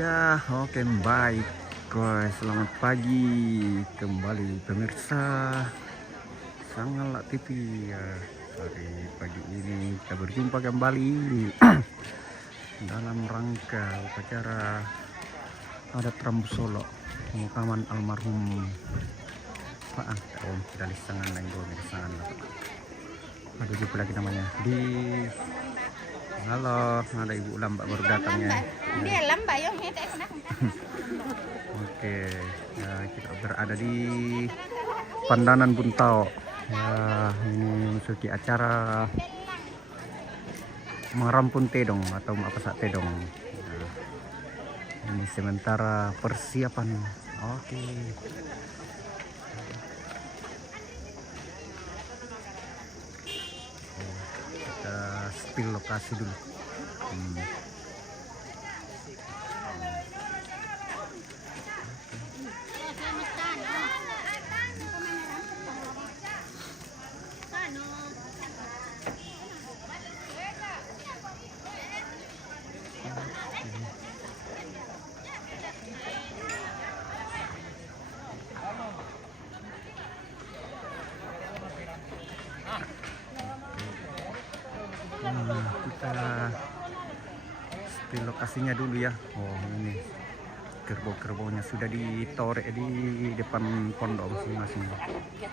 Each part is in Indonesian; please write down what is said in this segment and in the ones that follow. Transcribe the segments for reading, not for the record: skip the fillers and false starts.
Ya, oke, baik. Guys, selamat pagi kembali pemirsa Sangalak TV ya. Hari pagi ini kita berjumpa kembali dalam rangka upacara adat Rambu Solo pemakaman almarhum Pak Om dari Sangan Lenggo dari Sangan. Aduh, lupa lagi namanya. Halo, ada Ibu Lambak baru datang ya. Dia lambak yang Oke, ya, kita berada di Pandanan Buntao. Ya, ini memasuki acara merampun tedong atau apa sak tedong. Ya, ini sementara persiapan. Oke. Kita spill lokasi dulu. Kita spill lokasinya dulu ya. Oh, ini kerbau-kerbaunya sudah ditorek di depan pondok masing-masing. Nanti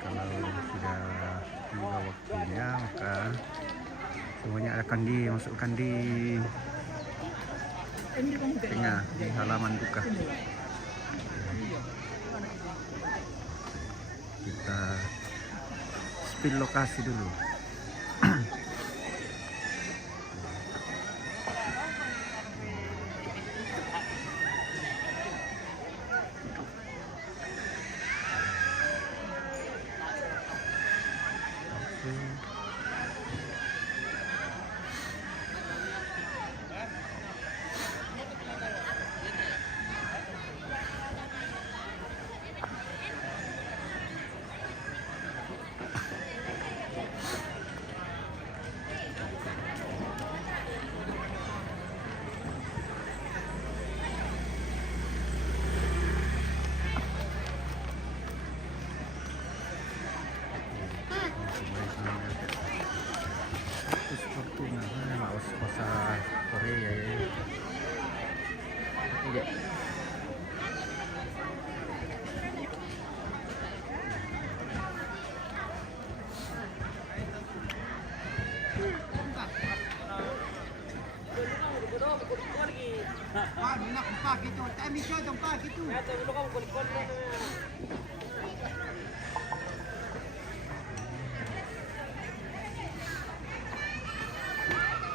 kalau sudah tiba waktunya maka semuanya akan dimasukkan di tengah di halaman duka. Kita spill lokasi dulu. Bahasa Korea ya. Iya.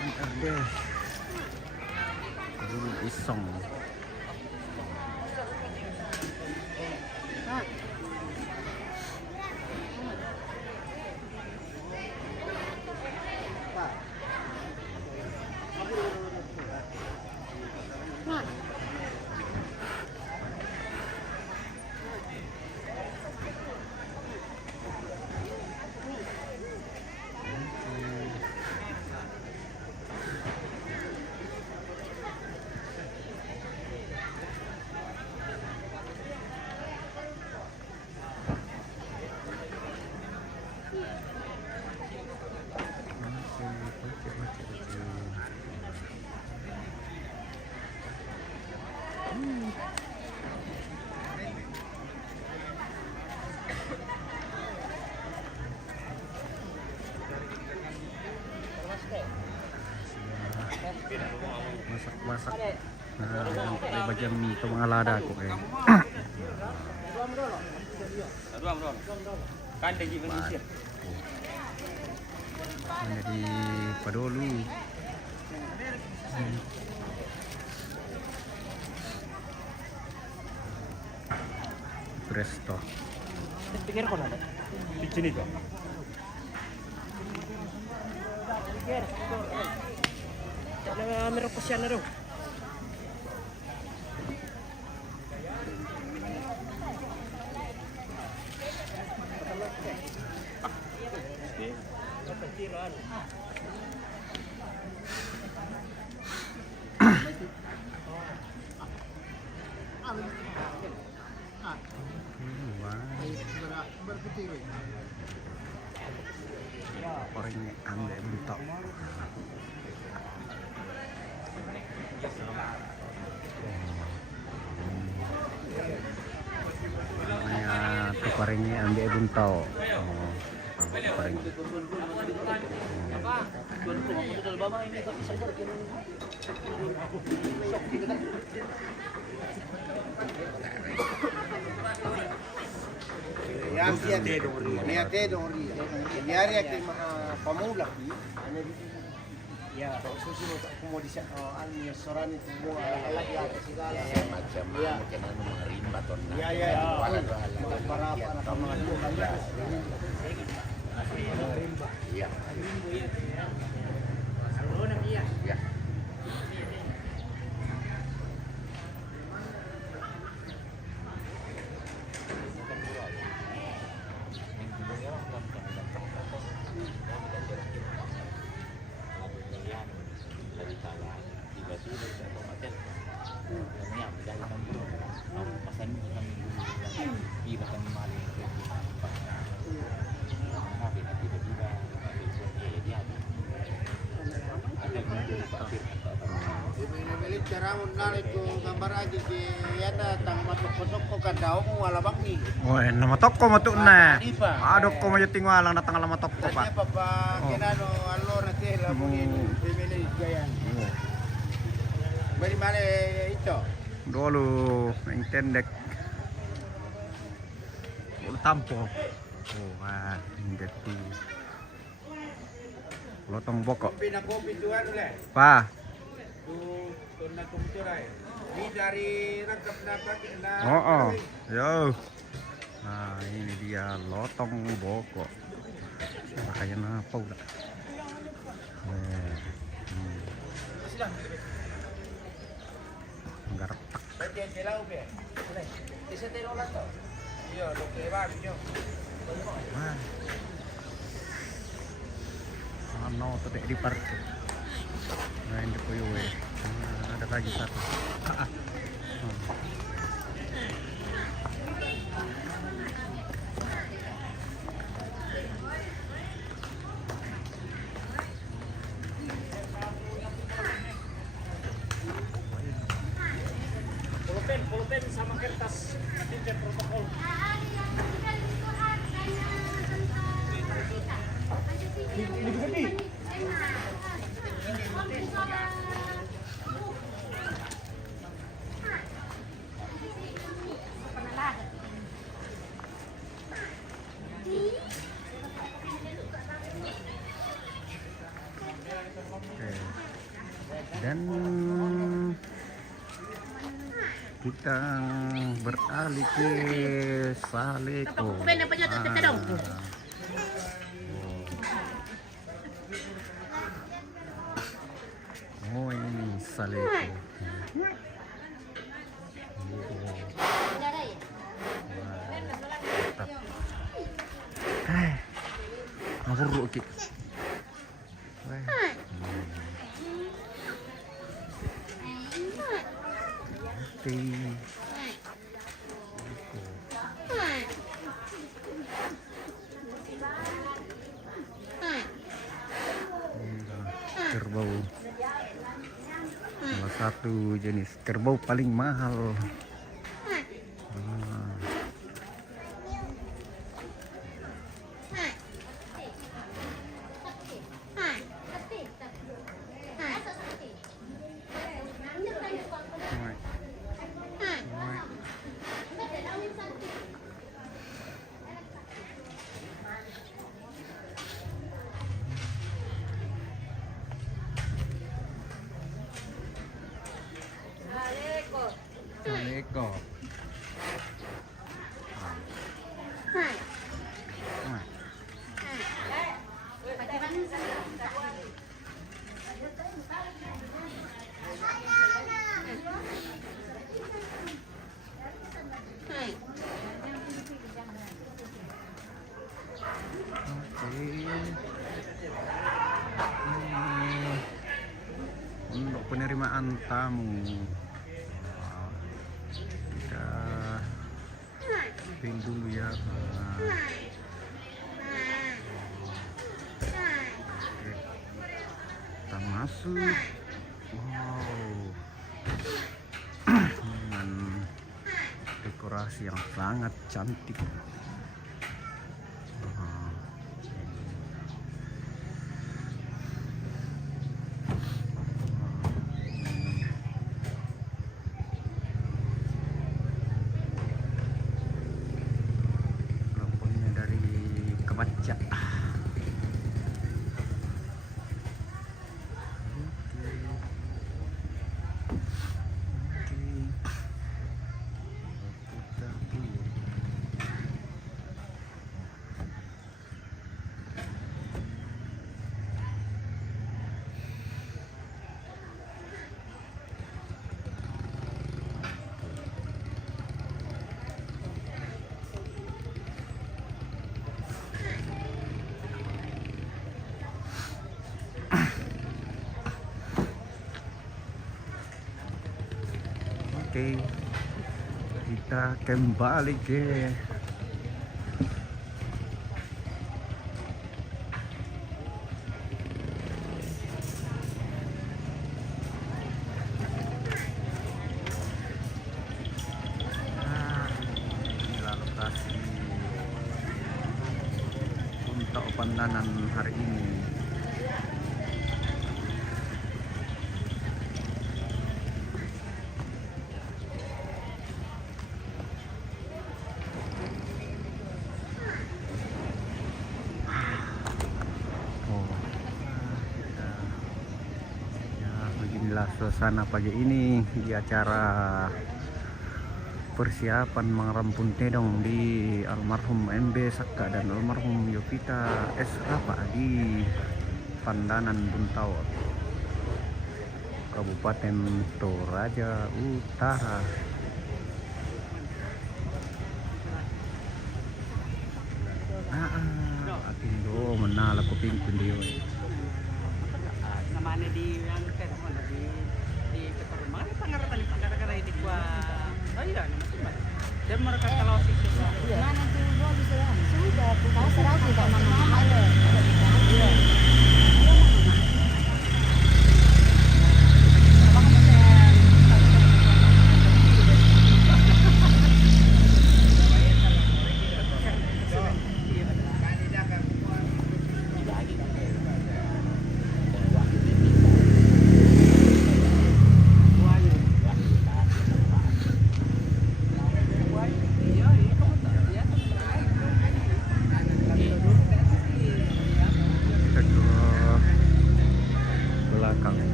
NRD Guru Isong. Masak-masak. Nah, yang bagian itu mengalada aku kayak. Kan lagi Indonesia. Ini di Padolu. Presto. Pikir kau ada? Di sini tuh. Jangan merah pasian itu. parengi ambil buntau. Oh, parengi. Yang dia dori. Biar ya pamula ki. Ya, susunod mo di siya ang soran itu mo alag-alag segala macam ya mungkin anu mengerimba ton. Ya. Para mga lupa. Iya. Ya. Cara menarik ko gambar aja di yana tang matok-matok ko kadaw mo walabang ni. Oh, nama toko matuk na. Aduh, ko mayo tingwalang datang alamat toko pak. Tanya papa kinano allo na te la mo ni pemili gayan. Bari male ito. Dulu yang tendek. Dulu tampo. Oh, jadi lotong bokok. Kopi tuan le. Pa. Tuh na kumturay. Ini dari rangkap na Oh, yo. Nah, ini dia lotong bokok. Kayak apa udah? Enggak retak. Iya, lo que va, yo. Wah. Ano tuh di parkir. Nah, ini koyowe. Ada lagi satu. Pulpen sama kertas tiket protokol. Dan kita beralih ke Saleko. Oh, ini Saleko. Nguruk ki. Kerbau salah satu jenis kerbau paling mahal. Saleko. Untuk penerimaan tamu kita pin dulu ya. Oke. Kita masuk. Wow, dengan dekorasi yang sangat cantik. baca. Oke, kita kembali ke inilah lokasi untuk pandanan hari ini. Suasana pagi ini di acara persiapan mengerampun tedong di almarhum MB Saka dan almarhum Yovita S. Rapa di Pandanan Buntau, Kabupaten Toraja Utara. Atindo menala kuping kundiyo. Namanya di yang kayak mana di keteruman pangaratan di gua oh iya nama dan mereka kalau sih Mana tuh gua bisa ya? Sudah, kita serati kalau mama ada.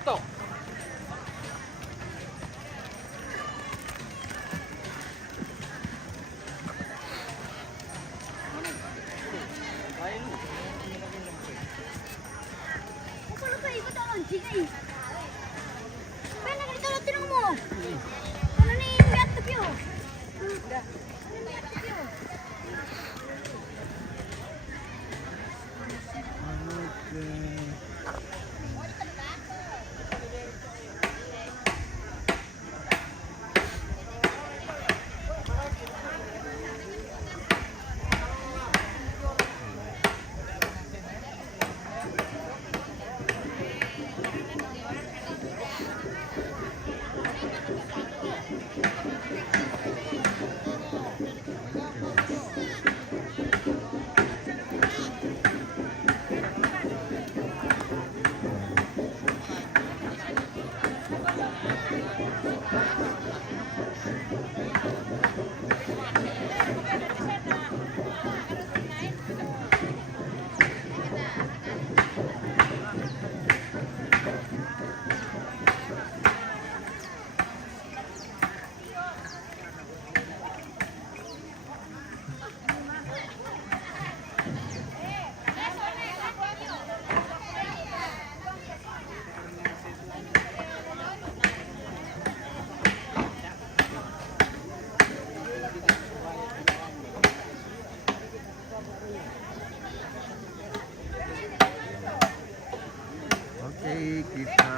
Ito. Paano ba ikot ang launching eh? Kaya nakalito tinong mo. Ano ni Yato Pio? Ano ni Yato Pio? Oke, kita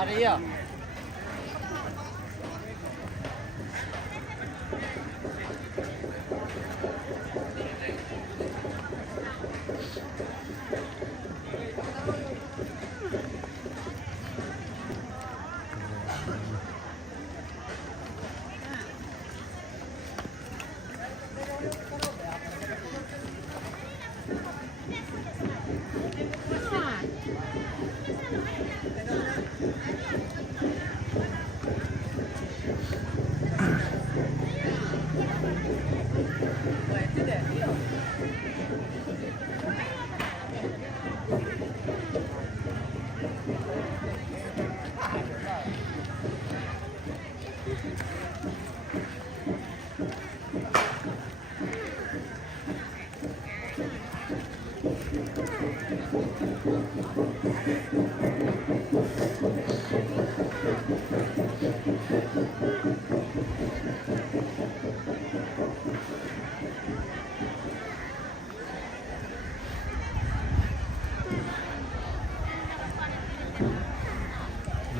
Arya.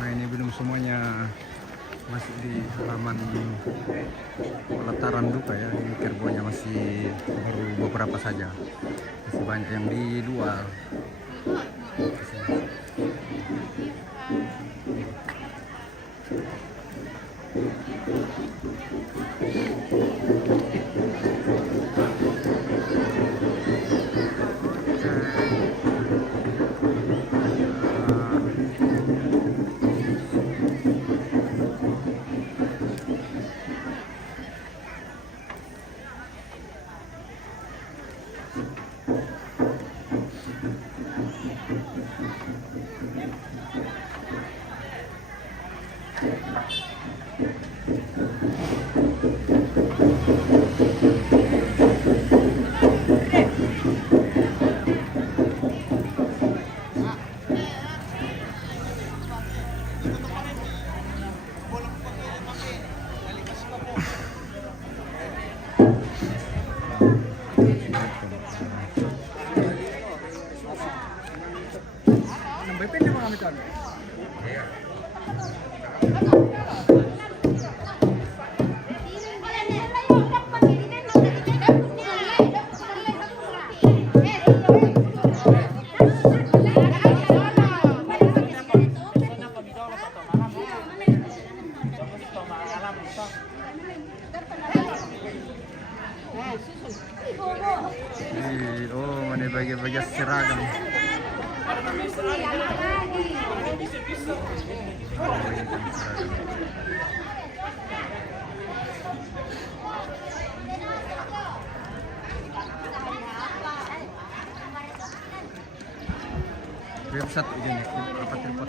Nah, ini belum semuanya masih di halaman pelataran duka ya. Ini kerbonya masih baru beberapa saja. Masih banyak yang di luar. Oh, mana bagi-bagi seragam. Website ini apa tripod?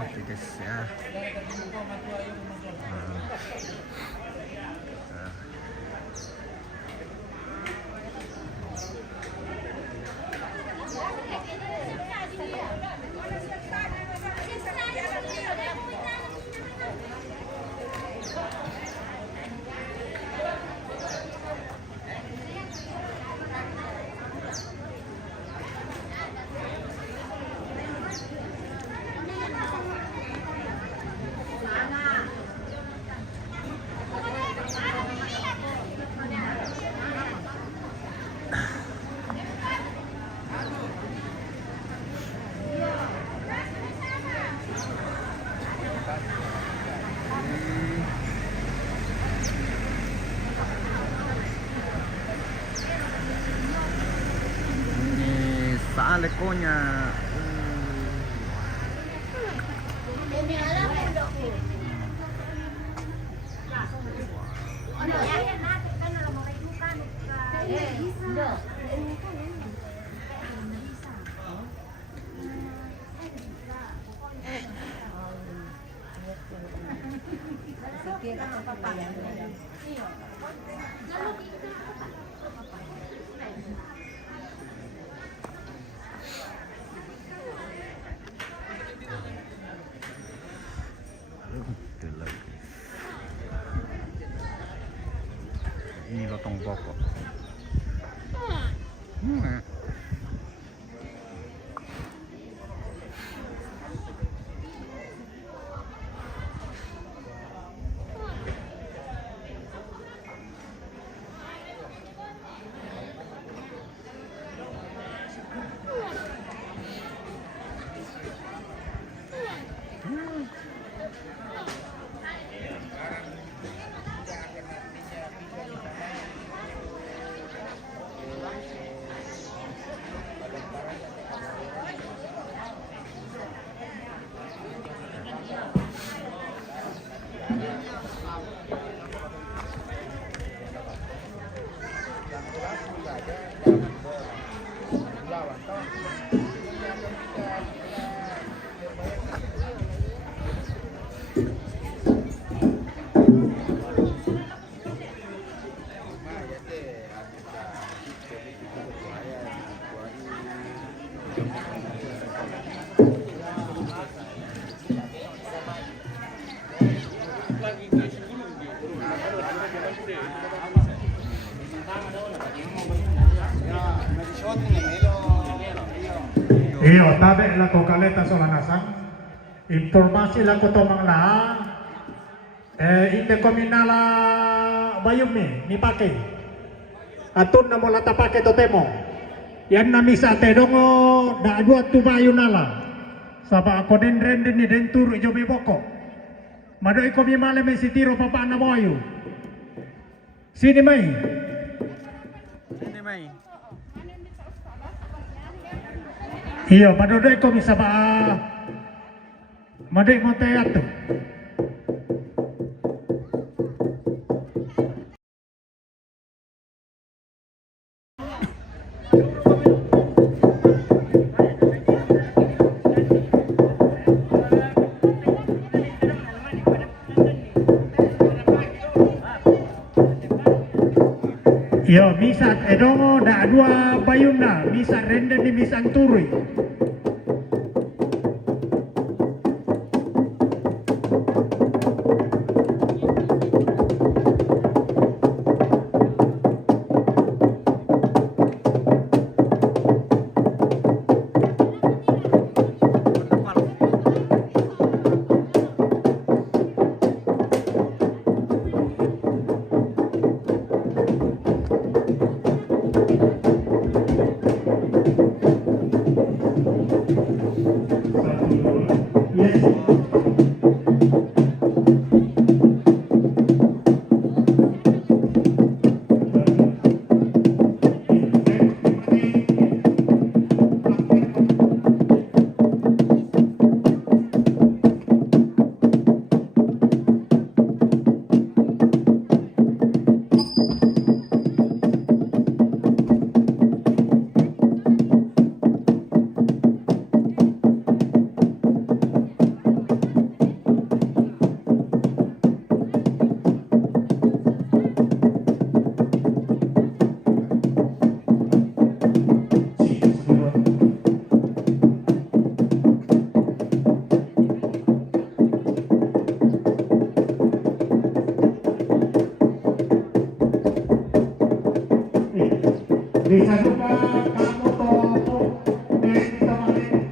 Oke guys ya. Ini salekonya. Ini lotong pokok. Iyo, tabi lang ko kaleta sa lanasan. Informasi lang ko to mga lahat. Hindi ko minala bayom ni pake. Atun na mo lata pake to temo. Yan na misa te dongo da dua tu bayu nala. Saba ako den ni den turu jo be boko. Mado iko mi male me sitiro papa na moyu. Sini mai. Ini mai. Iya, mado iko mi saba. Mado mo te atu. Yo, misa edongo da dua bayuna, misa renden di misa turui. Bisa juga kamu topo dari kemarin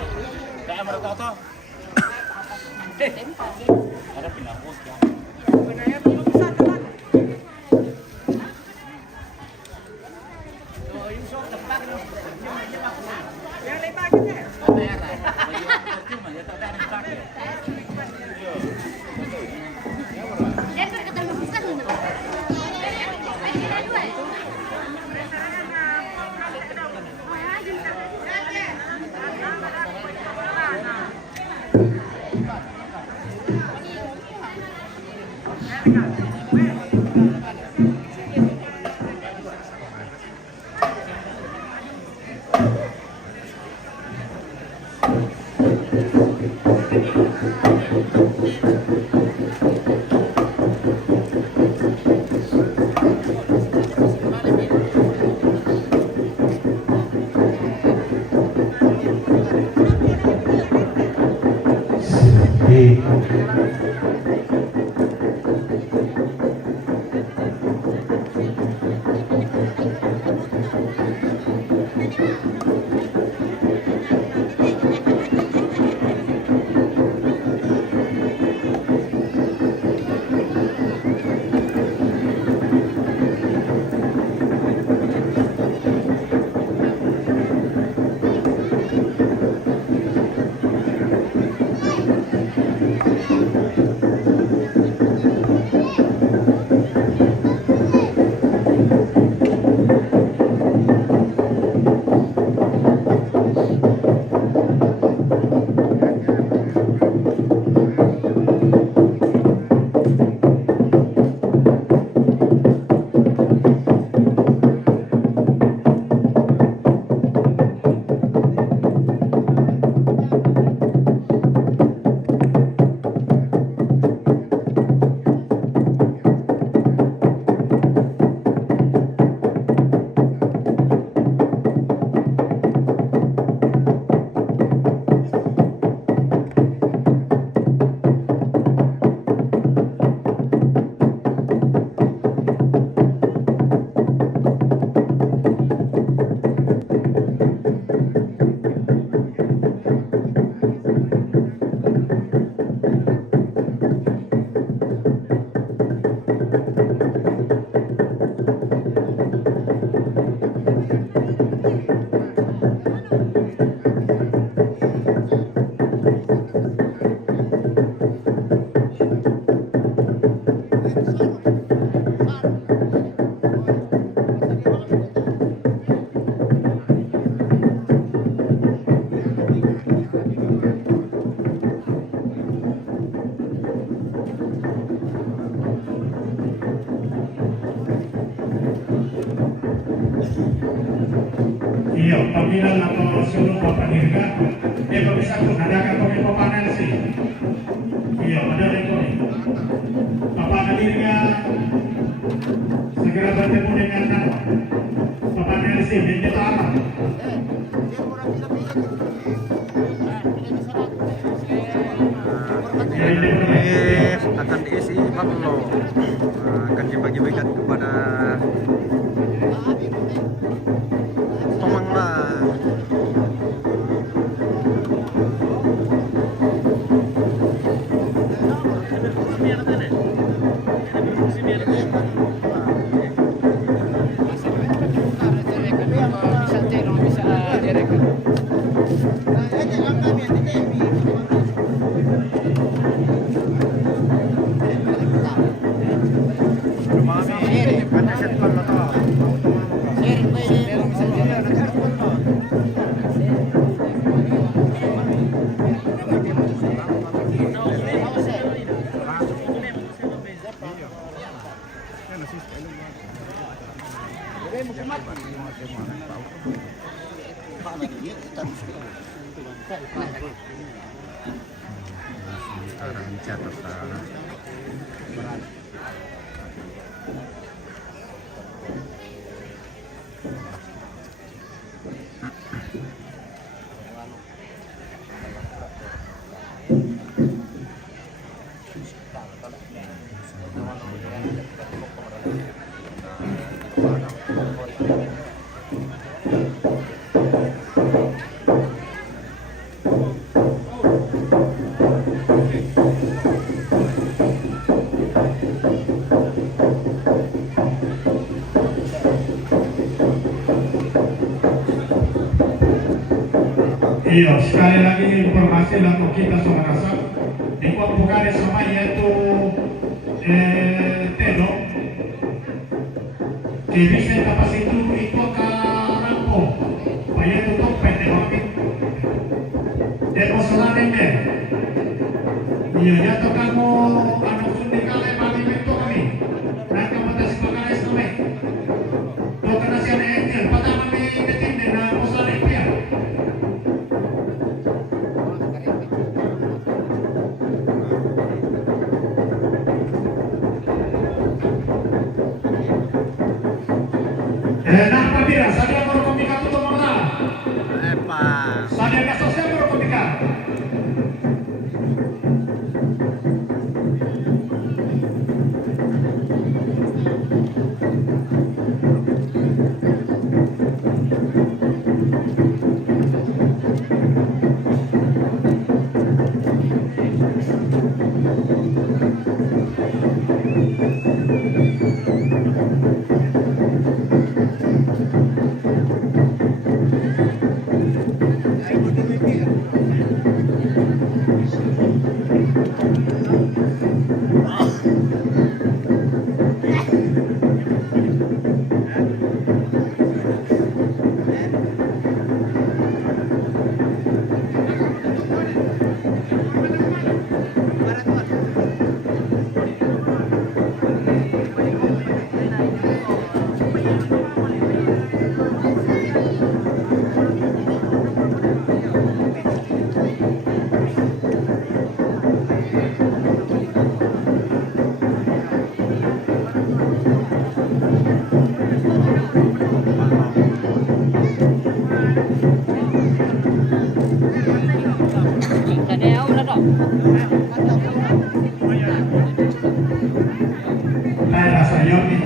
itu kan Dia ketemu bukan itu. Dua. Iya, pemilihan atau suruh Bapak Dirga, dia bisa mengadakan pemilu panen sih. Iya, ada rekor. Bapak Dirga segera bertemu dengan Bapak Nelsi di Jepara. Ini akan diisi ballo, akan dibagi-bagikan kepada pemenang. Sekarang catatan. Iya, sekali lagi informasi untuk kita saudara sah. Di bukan sama yaitu Telo. Jadi saya dapat itu ke Rampo. Supaya tutup pendek waktu. Dan masalah ini. Iya, ya to kamu anak sundikal bagi itu kami. Dan kamu tas pakai kami. To kana siya na patama ni detinde na masalah dia. Nama dia, saya baru komunikasi untuk mana? Saya kasih saya baru komunikasi. Saya saya nih.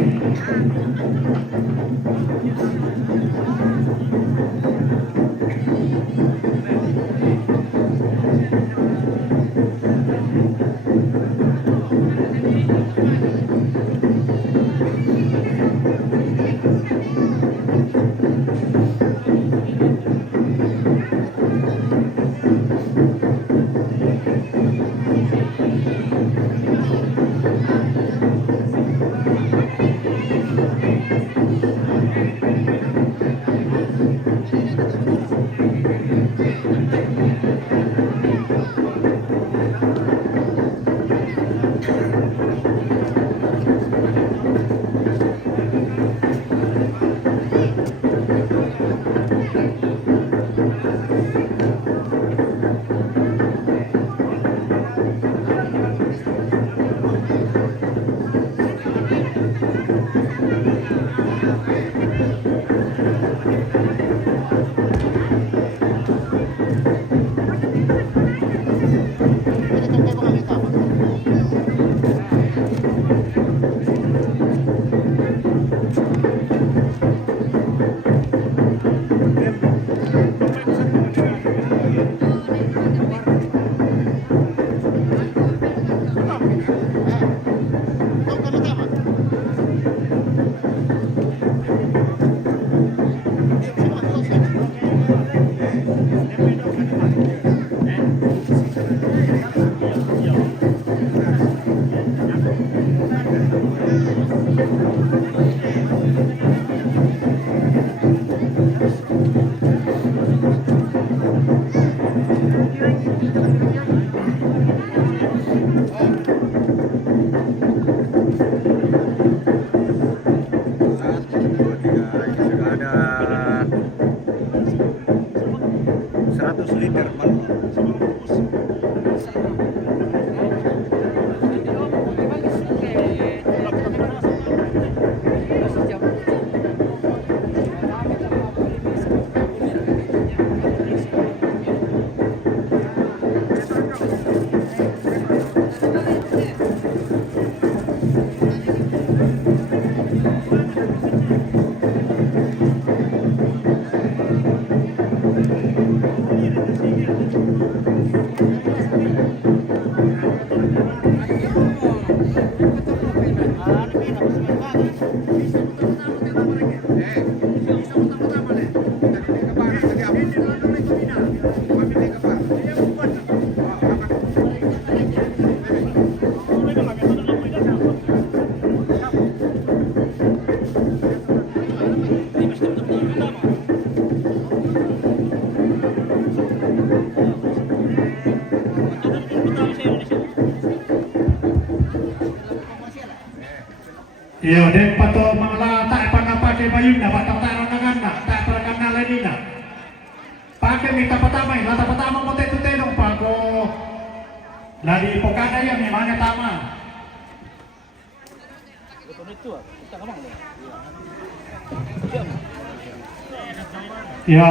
Iya, dan pato mangla tak pakai bayun na batang taron na ganda, tak perakan na lain na. Pakai minta pertama, lata pertama mo tetu tenong pago. Lagi pokada yang memangnya tama. Yo,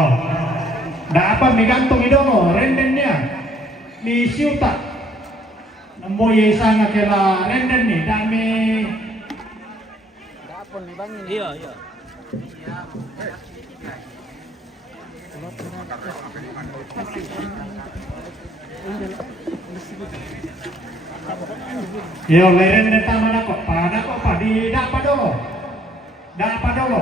dah apa migantung idongo, rendennya, mi siuta. Namboy sana kela renden ni, dami. Iya, iya. Yo, renden tama na ko, pa di dak pa dolo. Dak pa dolo.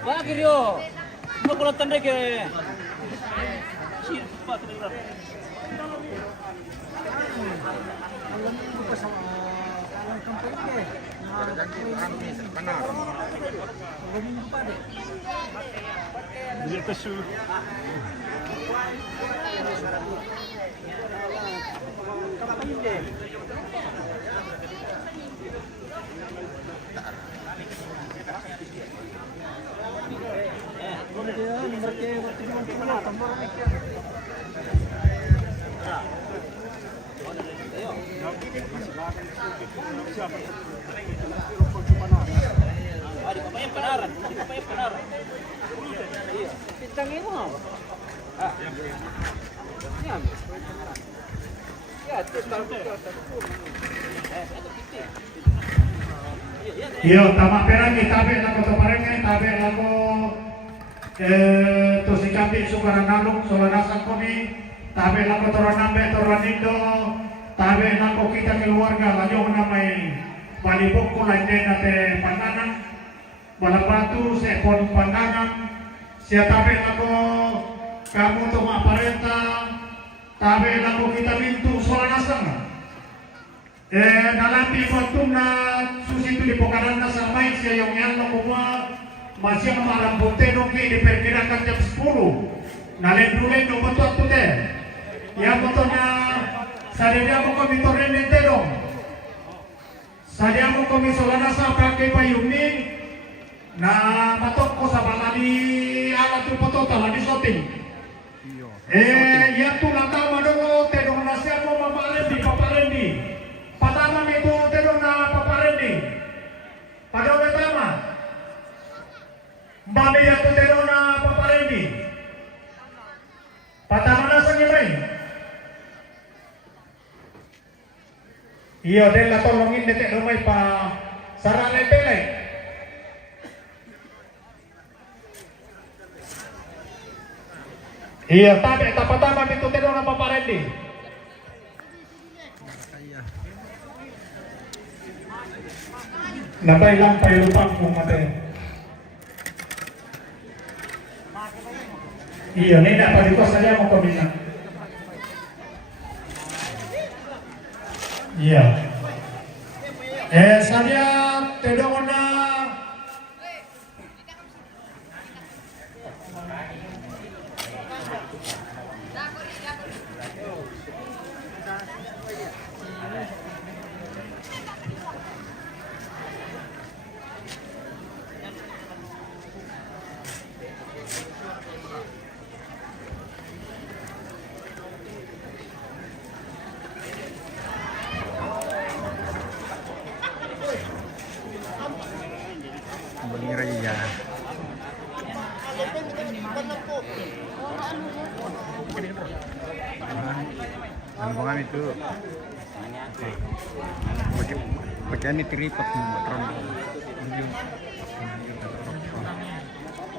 Bakit yo? Makulatan na ke. Yo, tama peragi tabe lako to parengai tabe lako to sikapi sukaran naluk solanasan koni tabe lako toranambe toranindo tabe lako kita keluarga lajo namai baliboko lainnya te pandangan balabatu sepon pandangan sia tabe lako kamu to aparenta tabe lako kita mintu solanasan dalam waktu na susi itu dipokaran na samai siya yung yan no kuma masih malam bote no ki diperkirakan jam 10 nalen no betul tu deh ya betulnya sadia mo kami torren entero sadia mo kami solana sa pakai payumi na matok ko sa balani alat tu betul tala di shooting ya tu lata madongo tedong nasya mo mamalen di paparen di Patama itu terus na paparendi. Pada pertama, mami itu terus na paparendi. Patama nasa ngimay. Iya, dia tolongin detek rumay pa sarale pelay. Iya, tapi patama itu terus na paparendi. Nabay lang tayo lupang kung mati. Iya, nina pa dito saja mo komina. Iya. Saja tedong na Beli raya. Ang mga itu. Bagian ini tripod motor.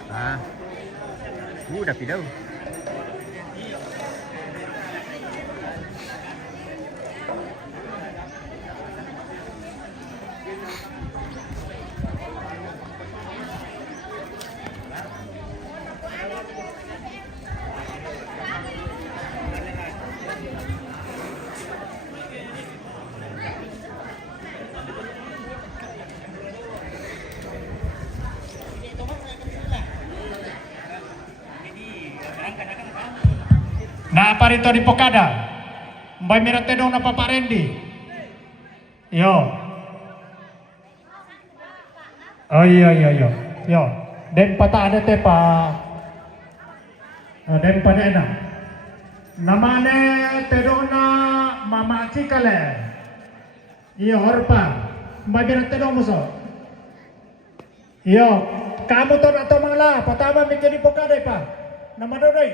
Ah. Udah pidau. Na parito di Pokada. Mbay mirate dong na Papa Randy. Yo. Oh iya. Yo. Den pata ada te pa. Den pada ena. Namane te dong na Mama Cikale. Yo horpa. Mbay mirate dong muso. Yo. Kamu to atau mangla pertama mikir di Pokada pa. Nama doi.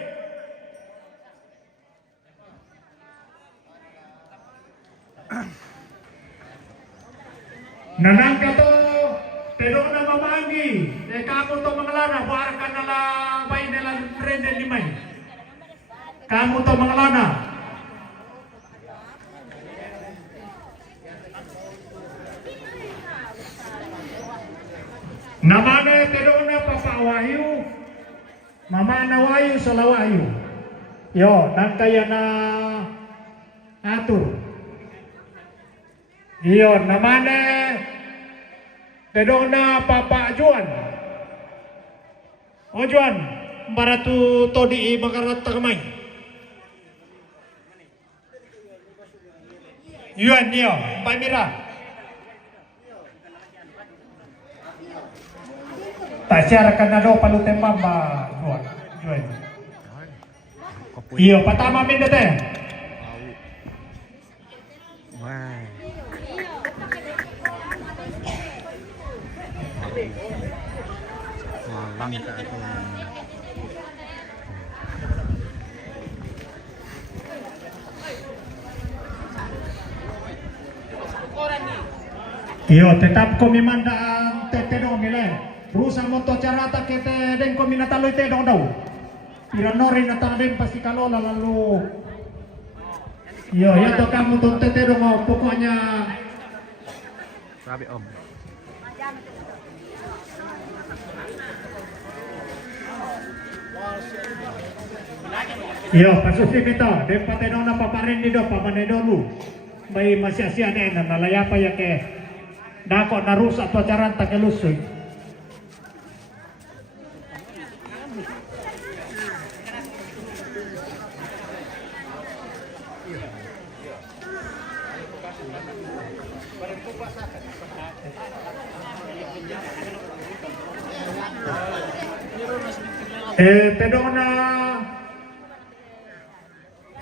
Nanang kato pero na mamangi kamu to mangalana buarkan nala bay nila rende limay kamu to mangalana namane pero na Papa Wahyu Mama na Wahyu Salawahyu yo nang kaya na atur. Iyo namane tedona Papa Juan. O Juan, baratu todi makarat tagamay. Yuan niyo, pamira. Tasyara ka na daw palutin Mama Juan. Juan. Iyo, patama min dati. Wah. Langka ako. Iyo, tetap kami mandang teteno mile. Berusaha monto carata kete den kami nataloy tedong daw. Piranori natang den pasti kalola lalu. Iyo, ya to kamu to tetedong pokoknya. Sabi om. Yo, pasusin ito. Den patenong na paparin dito, pamanedolu. May masya-sya na nalayapa ya ke dako narusak pacaran takelusoy. Tedong na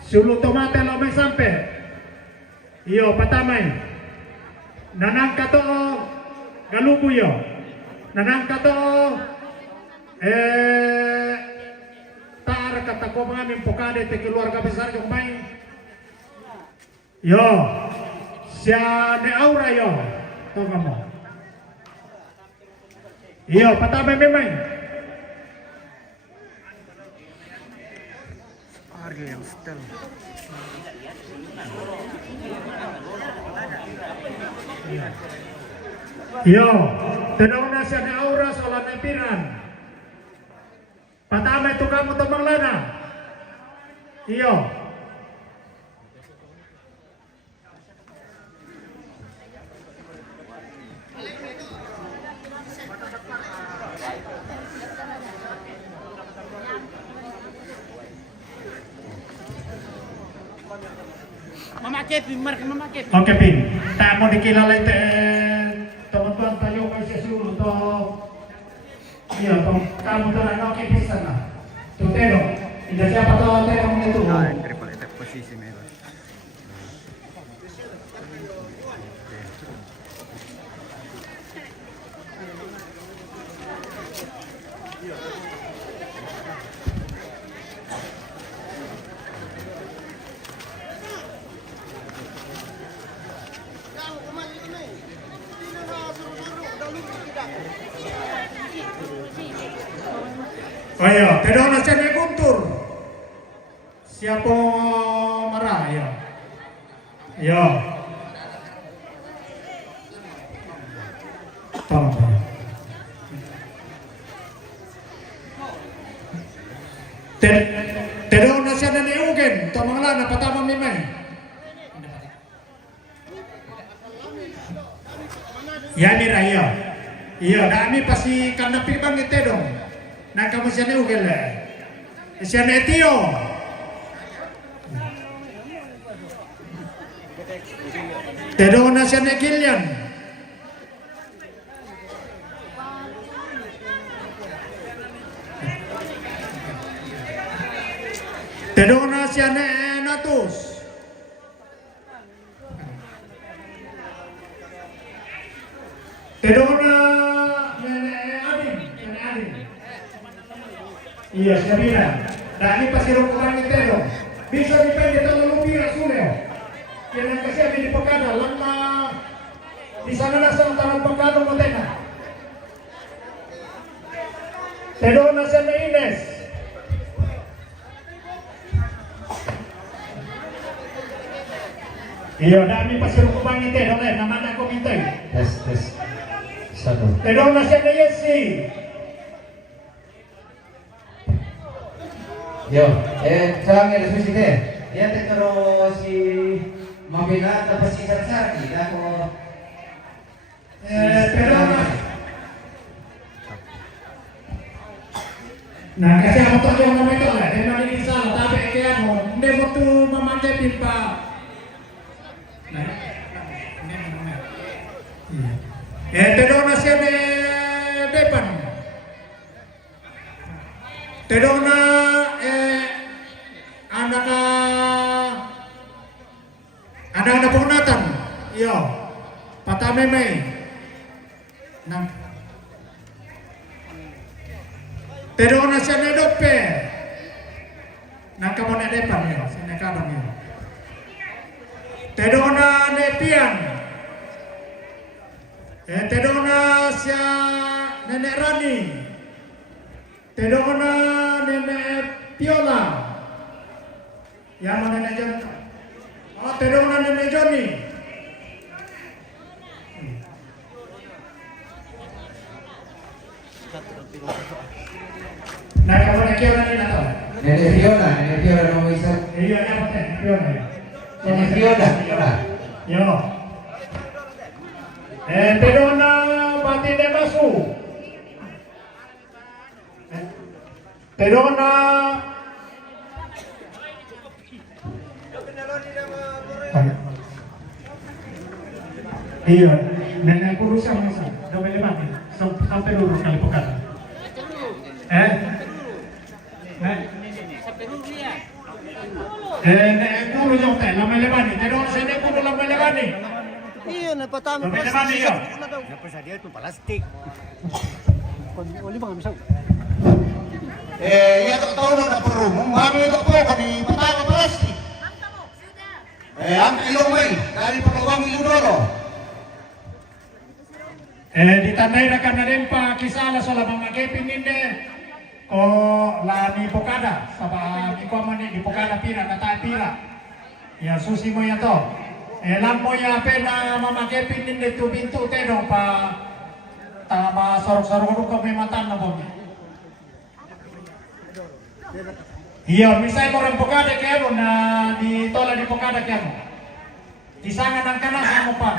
sulu tomate lo may sampe. Iyo patamay. Nanang kato galupo yo. Nanang kato tar kata ko mga min pokade te keluarga besar yung may. Yo. Siya ne aura yo. To mo. Iyo patamay memay. Harga yang setel. Yo, tenong na siya na aura sa wala na piran. Patama ito kamu tamang lana. Iyo. Memakai memakai. Oke Pin, tak mau dikilala itu teman-teman tayo kasi suruh to. Iya, to kamu to na oke bisa na. Tutero, tidak siapa to tero itu. Nah, yang triple attack posisi merah. Ayo, tidak nasi ni guntur. Siapa marah? Ayo. Ayo. Tolong. Tidak nasi ni ugen. Tolong lah, nak patah memang. Ya mira iya. Iya, dami pasti karena pibang itu dong. Nah kamu siapa ugal lah? Siapa Tio? Tedo na siapa Gillian? Tedo na siapa Natus? Terona nenek Adin. Iya, saya bilang. Dan ini pasti rokokan itu dong. Bisa dipendek terlalu birak sudah. Yang kasih ada di Pekada, lama di sana langsung tangan Pekada Motena. Terona sama Ines. Iya, dan ini pasti rokokan itu dong. Namanya aku minta. Tes. Terona siapa Yesi? Yo, sekarang ada susi deh. Ya terus si Mabila dapat si Sarsar kita kok. Terona. Nah, kasi ako to yung naman ito lah. Dahil namin isa, tabi kaya mo. Hindi mo ito mamantay pa. Terona siya ni Depan. Terona anak na punatan. Iyo. Patamemay. Nang Terona siya ni Dope. Nang kamo na Depan iyo. Sinakadang iyo. Terona ni Pian. Tedona siya Nenek Rani. Tedona Nenek Piola. Yang mana Nenek Johnny? Oh, Tedona Nenek Johnny. Nah, kamu Nenek Piola ni nak tahu? Nenek Fiona nomor isa. Iya, apa Nenek Piola? Nenek Fiona. Yo. Tedona Batine Basu. Tedona Iya, nenek aku rusak masa. Dah boleh mati. Sampai dulu kali pekan. Nenek aku rusak tak. Lama lepas ni. Tedona nenek aku lama lepas ni. Iya, napatama. Lama lepas ni yo. Apa saja itu plastik. Oli bang bisa. Ya tak tahu nak perlu. Mami tak tahu kan di petang plastik. Ang ilong may dari peluang iludoro. Ditandai na rin pa kisala sa labang magipin ninde ko la ni Pokada sa ikaw man ni Pokada pira na tayo pira ya susi mo yan to lang mo ya pena mamagipin ninde tu bintu tenong pa tama sorok-sorok ko may matan na po iya misay mo rin Pokada kaya mo na di tola di Pokada kaya mo isangan ang kanas mo pa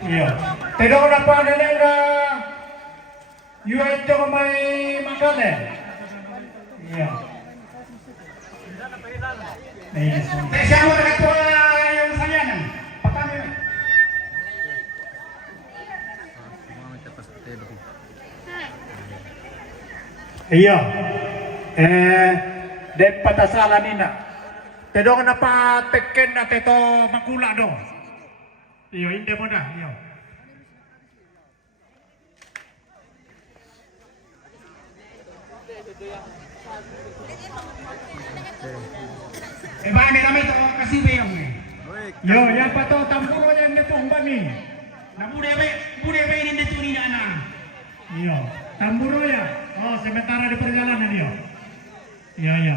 Iya. Tidak ada apa ada nera. Yuai jangan main makanan. Iya. Siapa ketua yang saya nih? Patami. Iya. Den patasalan nina. Tedong na pa teken na teto makula do. Iyo, hindi mo na. Iyo. Bani kami to kasi bayang eh. Yo, yang pato tamburo yang itu umbak ni. Na bude ba ini itu ni anak. Yo, tamburo ya. Oh, sementara di perjalanan yo. Iya, iya.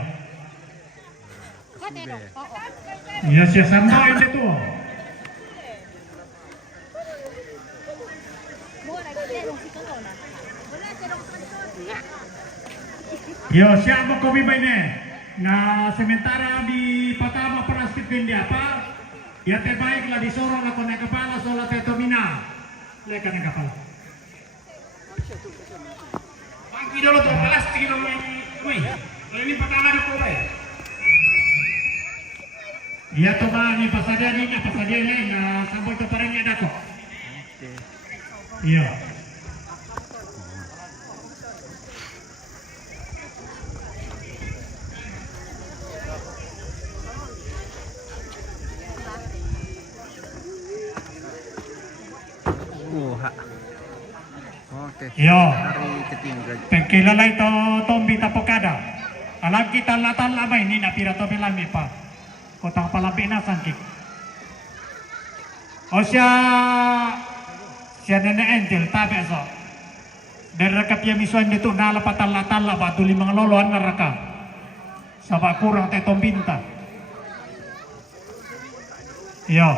Iya, siya sama ini tu. Yo, siya mo kopi ba ini? Na sementara di Patama Plastik India apa? Ya te baiklah disorong ako na kepala sola te Tomina. Leka na kepala. Pangki dulu tuh plastik itu woi. Kalau ini Patama di kota ya. Iya tuh mah ni pasadianya na sampai ke parangnya ada kok. Iya. Oke. Yo. Hari ketiga. Pengkilala ito tombi tapokada. Alam kita latan lamay ni napira to bilami pa. Kotang palabi na sangkik. O siya nene angel tabi so. Deraka piya misuan dito nalapatan-latala ba tuli mga loloan naraka. Saba kurang te tombinta. Yo.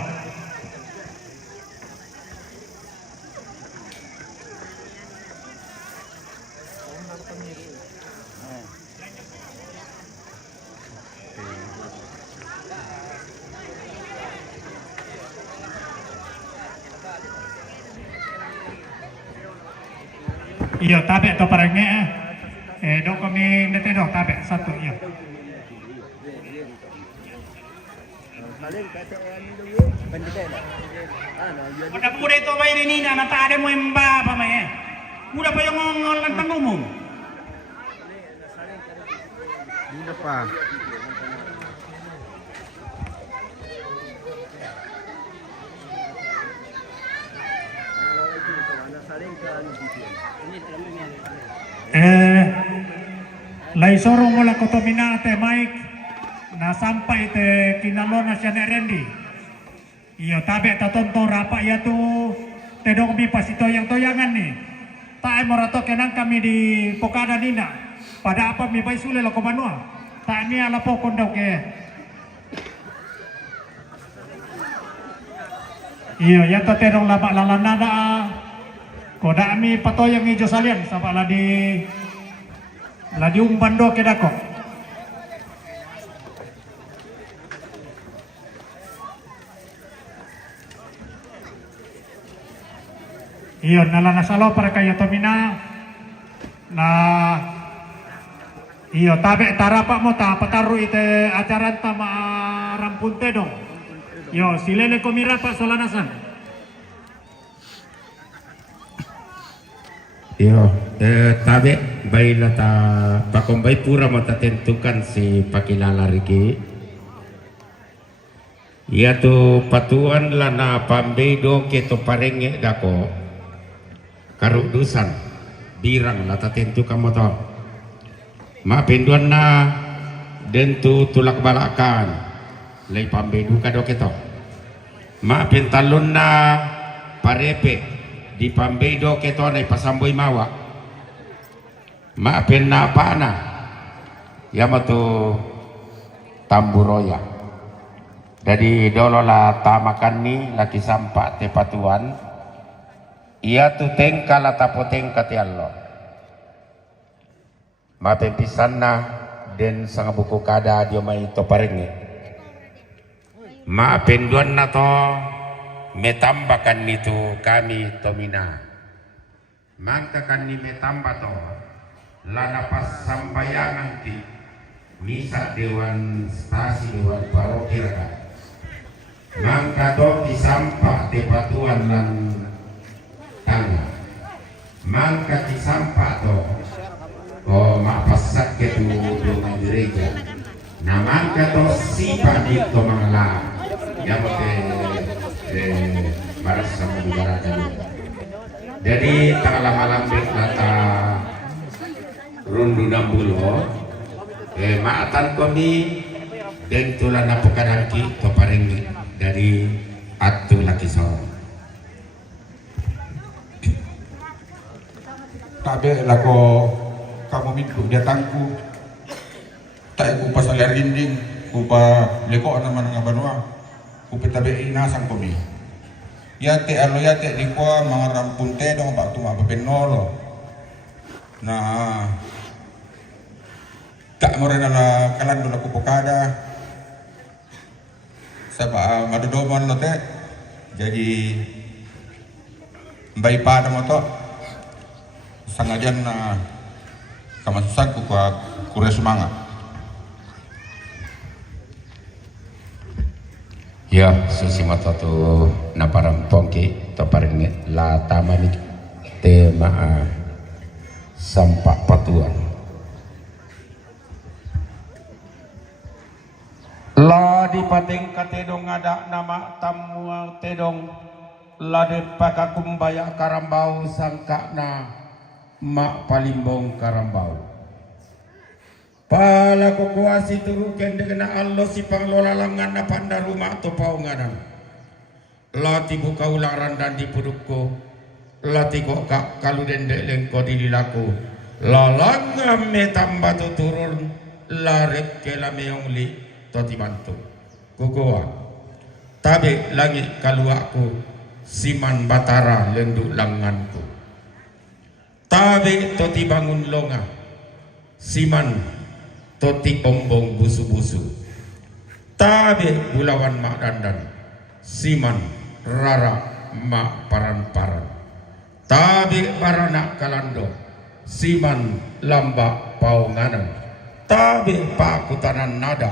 Iya, tabe to parangnya dok kami nete dok tabe satu iya. Udah itu bay ini na nata ada mo imba pa may. Udah pa yung lantang umum. Udah pa. Lai sorong mula ko Tomina te Mike na sampai te kinalona siya ni Randy. Iyo tabe tatonto rapa ya tu te dok mi pasito yang toyangan ni. Tae morato kenang kami di Pokada nina. Pada apa mi bai sule lo komanua. Ta ni ala pokon daw ke. Iyo ya to te dong laba lalanada. Koda mi patoyang ijo salian sapa ladi umbando ke dako. Iyo nala nasalo para kaya Tomina na iyo tabe tarapa mo ta pataru ite acaran tama rampunte dong. Yo silele komira pa solanasan. Yo, tabe baila ta pakombay pura mata tentukan si pakilala riki. Ia tu patuan lana pambedo ke to parenge dako. Karudusan birang lata tentukan moto. Ma penduan na dentu tulak balakan. Lay pambedo kado keto. Ma pentalon na parepe di pambedo keto na pasamboy mawa maapin na paana yamato tamburoya dari dolola tamakan ni laki sampa te patuan ia tu tengka la tapoteng kati allo maapin pisan na den sang buku kada dia mai to paringi maapin duan na to metambakan itu kami Tomina mangkakan ni metamba to lana pas sambayangan ti misa dewan stasi dewan parokirka mangka to di sampah te patuan lan tangga mangka di sampah to mapasak ke tu dengan gereja na mangka to sipa di to mangla ya baras sama dibarakan. Jadi tak lama-lama kata rundu 60 maatan kami dan tulan apukan hangki to paring dari Atu Laki Soro. Tabe lako kamu mintu datangku tak ku pasal rinding ku pa leko naman nga banwa ku pitabe inasang kami yate alo yate di ko mga rampunte dong ba tuma papenolo na tak mo rin na kalando na kupukada sa ba madudoman no te jadi mbay pa mo to sangajan na kamasusan ko kure semangat. Ya, susimata tu naparang pongki to paring la tamani tema sampak patuan. La di pating katedong ada nama tamu tedong la de pakakumbaya karambau sangkana mak palimbong karambau. Pala kukuasi turu kende kena Allah si panglola langan na panda rumah to paunganan. Lati buka ularan dan dipudukku. Lati kok kak kalu dendek lengko dililaku. Lalangam me tambah tu turun. Larek ke la meongli to tibantu. Kukuwa. Tabe langit kaluaku. Siman batara lenduk langanku. Tabe to tibangun longa. Siman toti ombong busu-busu. Tabe bulawan mak dandan. Siman rara mak paran-paran. Tabe barana kalando. Siman lamba paunganan. Tabe pakutanan nada.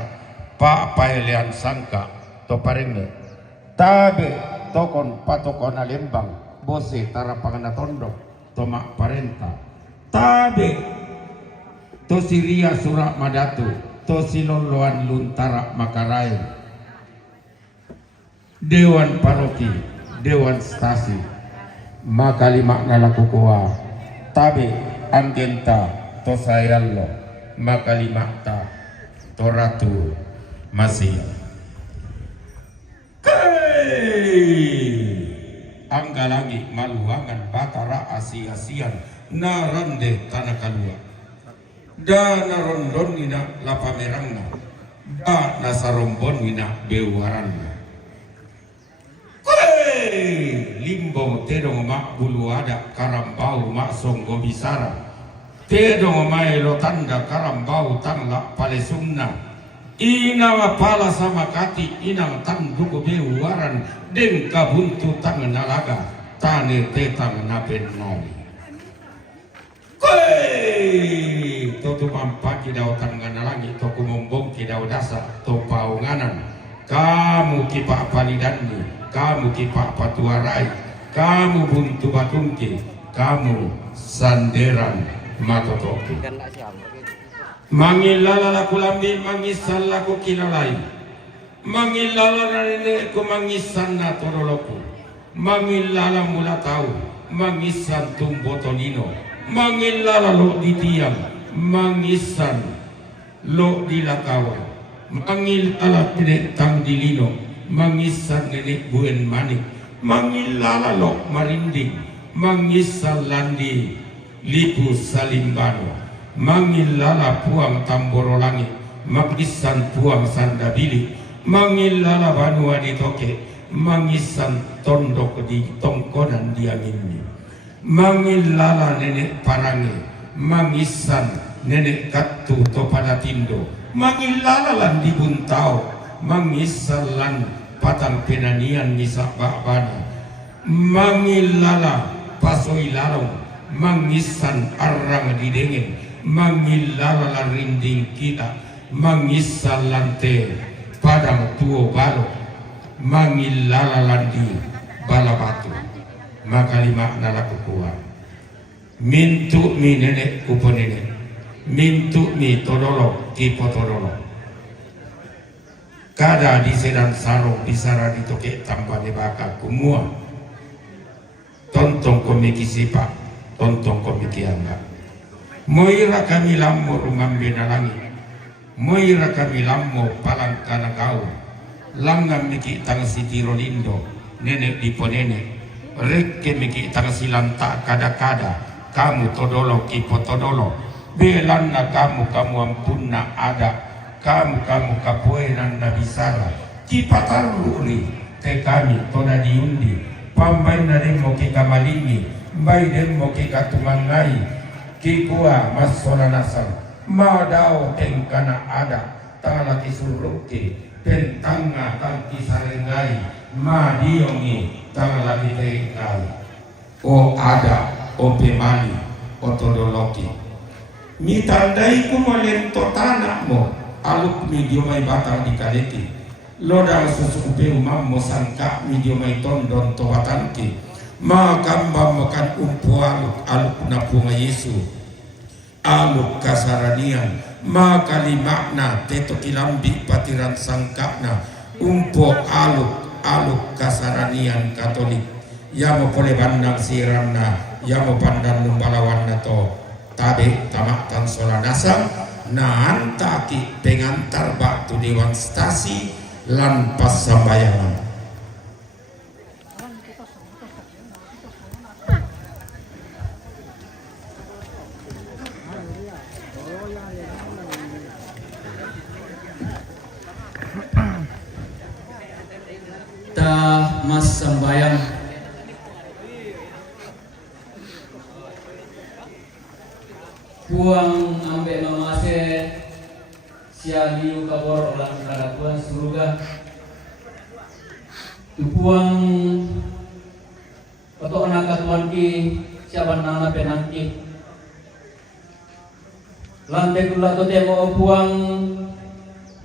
Pak paelean sangka to parenge. Tabe tokon patokon alembang. Bose tarapangana tondok. To mak parenta. Tabe to siria surak madatu, to siloloan luntara makarain, dewan paroki, dewan stasi, makali makna laku kuwa, tabe anggenta to sayallo, makali makta to ratu masih. Anggalangi maluangan batara asi-asian narande tanah kalua. Dana rondon nina lapa merangna, da nasarombon nina bewaranna. Limbong tedong mak bulu ada karambau mak songgo bisara. Tedong maelo tanda karambau tangla palesumna. Ina pala sama kati inang tanduko bewaran den kabuntu tang nalaga tane tetang naben noli. Toto mampaki daw tanganalangi to kumombong ki daw dasa to paunganan kamu kipak palidani kamu kipak patuarai kamu buntu batungki kamu sanderan matotoki mangilala laku lambi mangisal laku kilalai mangilala rane ku mangisan na toroloku mangilala mula tahu mangisan tumbotolino mangilala lo di tiang mangisan lo di lakawan mangilala pinek tang dilino mangisan nenek buen manik mangilala lo marinding mangisan landi lipu salimbano mangilala puang tamboro langit mangisan puang sandabili mangilala banua di toke mangisan tondok di tongkonan diangin mangilala nenek parangi mangisan nenek katu to pada tindo mangilala lan di buntau mangisan lan patang penanian nisak bakbana mangilala pasoi lalong mangisan arang di dengin mangilala lan rinding kita mangisan lante padang tuo balo mangilala lan di balabatu maka lima nalaku kuat mintu mi nenek kupo nenek mintu mi todolo kipo todolo kada di sedan saro bisara di toke tanpa nebaka kumua tontong komiki sipa tontong komiki angga moira kami lammo rumambe nalangi moira kami lammo palang kana kau Langam miki tang siti rolindo nenek dipo nenek rekke miki tang silanta kada-kada kamu todolo kipo todolo belanna kamu ampunna ada kamu kapuenan na bisara kipataruli te kami toda diundi pambai na demo ki kamalini mbai demo ki katumangai kikua masona nasang madao tengkana ada tala kisuruki tentanga tangki sarengai madiongi tala tengkai o ada o pemani o todoloki mitandai kumolento tanakmo aluk medio mai batal dikaleki lodal susu peu mammo sangka medio mai tondon towatanki makamba makan umpu aluk napunga Yesu aluk kasaranian makali makna teto kilambi patiran sangkana umpo aluk kasaranian Katolik yamo pole bandang sirana yamo pandang numbalawan to tabe tamaktan solanasam naan taki pengantar batu dewan stasi lan pas sambayangan. Mas sembayang puang ambek mamase sialiu kabor olah kada puang surga tu puang patok anak tuan ki siapa nana penanti lantai kula to temo puang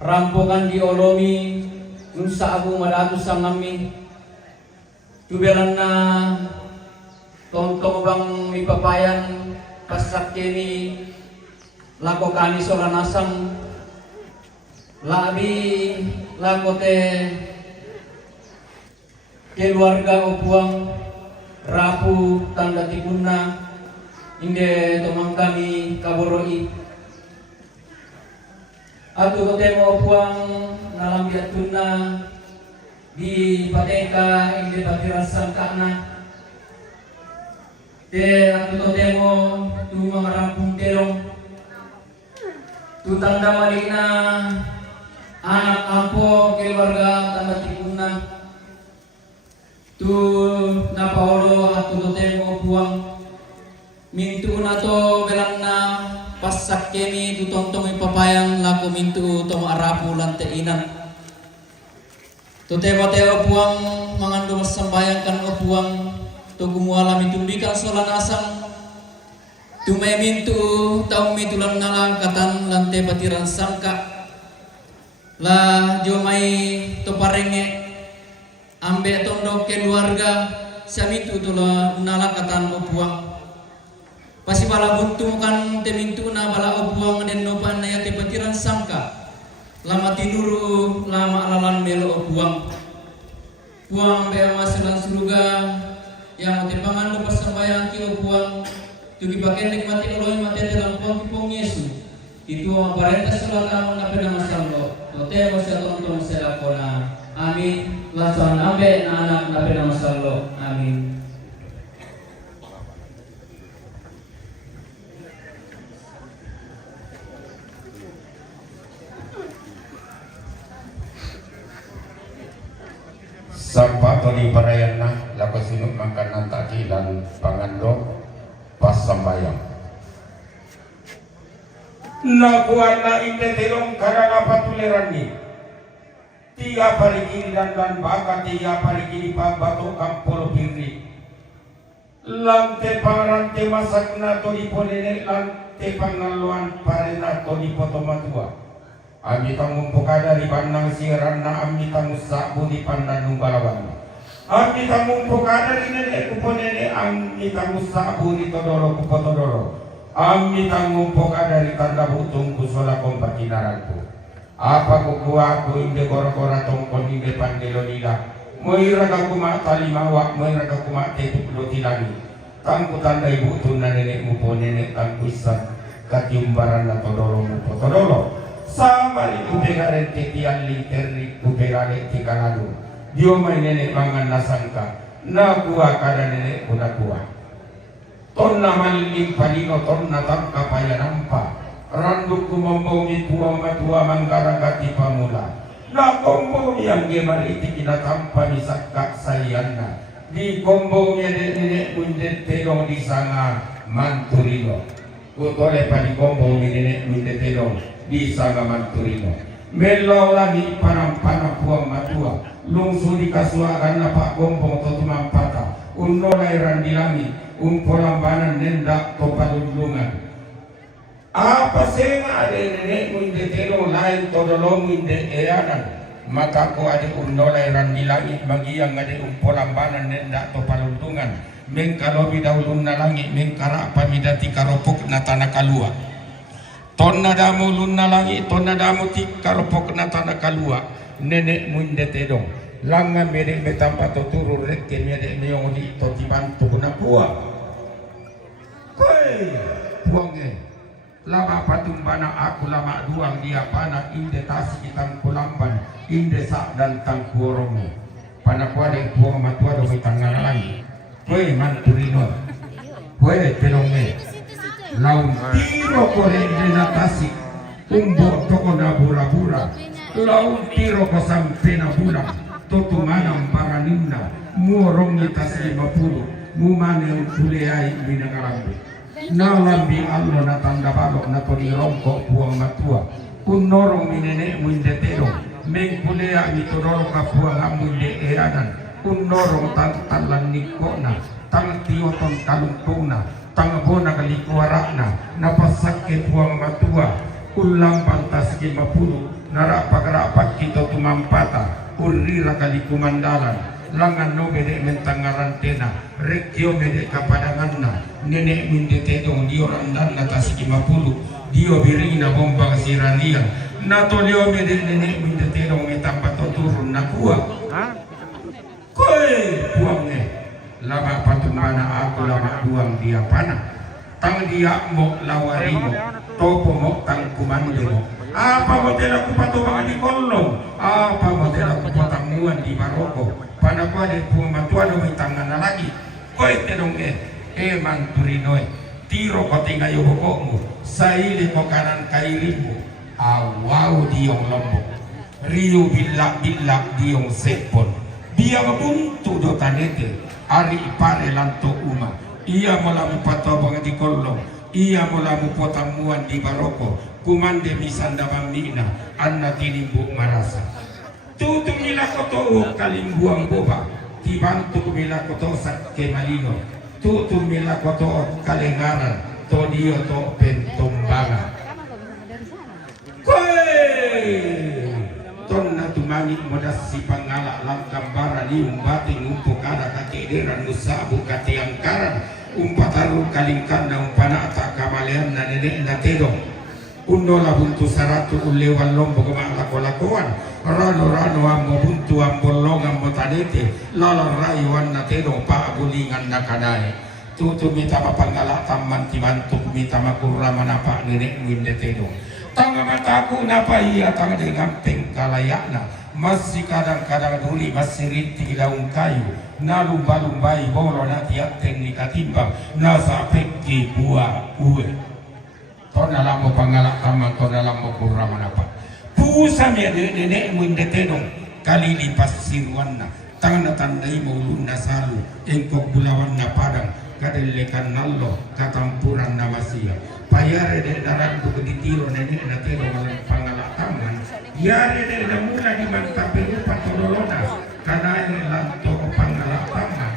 rampokan di olomi nusa abu madatu sangami tubelan na tontong bang mipapayan pasak kini lakokani soranasang labi lakote keluarga opuang rapu tanda tikuna inde tomang kami kaboroi atu totemo opuang nalam biatuna di pateka inde patiran sangkana te atu totemo tu mangarampung terong tu tanda malina anak ampo keluarga tanda tikuna tu napaolo atu totemo buang mintu nato belanna pasak kemi tu tontong ipapayang laku mintu tomo arapu lante inan tu teo buang mangando sembayangkan o buang tu kumuala mitumbikan solanasang tu may mintu taong mitulang nalangkatan lante patiran sangka la jo may to parenge ambe tondo keluarga sa mintu tu la nalangkatan o buang pasi bala buntung kan te mintu na bala o buang den nopan na yate patiran sangka lama tinuru lama alalan melo buang be masilan surga yang timbangan lu persembahyang kilo buang tugi pakai nikmati oleh mati dalam pong Yesus itu aparenta sulaka mengape nama sallo tote masa tonton selakona amin lasan ambe anak nape nama sallo amin. Sampai tadi parayana laku sinuk makanan taki dan pangando pas sambayang. Nakuana inde terong karena patuleran ni. 3 parigi dan baka 3 parigi pambato kampolo pirri. Lante parante masakna to diponene lante pangaluan parena to dipotomatua. Ami tanggung pokada di pandang siranna ami tanggung sabu di pandang numbalawan. Ami tanggung pokada di nenek kuponene ami tanggung sabu di todoro kupotodoro. Ami tanggung pokada di tanda butung kusola kompatinaranku. Apa kukuha aku inde gora-gora tongkon inde pandelo nila. Moira kakuma talimawak moira kakuma tepuk lotilani. Tangku tanda ibu tun na nenek mupo nenek tangku isan katiumbaran na todoro mupo todoro. sama itu pegaren tetian literni kuperane tikalalu dia main nenek mangan nasangka na kuah kada nenek kuna kuah tonna malilim palino tonna tangka paya nampa randuk kumombomi tua matua manggara gati pamula na kombomi yang gemariti kina tampa misakak sayana di kombomi nenek mundet telong di sana manturino utole pa di kombomi nenek mundet telong di sana manturino melo lagi panam-panam puang matua lungsu di kasuakan na pak gombong to tumampata unno lairan di langit umpolambanan nendak to palulungan apa senga ade nenek munde telo lain to dolong munde eanan maka ko ade unno lairan di langit magiang ade umpolambanan nendak to palulungan mengkalobi daulun na langit mengkara pamidati karopok na tanah kalua tonna damu lunna langit tonna damu tik karopok na tanah kalua nenek munde tedong langan medek betampa to turun rekke medek meong di to tibantu kuna puang koi puange lama patung bana aku lama duang dia pana inde tasi kitang kulamban inde sak dan tang kuorongo pana kuade puang matua do tangan lagi koi manturino koi telonge laun tiro kore dina tasi umbo toko na bura-bura laun tiro ko sampe na bulan toto manam paraninna muorong tas 50 mumane kuleai binangalambe nalambi allo na tanda balok na toni rongko puang matua unorong minene mundetero mengkulea mitodoro ka puang amunde eranan unorong tang talan nikona tang tioton kalungtona tang bona kalikuarakna napasakke puang matua ulang pantas 50 narapak-rapak kita tumampata urira kali kumandalan langan no bedek mentangaran tena rekyo bedek kapadanganna nenek minde tedong dio randan atas 50 dio birina bomba sirania nato dio bedek nenek minde tedong metampa turun nakua koi buangnya lama patung mana aku lama buang dia panah tang dia mok lawarimo topo mok tang kumandemo apa model aku patuang di kolong apa model aku patanguan di Maroko pada ku ada puang matuan do tangan lagi koi tedong manturinoy tiro ko tinggal yo bokokmu saili ko kanan kairimu awau diong lombok riu bilak diong sepon biang buntu do tanete ari ipare lanto uma ia mulamu patobang di kolong ia mulamu potamuan di Maroko kumande misanda mamina anna tinimbu marasa tutu mila koto kalimbuang boba tibantu mila koto sakke malino tutu mila koto kalengaran to dio to pentombangan koi tonna tumani modas si pangala langkambara ni umbati ngumpuk ada kakederan nusabu katiangkaran umpataru kalingkan na umpana ata kamalean na nenek na tedong undo la buntu saratu ulewan lombo kema lakolakoan rano ammo buntu ambolong ammo tanete lala rayuan na tedong pa abulingan na kanai tutu mita mapangala taman tibantuk mita makurra manapa nenek minde tedong tanga mataku napa iya tanga dengan pengkalayakna masih kadang-kadang duli masih rinti daun kayu na lumba-lumbai bolo na tiaten ni katimbang na sapeki buah uwe tona lamo pangalak kama tona lamo kurra manapa pusa me nenek minde tedong kali lipas sirwanna tanga tandai maulun nasalu engkok bulawan na padang kadelekan nallo katampuran namasia payare de daran tu ditiro nenek na tedong malang pangalak taman yare de mula di mantape rupa tololona kana lanto pangalak taman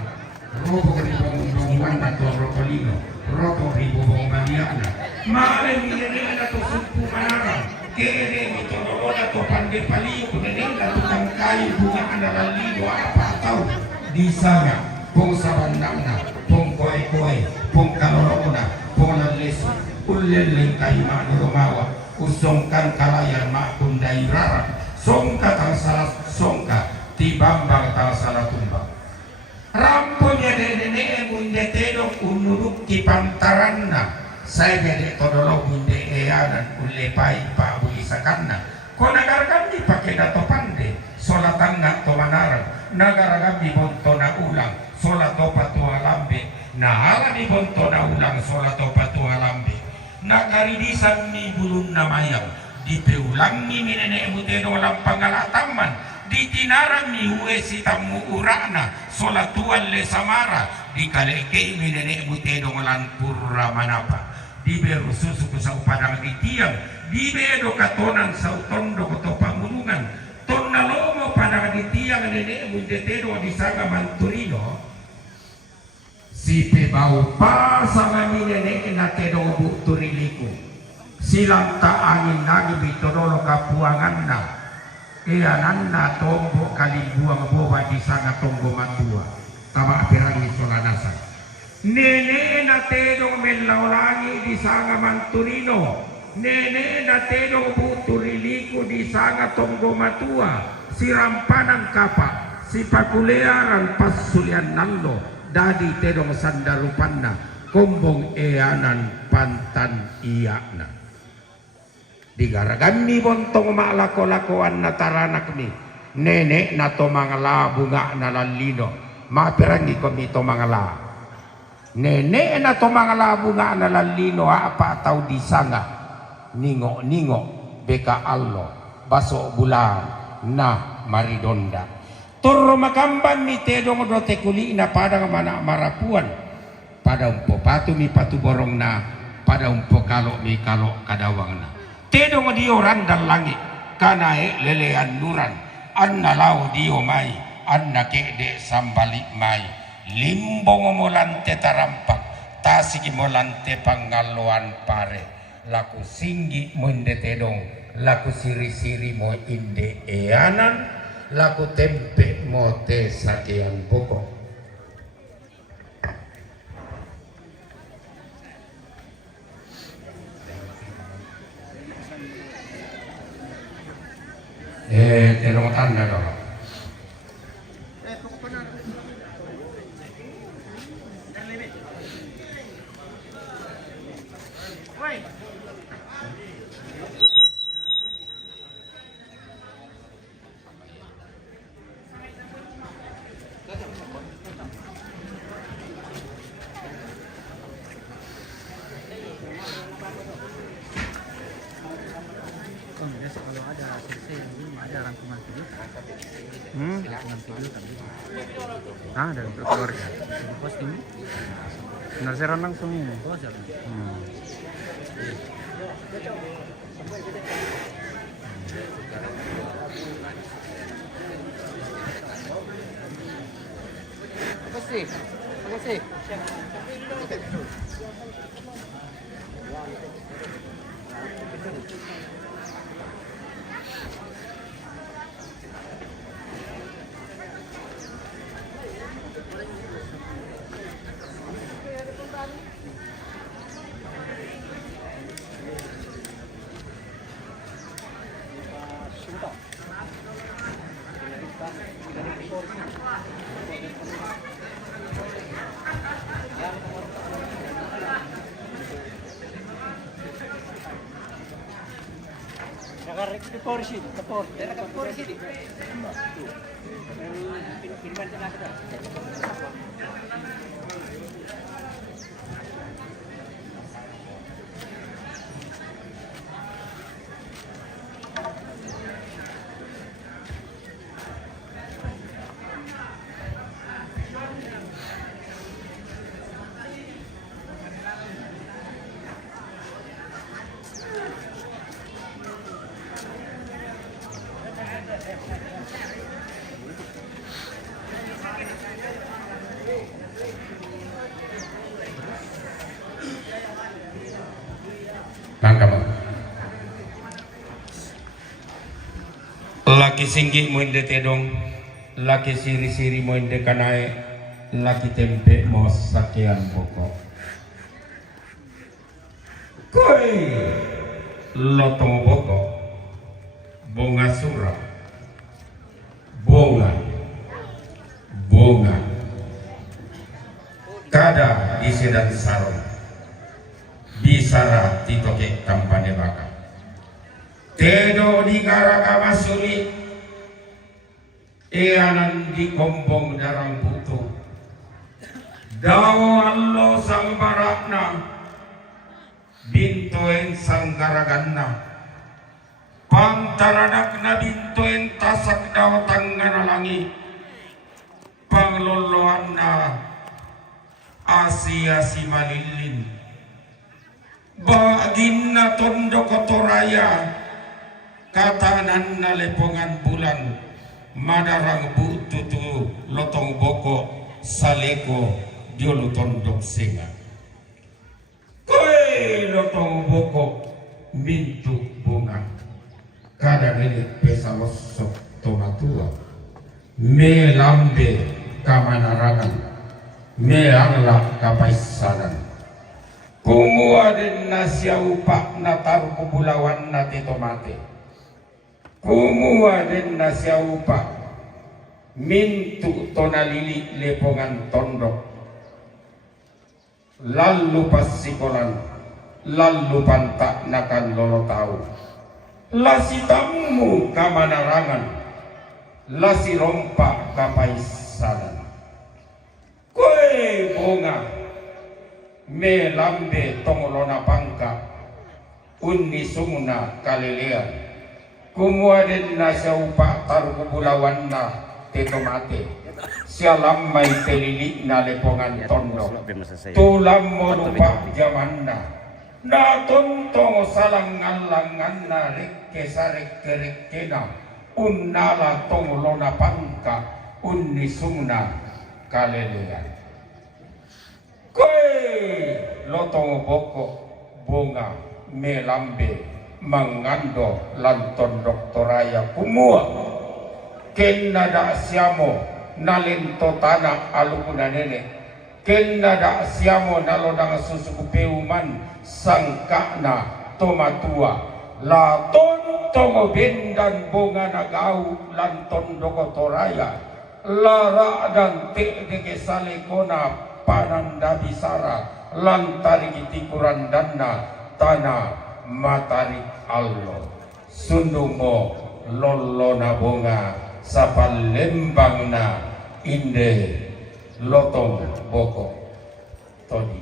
robo kali bangun atau rokolino robo ribu bong maniana male nenek na to suku manarang kere mitololona to pande paliu nenek na tukang kayu bunga analalido apa tahu di sana pong sabandangna pong koe pong kalorona pong lalesu uleleng kayu manuromawa usongkan kalayan makun dairara songka tang salah songka tibambang tang salah tumbang rampunya nenek munde tedong unuruk kipantaranna saya bede todolo munde eanan ulepai pa bulis sakanna ko negara kami pakai dato pande solatan na to manarang negara kami bonto na ulang solato patua lambe na hala di bonto na ulang solato patua lambe na karidisan ni bulun na mayang di peulang ni minene emuteno walang pangalataman di tinarang ni uesi tamu urana solatuan le samara di kaleke minene emuteno walang purra manapa di beru susu sa upadang di tiang di bedo katonan sa utondo koto pamulungan ton nalomo padang di tiang nene emuteno di saga manturino si pebau pasang minene na tedo bu turiliku silang ta angin nagi bitodolo kapuangan na nanna tombo kali buang boba di sana tombo matua tama perangi solanasan nene na tedo melaulangi di sana manturino nene na tedo bu turiliku di sana tombo matua si rampanang kapa si pakulearan pasulian nallo dadi tedong sandarupanna kombong eanan pantan iyakna digaragan ni bontong malako-lakoan na taranak mi nenek na to mangala bunga na lalino mapirangi kami to mangala nenek na to mangala bunga na lalino apa tau disanga ningo-ningo beka allo baso bulan na maridonda Toro makamban mi tedong dote kuli na padang mana marapuan pada umpo patu mi patu borong na pada umpo kalau mi kalau kadawang na tedong dio randal langit kanae lelean nuran anna lau dio mai anna kede sambalik mai limbong molante tarampak tasiki molante panggaluan pare laku singgi monde tedong laku siri-siri mo inde eanan laku tempe mote sakian pokok terong tanda dong dari keluarga posting nasiran langsung ini makasih laki singgi moinde tedong laki siri-siri moinde kanae laki tempe mo sakian pokok koi lotong pokok bunga surau bunga kada di sedang sarong bisara titoke kampane baka tedo di garaka masuli eanan di kombong darang butuh dawo allo sang barakna bintoen sang garaganna pantaradak na bintoen tasak daw tangan langi pangloloan na Asia si malilin bagin na tondo kotoraya katanan na lepongan bulan madarang bututu lotong boko saleko diolo tondok singa koe lotong boko mintu bunga kada ini pesa losok tomatua me lambe kamanarangan me angla kapaisanan kumua den nasya upak natar kubulawan nati tomate kumua den nasya upak mintu tonalili lepongan tondok lalu pasikolan lalu pantak nakan lolo tahu lasi tamu kamanarangan lasi rompa kapaisanan koe bunga me lambe tongolona pangka unni sumuna kalelean kumua den nasya upak taru kubulawanna tetomate sialam mai telili na lepongan tondok tulam monupa jamanna na tontong salang ngalangan na rekke sarek kerekena unnala tongolona pangka unni sumuna kalelean koe lotong boko bunga melambe mangando lanton doktoraya kumua kenada siamo nalento tanah alukuna nene kenada siamo nalodang susuku peuman sangkana tomatua la tontongo bendan bunga nagau lanton doktoraya lara dan te deke salekona pananda bisara lantari kitikuran dana tanah matari allo sundumo lolona bonga sapal lembang na inde lotong boko todi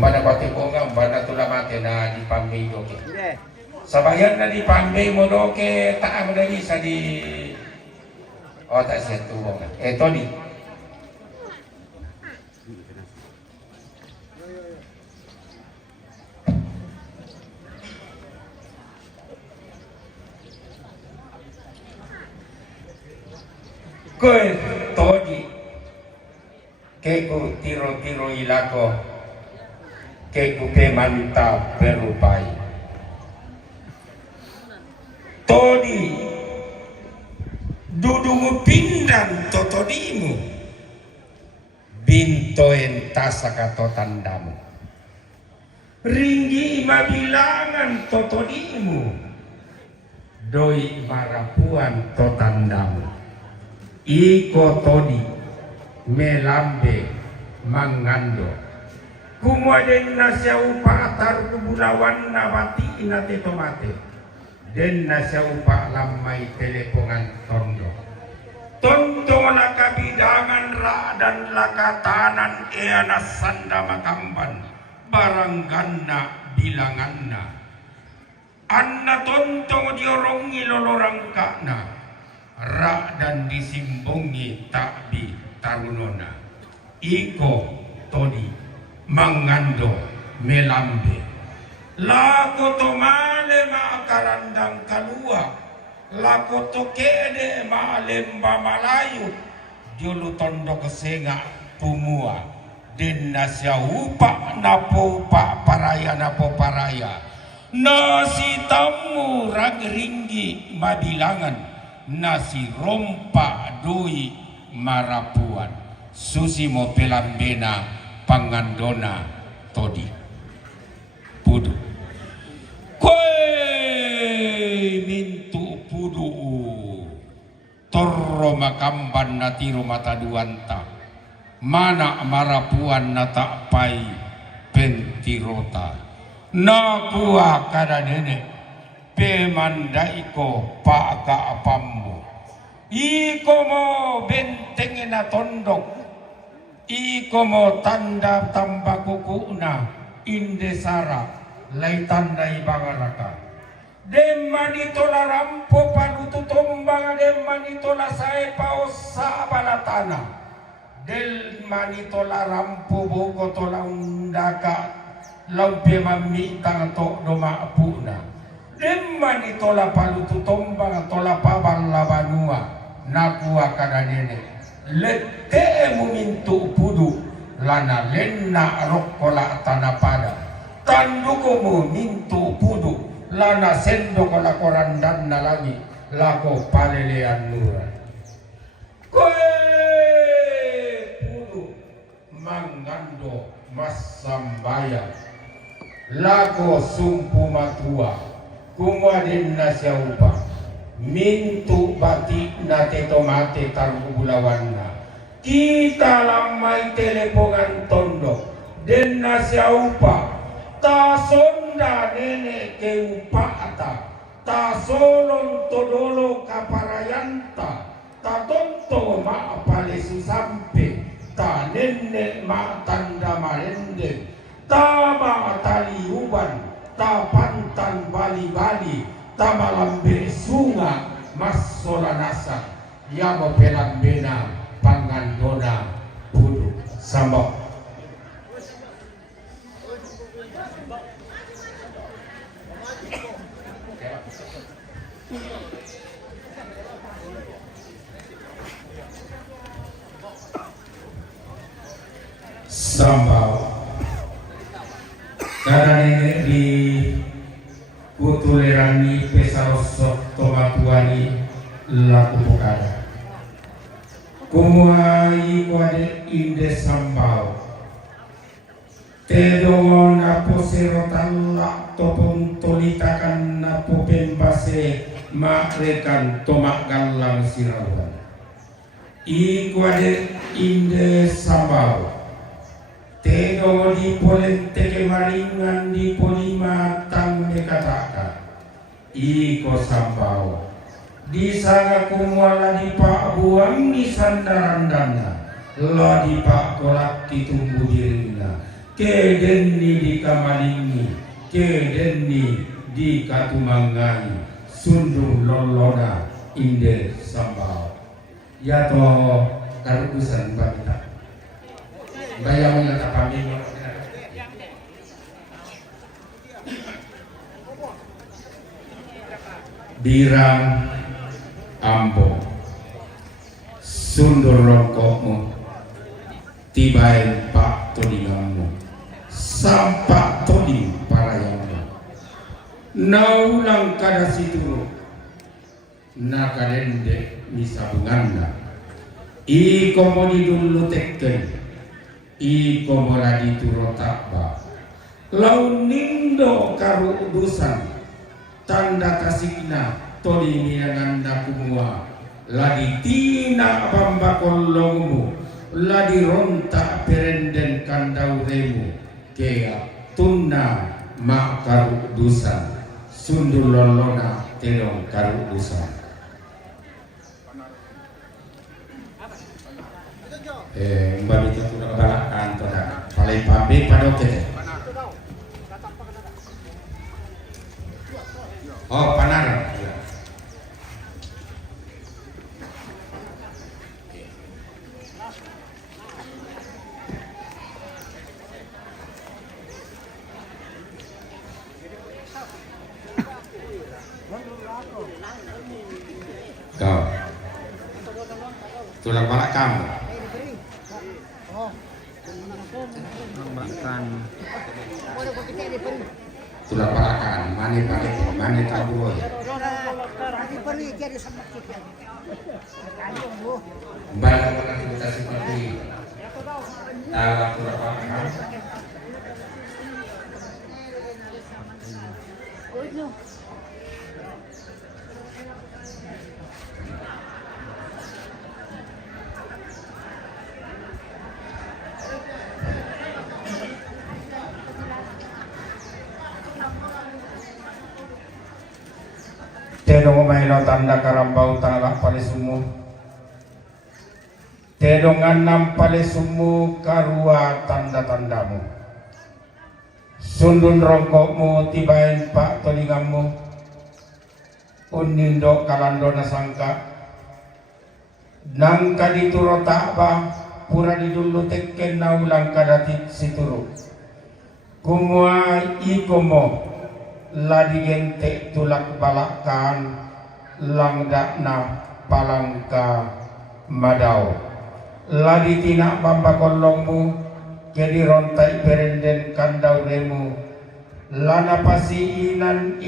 mana pati bonga mana tulamate na di pambay doke sabayan na di pambay mo doke taang na sa di oh tak siya tuwong todi koe todi keku tiro-tiro ilako keku pemanta berupai todi dudungu pindan totodimu bintoen tasakato tandamu ringgi mabilangan totodimu doi marapuan totandamu iko todi melambe mangando kumuaden nasya upa atar kubulawan nabati inate tomate den nasya upa lamai telepongan tondo tondo laka bidangan ra dan laka tanan eana sanda makamban barangganna bilanganna anna tontong diorongi lolorang kana ra dan disimbongi takbi tarunona iko todi mangando melambe lako to male makarandang kalua lako to kede malemba malayu julu tondo kesenga pumua den nasya upa napo upa paraya napo paraya nasi tamu ragringgi mabilangan nasi rompa doi marapuan susimo pelambena pangandona todi pudu koe mintu pudu torro makamban natiro mata duanta mana marapuan nata pai pentirota Nakua kada nenek pemandaiko paga apamu. Iko mo benteng na tondok. Iko mo tanda tamba kukuna indesara lay tanda ibangaraka. Demmanito la rampo palututumbang demmanito la sae paos sa balatana. Del manito la rampo buko to la undaka lampe mamitang to doma apuna. Demmanito la palututumbang to la pabalabanua nakua kada nene. Lete mumintu pudu lana lenna rokkola tanapada. Tandukumu mintu pudu lana sendo ko lako randan na lagi lako palelean nuran. Koe pudu mangando masambaya lako sumpu matua kumadin na siya upa mintu batik na tetomate tarubulawan na kita lamay telepongan tondo den na siya upa ta sonda nene ke upata ta solon todolo kaparayanta ta tonto ma apale susampe ta nene ma tanda marende ta ma taliuban ta pantan bali-bali ta malambe sunga mas solanasa yamo pelambena pangandona pudu sambok. Sambal karena nenek di kutulerani pesarosok tomatuani laku pokada kumuai kuade inde sambal tedo napo serotalla topon tolitakan napo pembase makrekan tomak galang sirawan i kuade inde sambal tedo di polen teke maringan di polima tang mekataka iko sambao di sana kumwala di pak buang di sandaran dana la di pak kolak ditumbuh dirina ke denni di kamalingi ke denni di katumangai sundu lolona inde sambao ya to karukusan babita bayang menata paming birang ambo sundur rokokmu tibain pak todingamu sampak toding parayamu naulang kada situru nakadende misabunganna i komodi dulu tekken i komola di turotaba lau nindo karu udusan tanda kasikna todi minanganda kumua ladi tina bamba kolongmu ladi ronta perenden kandauremu kea tunna mak karu udusan sundul lolona telong karu udusan mbak itu sudah balakan pada paling pamit pada oke oh panar kau tulang balakam tulang balakan mani taburoy balik kita seperti tulang balakan Tedong mailo tanda karambau talak palesumu. Tedong anam palesumu karua tanda-tandamu. Sundun rongkokmu tibain pak tolingamu. Unindo kalando nasangka. Nang kadituro takba pura didulu tekken naulang kadatit situru. Kumua ikomo ladi gente tulak balakan langdakna palangka madau. Ladi tina bamba kolongmu jadi rontai perenden kandau remu. Lana pasi inan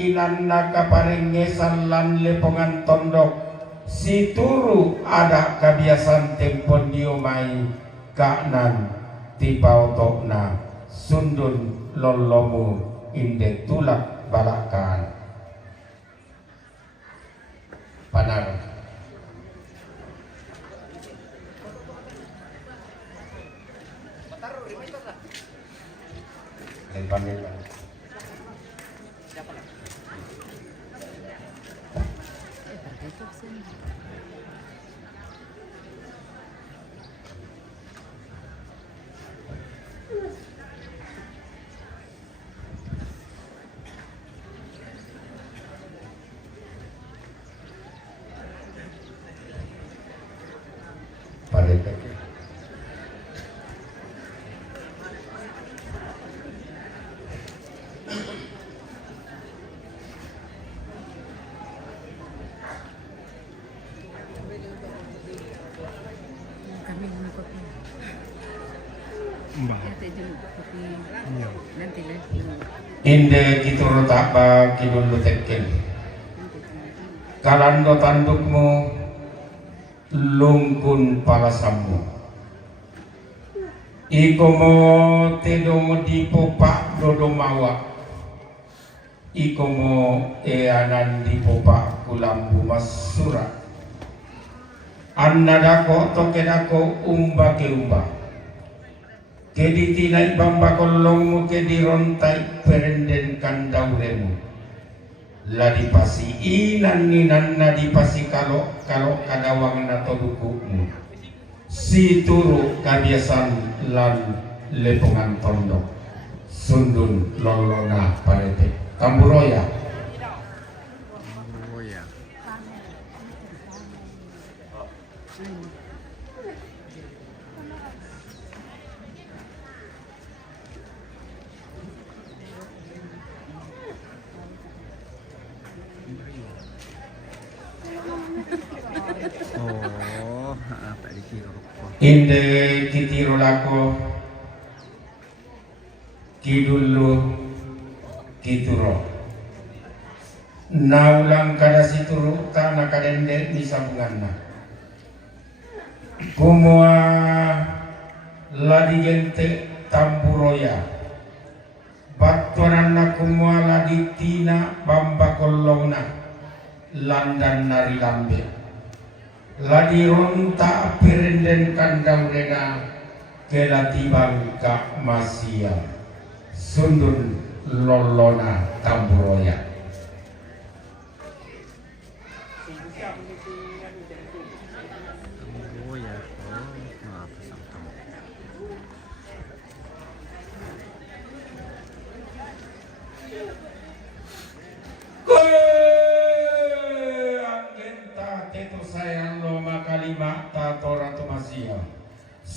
naka parengesan lan lepongan tondok. Si turu ada kebiasaan tempon diomai kaknan tipautokna sundun lolomu inde tulak balakan panar. Inde kituro takba kidul tekken. Kalando tandukmu lungkun palasammu. Ikomo tedomo dipopak dodomawa. Ikomo eanan dipopak kulambu masura. Annadako tokedako umba ke umba. Kedi tinai bamba kolongmu kedi rontai perenden kandauremu. Ladi pasi inan na dipasi kalau kadawang na todukukmu. Si turu kabiasan lan lepongan tondok. Sundun lolona palete. Kamburoya. Inde kitiro lako kidulu kituro naulang kada situru tanah kadende ni sambunganna kumua ladi gente tamburoya baturanna kumua ladi tina bamba kolongna landan nari lambe ladi ronta pirenden kandang rena kelatibang ka masia sundun lolona tamburoya.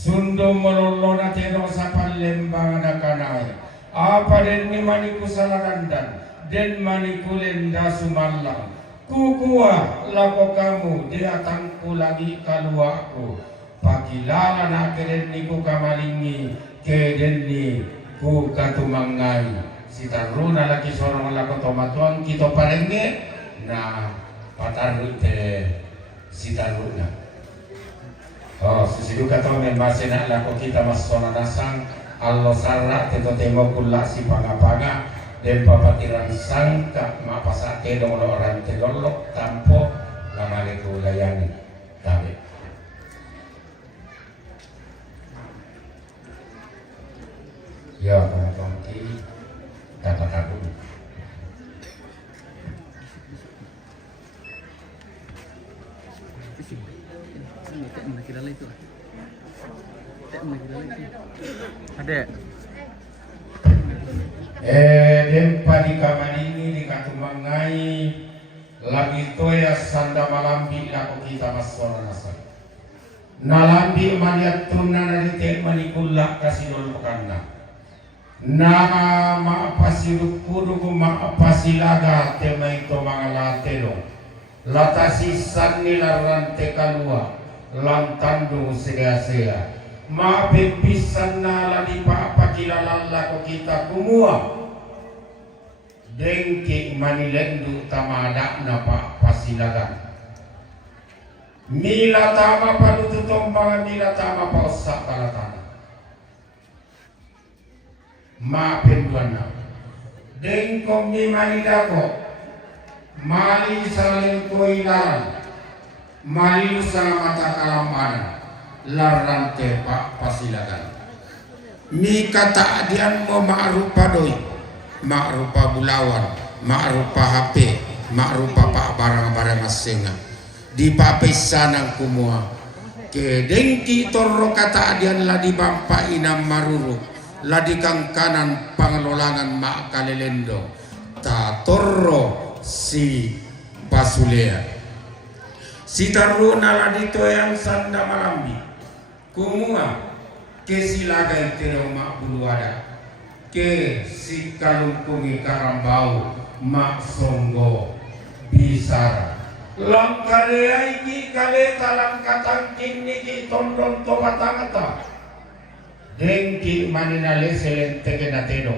Sundo mololona teno sapan lembang nakanai. Apa den ni maniku salarandan, den maniku lenda sumalang. Kukua lako kamu diatangku lagi kaluaku. Pakilala na keren niku kamalingi keden ni ku katumangai. Sitaruna laki sorong lako tomatuan kito parenge na patarute sitaruna. Oh, susiduka to men masena lako kita masona nasang allo sarra teto temo kula si panga-panga den papatiran sangka mapasake dong orang telolok tampo lamale kulayani tabe. Ya, kongki dapat aku. Adek. Dempa di kamanini di katumangai lagi toya sanda malambi lako kita masora nasal. Nalambi maniat tunna nari tek manikulla kasidol pekanna. Na maapasi kudu maapasi laga tema itu mangalate dong. Latasi sanni larante kalua lantandung sea-sea. Maafin pisan nala di papa kilalala ko kita kumua. Dengki manilendu tamada na pa pasilagan. Mila tama palututong mga mila tama pa sa palatana. Maafin duan na. Dengkong ni manilako. Mali sa lingkoy laran. Mali sa mata kalamanan. Larante pak pasilagan. Mi kata adian mo maarupa doi, maarupa bulawan, maarupa HP, maarupa pak barang-barang asenga. Di papesanang kumua. Ke dengki torro kata adian ladi bampa inam maruru, ladi kang kanan pangelolangan mak kalelendo. Ta torro si pasulea. Si taruna ladi toyang sanda malambi. Kumua ke silaga itero mak buluada ke si kalungkungi karambau mak songgo bisara langkare aiki kale talang katangking niki tondon to batangata dengki manina leselen tekena tedo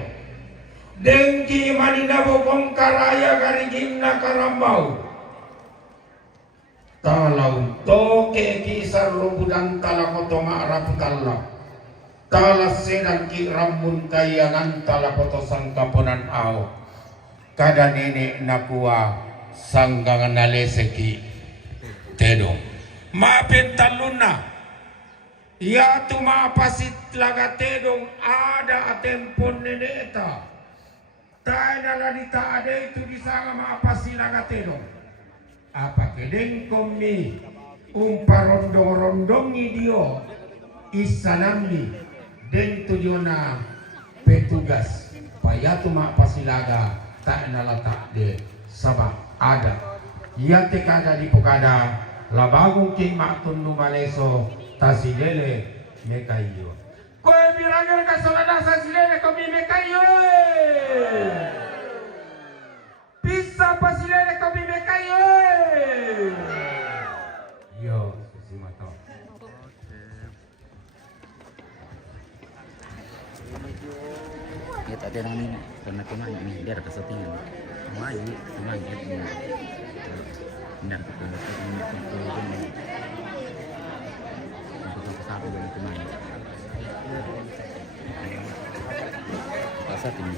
dengki manina bokong karaya garigimna karambau talau toke kisar rubudan talakoto ma'raf talak talas sedang ki rambun kayangan talakoto sangkaponan au kada nenek nakua sanggangan naleseki tedo maafin taluna ya tu maapasit laga tedong ada atempon nenek eta tayo naladita ada itu disanga maapasi laga tedong apa kedeng komi umparondong-rondongi dio isanambi den tujona petugas payatu mak pasilaga tak nalata de sabak ada ia tekada di pokada labagung king mak tunnu maleso tasilele mekayo koe birangan kasolada sasilele komi mekayo bisa pasilele komi mekayo yo si mata Ya tak ada nang ni karena kemana ni dia ada kesetingan. Maju ini. Benar betul ini ini. Untuk satu dan kemana. Pasat ini.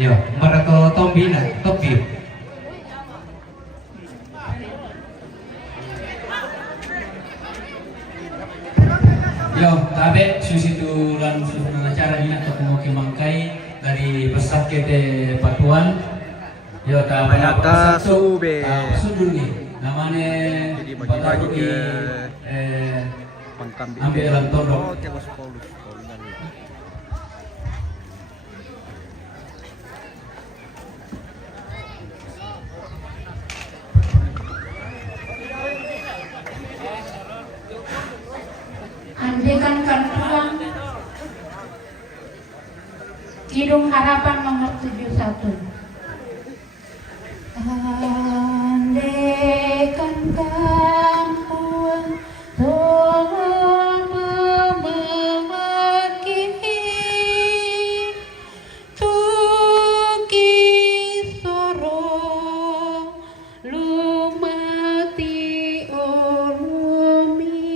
Yo, marato tombina, topi. Yo, tabe susitu lan acara ini atau mau kemangkai dari pesat kete Patuan. Yo, tabe Manaka sube. Sudul nih. Namanya Jadi bagi-bagi ke ambil dalam todok. Andekan Tuang Kidung Harapan nomor 71. Andekan Tuang tolong memaki tuki soro lumati olumi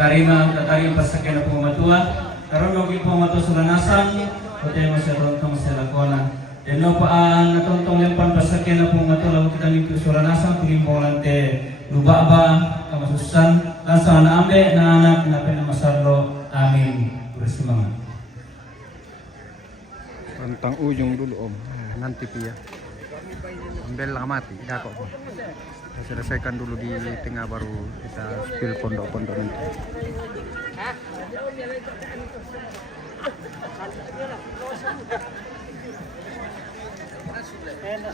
tarima pasakyan na pumatua karon og pumatua Sulanasan pati mo sa tontong sa lakona deno pa ang natontong lempan pasakyan na pumatua lagu kita minggu Sulanasan pilimpolante lubaba kamasusan lansa na ambe na anak na pinamasarlo amin bersemangat Rentang ujung dulu om. Nanti pia. Ambil lah mati, dah kok. Selesaikan dulu di tengah baru kita spill pondok-pondok nanti.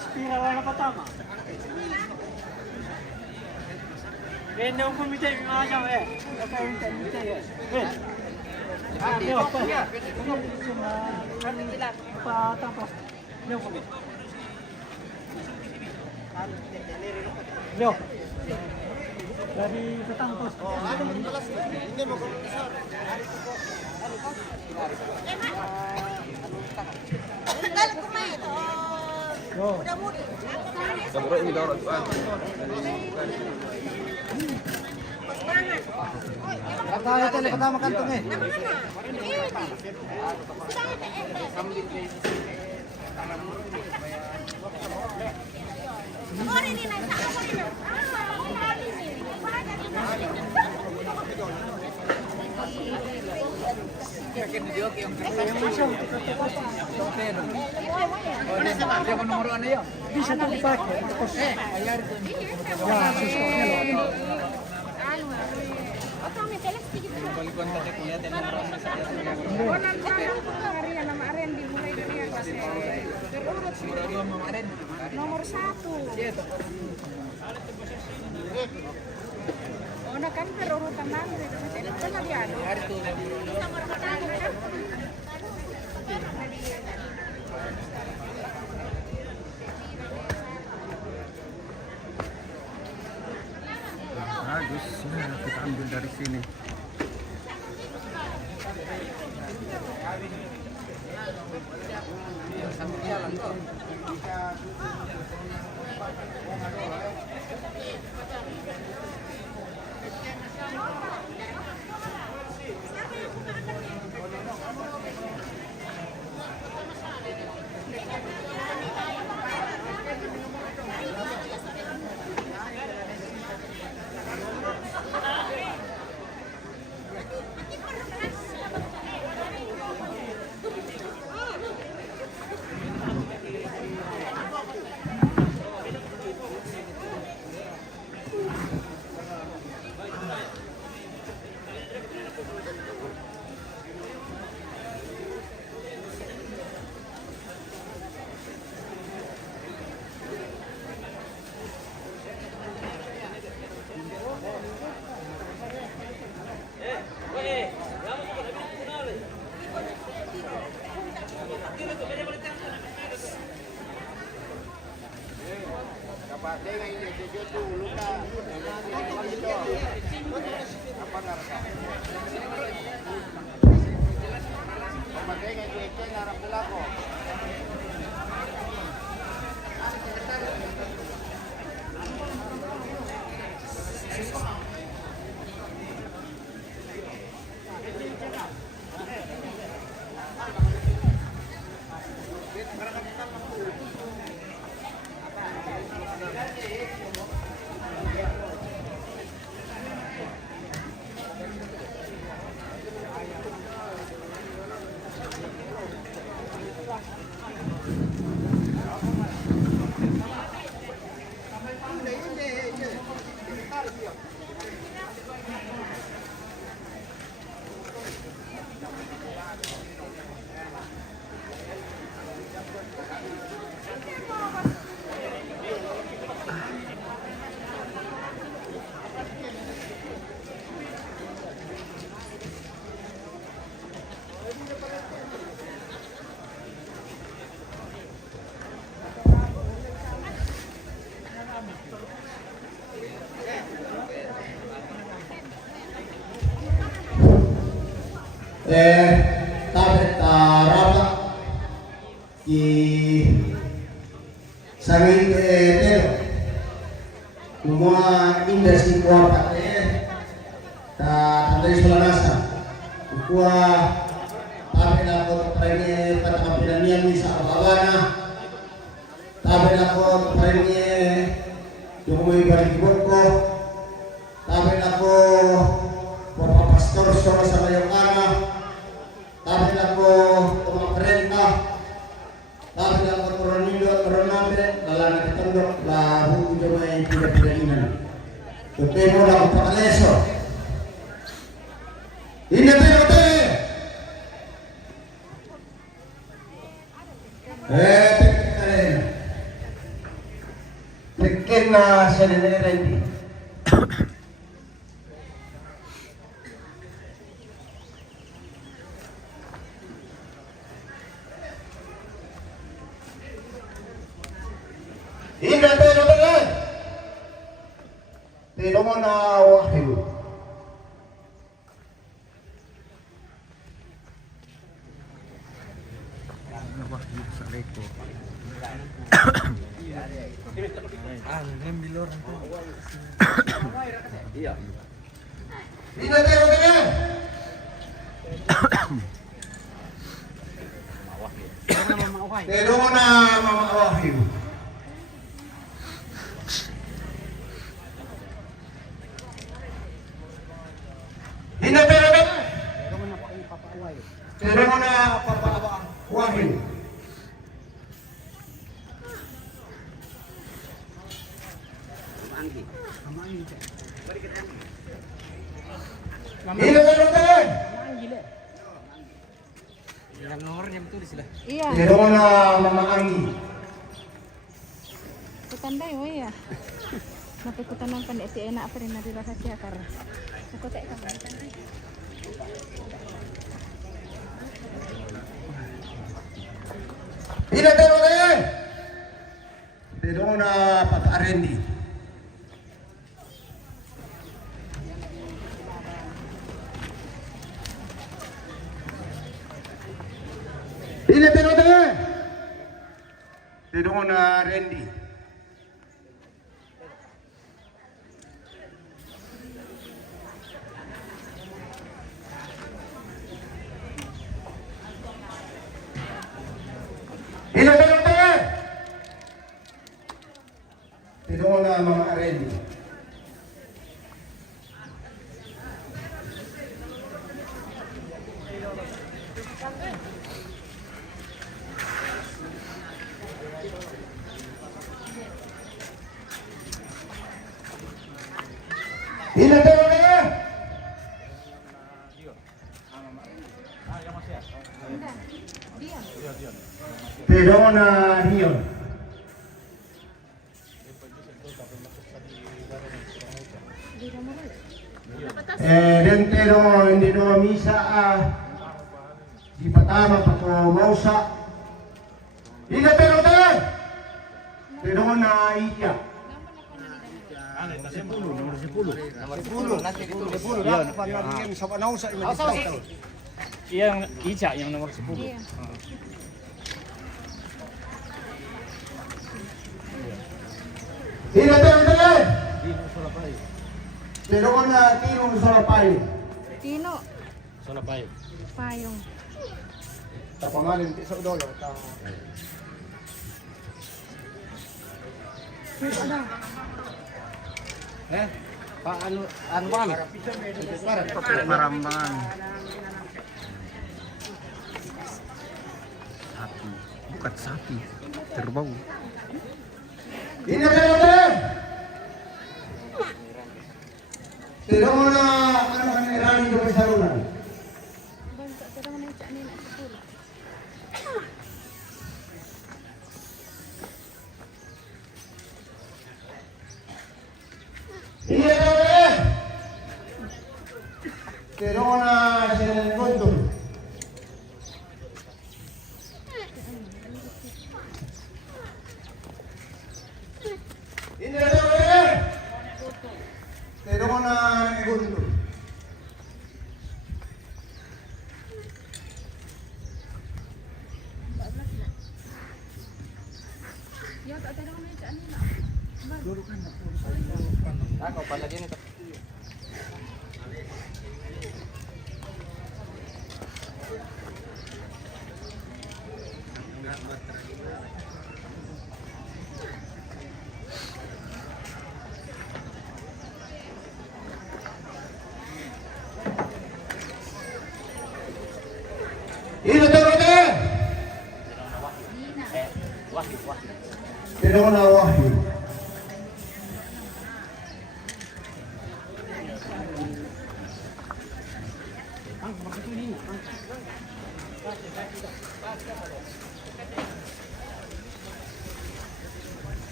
Spira wala pertama. Kena hukum minta macam apa minta ya. Dari petang pos. Ini mau besar. Samurai ini dapat tuan. Kata tele pertama kantong Bisa tuh dipakai. Ya, susahnya loh. Nomor 1. Oh, nah kan berurutan nanti. Itu kan dia. Nomor pertama kan? Bagus, ya, kita ambil dari sini. Tarapa di sangin telo semua industri kuat ta dari Solanasa. Kukua tabi na ko paringi patamapinanian ni sa Abawana. Tabi na ko paringi yung may balibot ko. Tabi na ko papapastor sa Mayokana. Tabi na ko tumakrenta. Tabi na ko Toronido at Toronambe. Lalana kitandok labu yung may pinapinanian. Tutemo na ko pakaleso. Ini perote. Tekken na siya nila hindi. Ini perote. Tino mo na wahyu. Wahyu sa Leko. Ini perote. Tino mo na mama wahyu. Ini perote. Tino mo na papa wahyu. Ini perote. Iya. Tino mo na mama Anggi. Kutanda yo ya. Napikutan ng pandai si enak pa rin na rahasia kar. Ako tak kamu. Ini perote. Tino mo na papa Arendi. Ini perote. Tino mo na Randy. Ini perote. Tino mo na mama Randy. Ini perote. Tino mo na Dion. Rentero hindi no misa di patama pa ko mausa. Ini perote. Tino mo na Iya. Yang Ica yang nomor 10. Iya. Ini perote. Tino mo na Tino Solapayo. Tino. Solapayo. Payong. Tapangalin sa udolo. Ada. Pak anu kami. Marambangan. Sapi. Bukan sapi. Kerbau. Ini perote. Tino mo na ano Rani do Sarunan. Bangsa terang na cak ni nak sepuluh. Ini perote. Tino mo na Guntur. Ini perote. Tino mo na Guntur. Ya tak terang na cak ni nak. Ako pala din ito.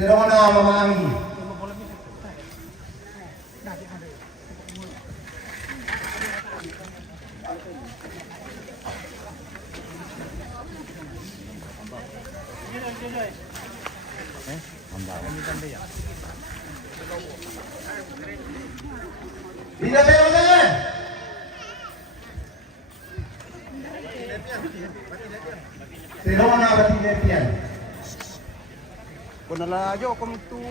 Pero na Mama Ami. Tidak ada. Pero na batilepian. Kung nalayo kung ito.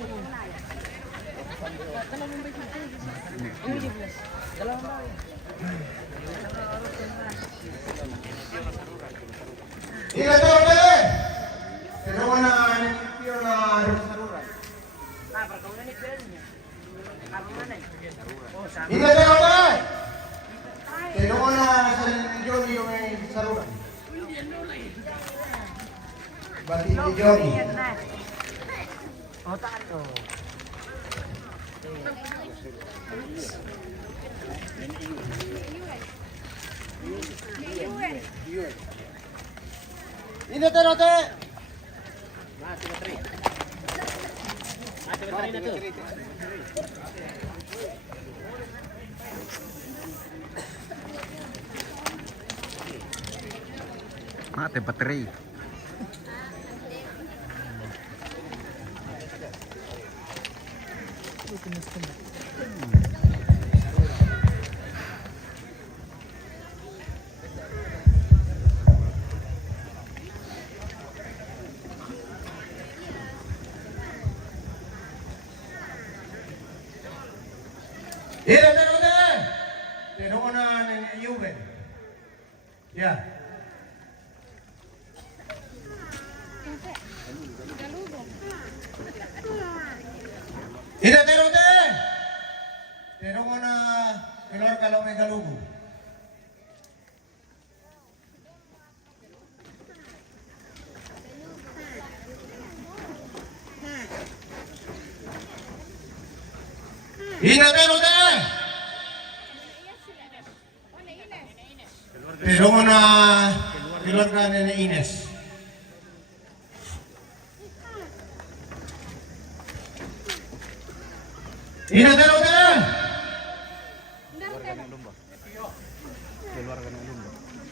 Tidak ada. Pero na nilipio na saruran. Tidak ada. Pero na sa Johnny yung saruran. Bati ni Johnny. Ini terote. Mate baterai. Ini terote. Pero na Juven. Ya. Tidak terote. Pero na keluar kalau megalugu. Tidak terote. Pero na keluar ka Nene Ines. Tidak terote.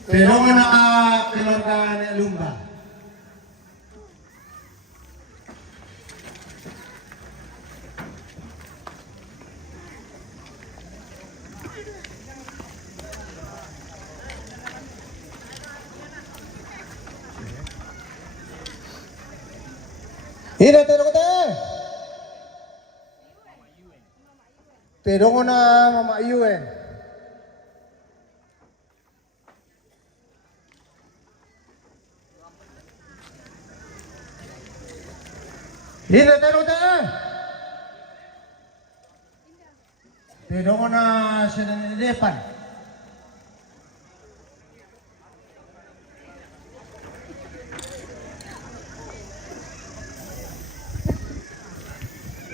Pero na keluar ka Nene Lumba. Tidak terote. Pero na Mama Yuen. Tidak terote. Pero na sa depan.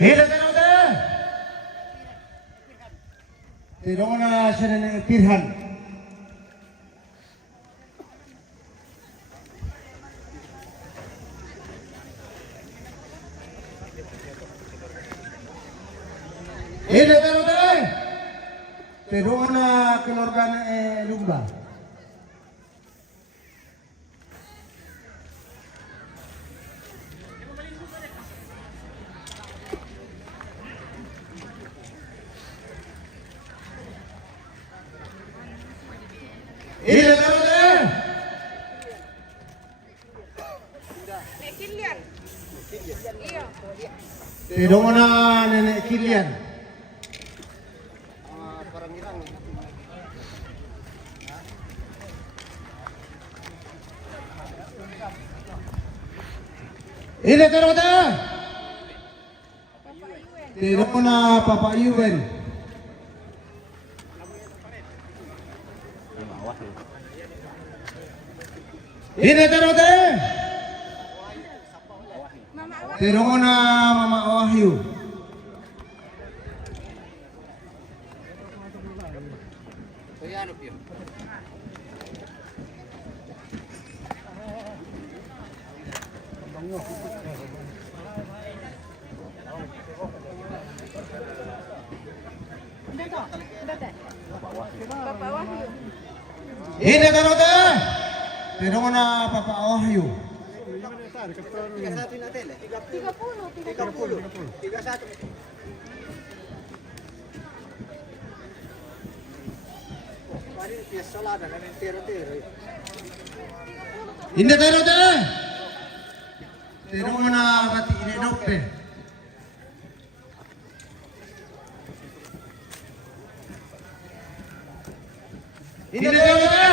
Tidak terote. Pero na sa Pirhan. Tidak terote. Pero na keluarga Lumba. Tidak terote. Pero na Nenek Kilian. Tidak terote. Pero na Papa Yuen. Tidak terote. Pero na Mama Wahyu. Ini karote. Pero na Papa Wahyu. 30. Hindi karote. Pero na pati ini dokter. Hindi karote.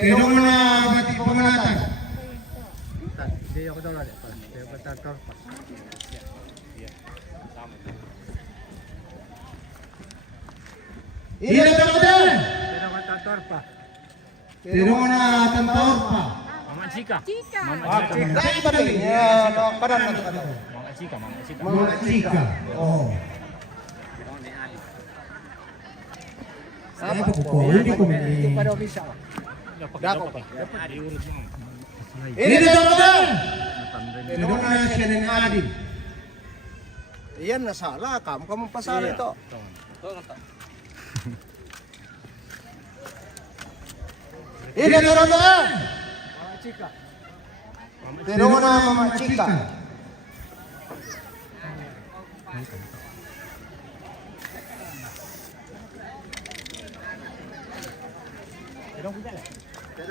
Pero na pati pumanatan. Hindi karote. Pero na tantorpa. Chika. Dahil ba rin? Kanan na ito. Mga chika. Oh. Ay, hindi ko may... Dako. Ini ito ba? Pero na siya ng adin. Iyan na sala. Kamu pasala ito. Ini ito ba? Pero na mga chika.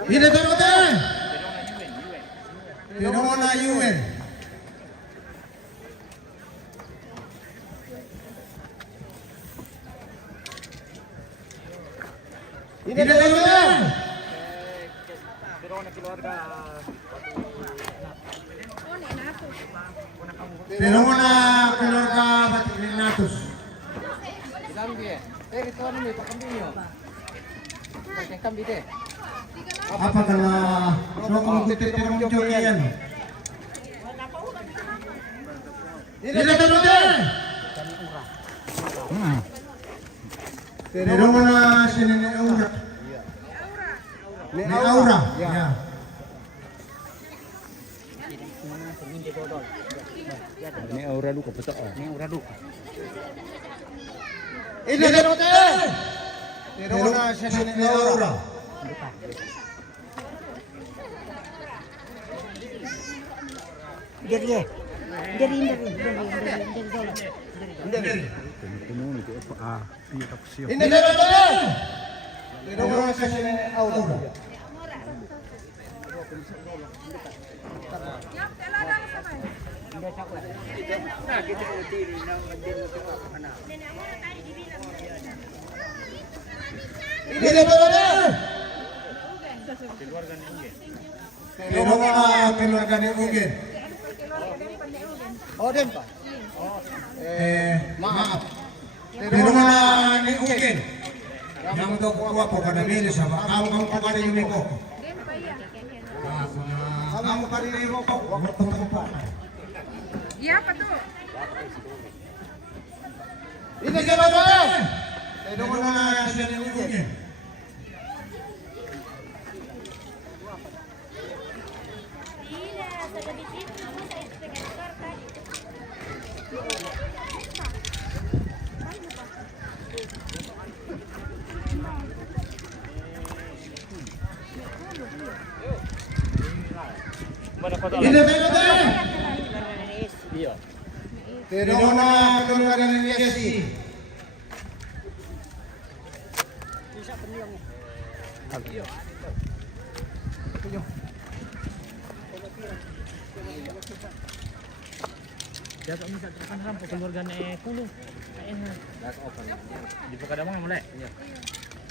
Ini teman-teman. Pero na UN. Ini teman-teman. Pero na keluarga Batik Linatus. Apa kalau kamu titik muncul yan? Ini teman-teman. Pero na sini ni Aura. Ni Aura. Ya. Ini aura luka betul. Ini aura luka. Ini teman-teman. Pero na sini ni Aura. Dari. Ini teman-teman. Pero na sini ni Aura. Ini teman-teman. Pero mga keluarga ni Ugen. Oh, din pa. Maaf. Pero mga ni Ugen. Yang to kuha po ka na nila sa kamu pa ka rin yung ko. Kamu pa rin yung ko. Iya, apa tuh? Ini ka ba? Pero mga siya ni Ugen. Ini teman-teman. Iya. Pero na keluarga ni Yesi. Jatuh misal kan rampo keluarga Kulu. Di Pekadamang mulai.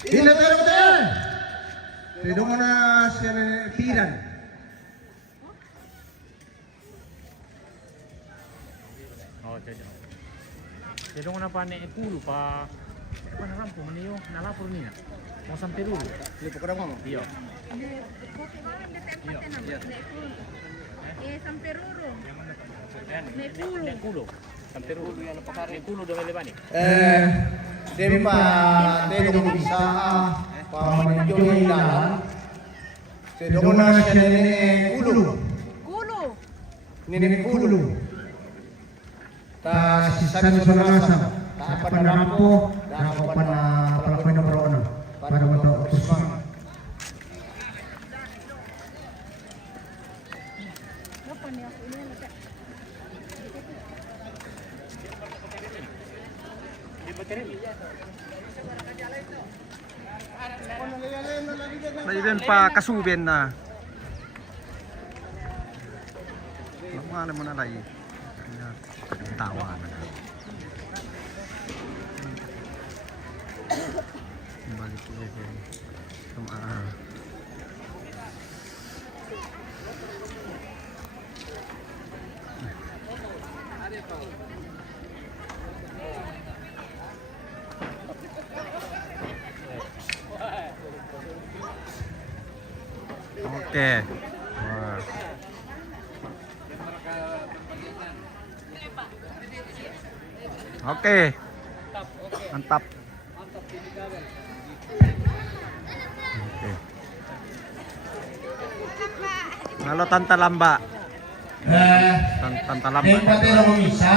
Ini teman-teman. Pero na siya ni Tiran. Jadi orang apa nek Kulu pa apa rampo menio nalapor ni. Mau sampai dulu. Di Pekadamang. Iya. Sampai Ruru. Nek Kulu. Sampai dulu yang nek Kulu do melebani. Dempa tedong bisa pamanjong dalan. Tedong na siya ni Kulu. Kulu. Ni Kulu. ta sisani solanasa ta apa na rampo na ako pa na palakoy na bro para mato kusma. Na event pa kasuben na. Mana mo na lagi. Tawa na. Balik ko din. Oke. Wah. Oke. Mantap. Oke. Halo Tante Lamba. Tante Lamba. Yung patero ko misa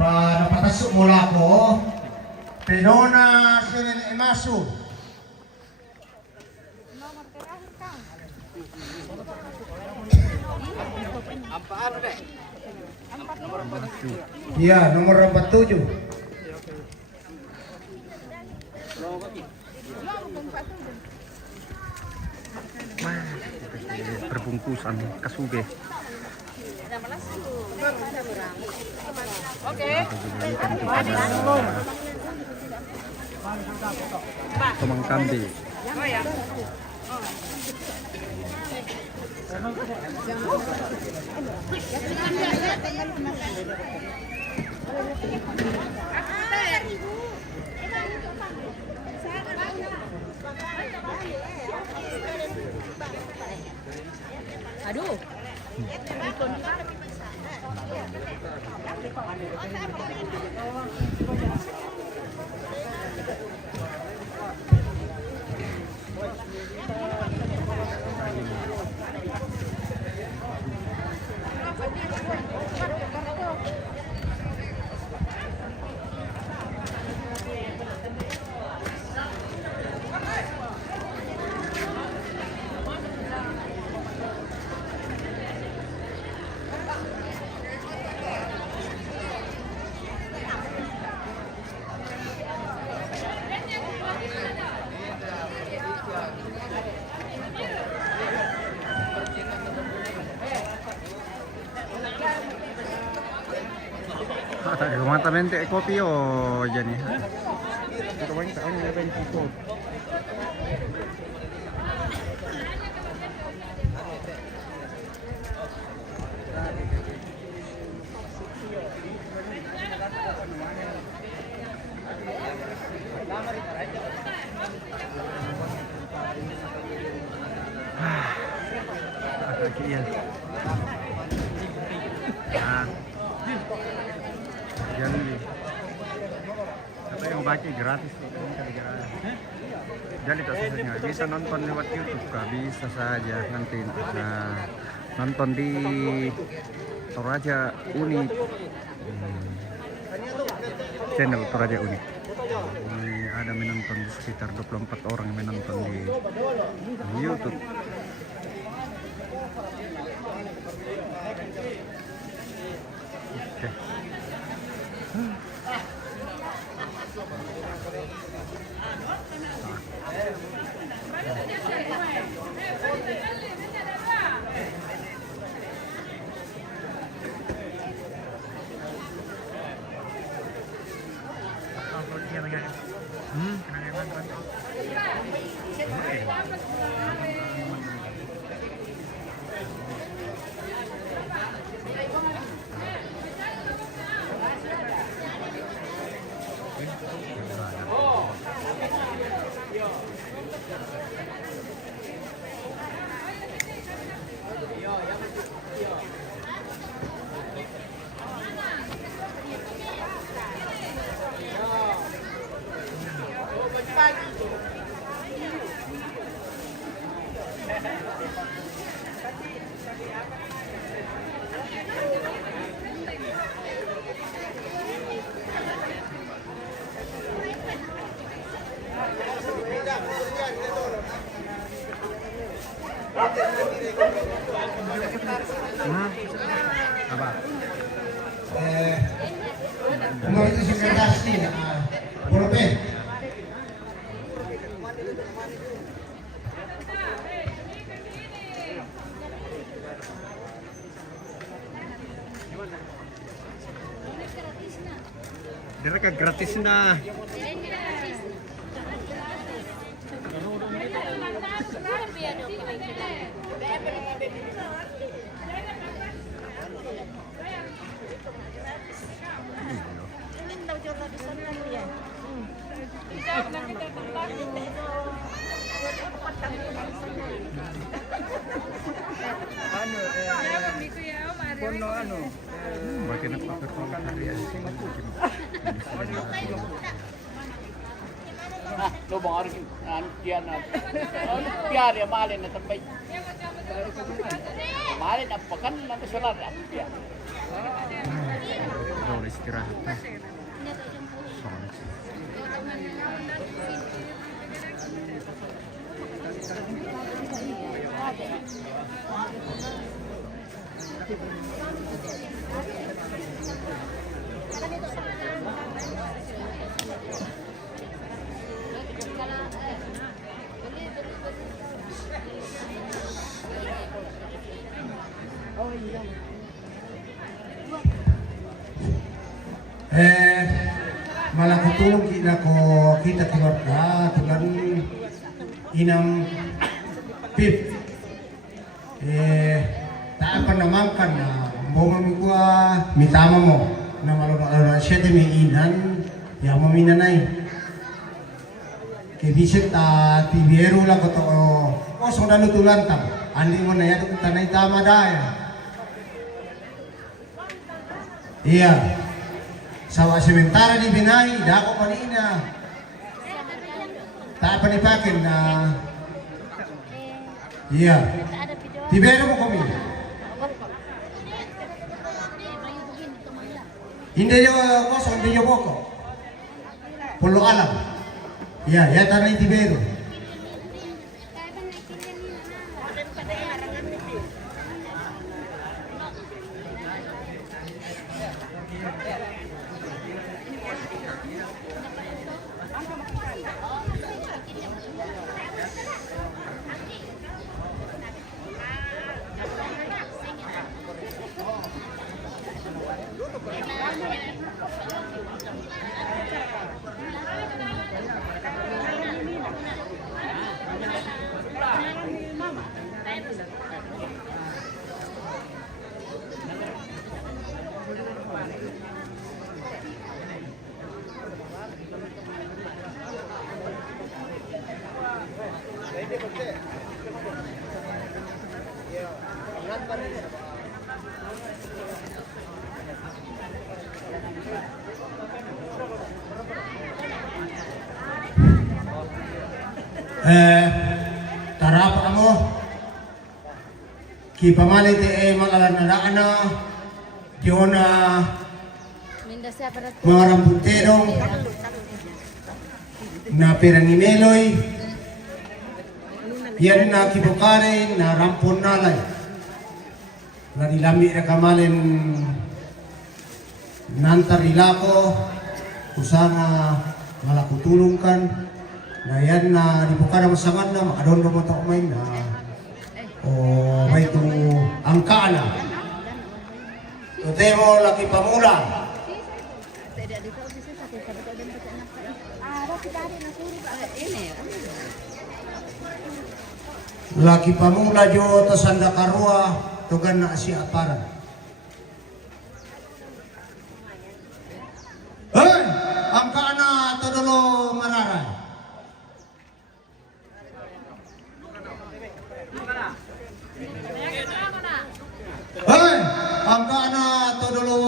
pa napatasok mula ko pinona sinin imasu. Iya, nomor 47. Perbungkusan kasuge. Oke. Tomang kambi. Aduh. Remotamente kopi o yan ya. Ito ba yung taon yung event ko? Iya. Jadi, apa yang baca gratis jadi tak susahnya bisa nonton lewat YouTube kah, bisa saja nanti nonton di Toraja Unik channel Toraja Unik. Ini ada menonton di sekitar 24 orang menonton di YouTube. Oke. Apa? Umur itu sih pasti na. Puluh. Mereka gratis na. Makin apa Lubang harus dia na biar ya malin na tambay. Malin apa kan nanti solar ya. Udah istirahat. Malah kutulong kita keluarga dengan inang pip tak apa namakan na bongang gua mitama mo na malala siya de inan ya maminanay ke bisit ta tibero la ko to so dalutulan tam andi mo na ya tanay tama daya iya sawa sementara di binay dako panina tak panipakin na iya tibero mo kami hindi nyo koso hindi nyo boko pulo alam iya ya tanay tibero tarap mo ki pamali te malalanaan na diyon na mga rambuterong na pirangimeloy yan na kibukare na rampon nalay na nilami na kamalin nantarilako kusana malakutulong kan na yan na dibuka na masangan na makadon na mga taumay na o may itong angka na tutemo laki pamula laki pamula jo tasanda karua tugan na si aparan angka na todolo mararay angka na todolo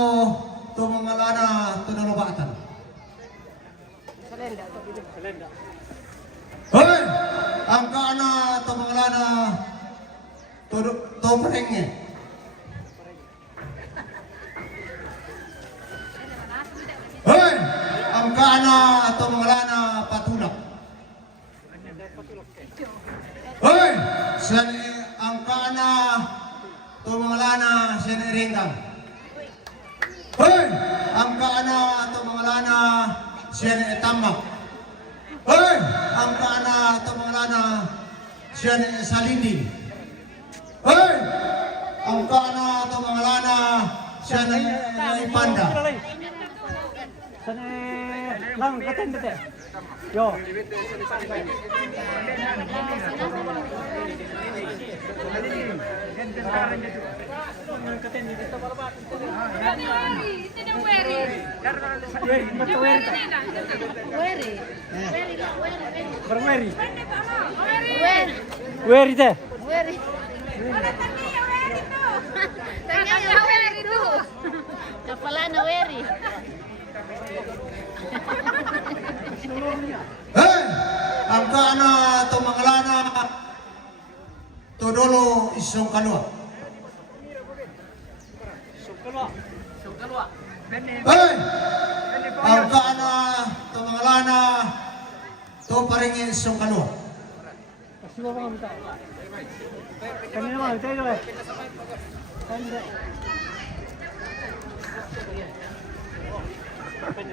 to mangalana todolo batan angka na to mangalana to merenge angka na to mangalana patulak angka na ang kaana to mga lana siya ni Etamak. Hoy, ang kaana to mga lana siya ni Salindi. Hoy, ang kaana to mga lana siya ni Panda. Lang, katen dete. Yo. Weri teh. Kepala na weri. Hey, ang kaana to mga lana Todolo isong kalwa. Hey, ang kaana to mga lana to paringin isong kalwa. Kanina mah tayo eh.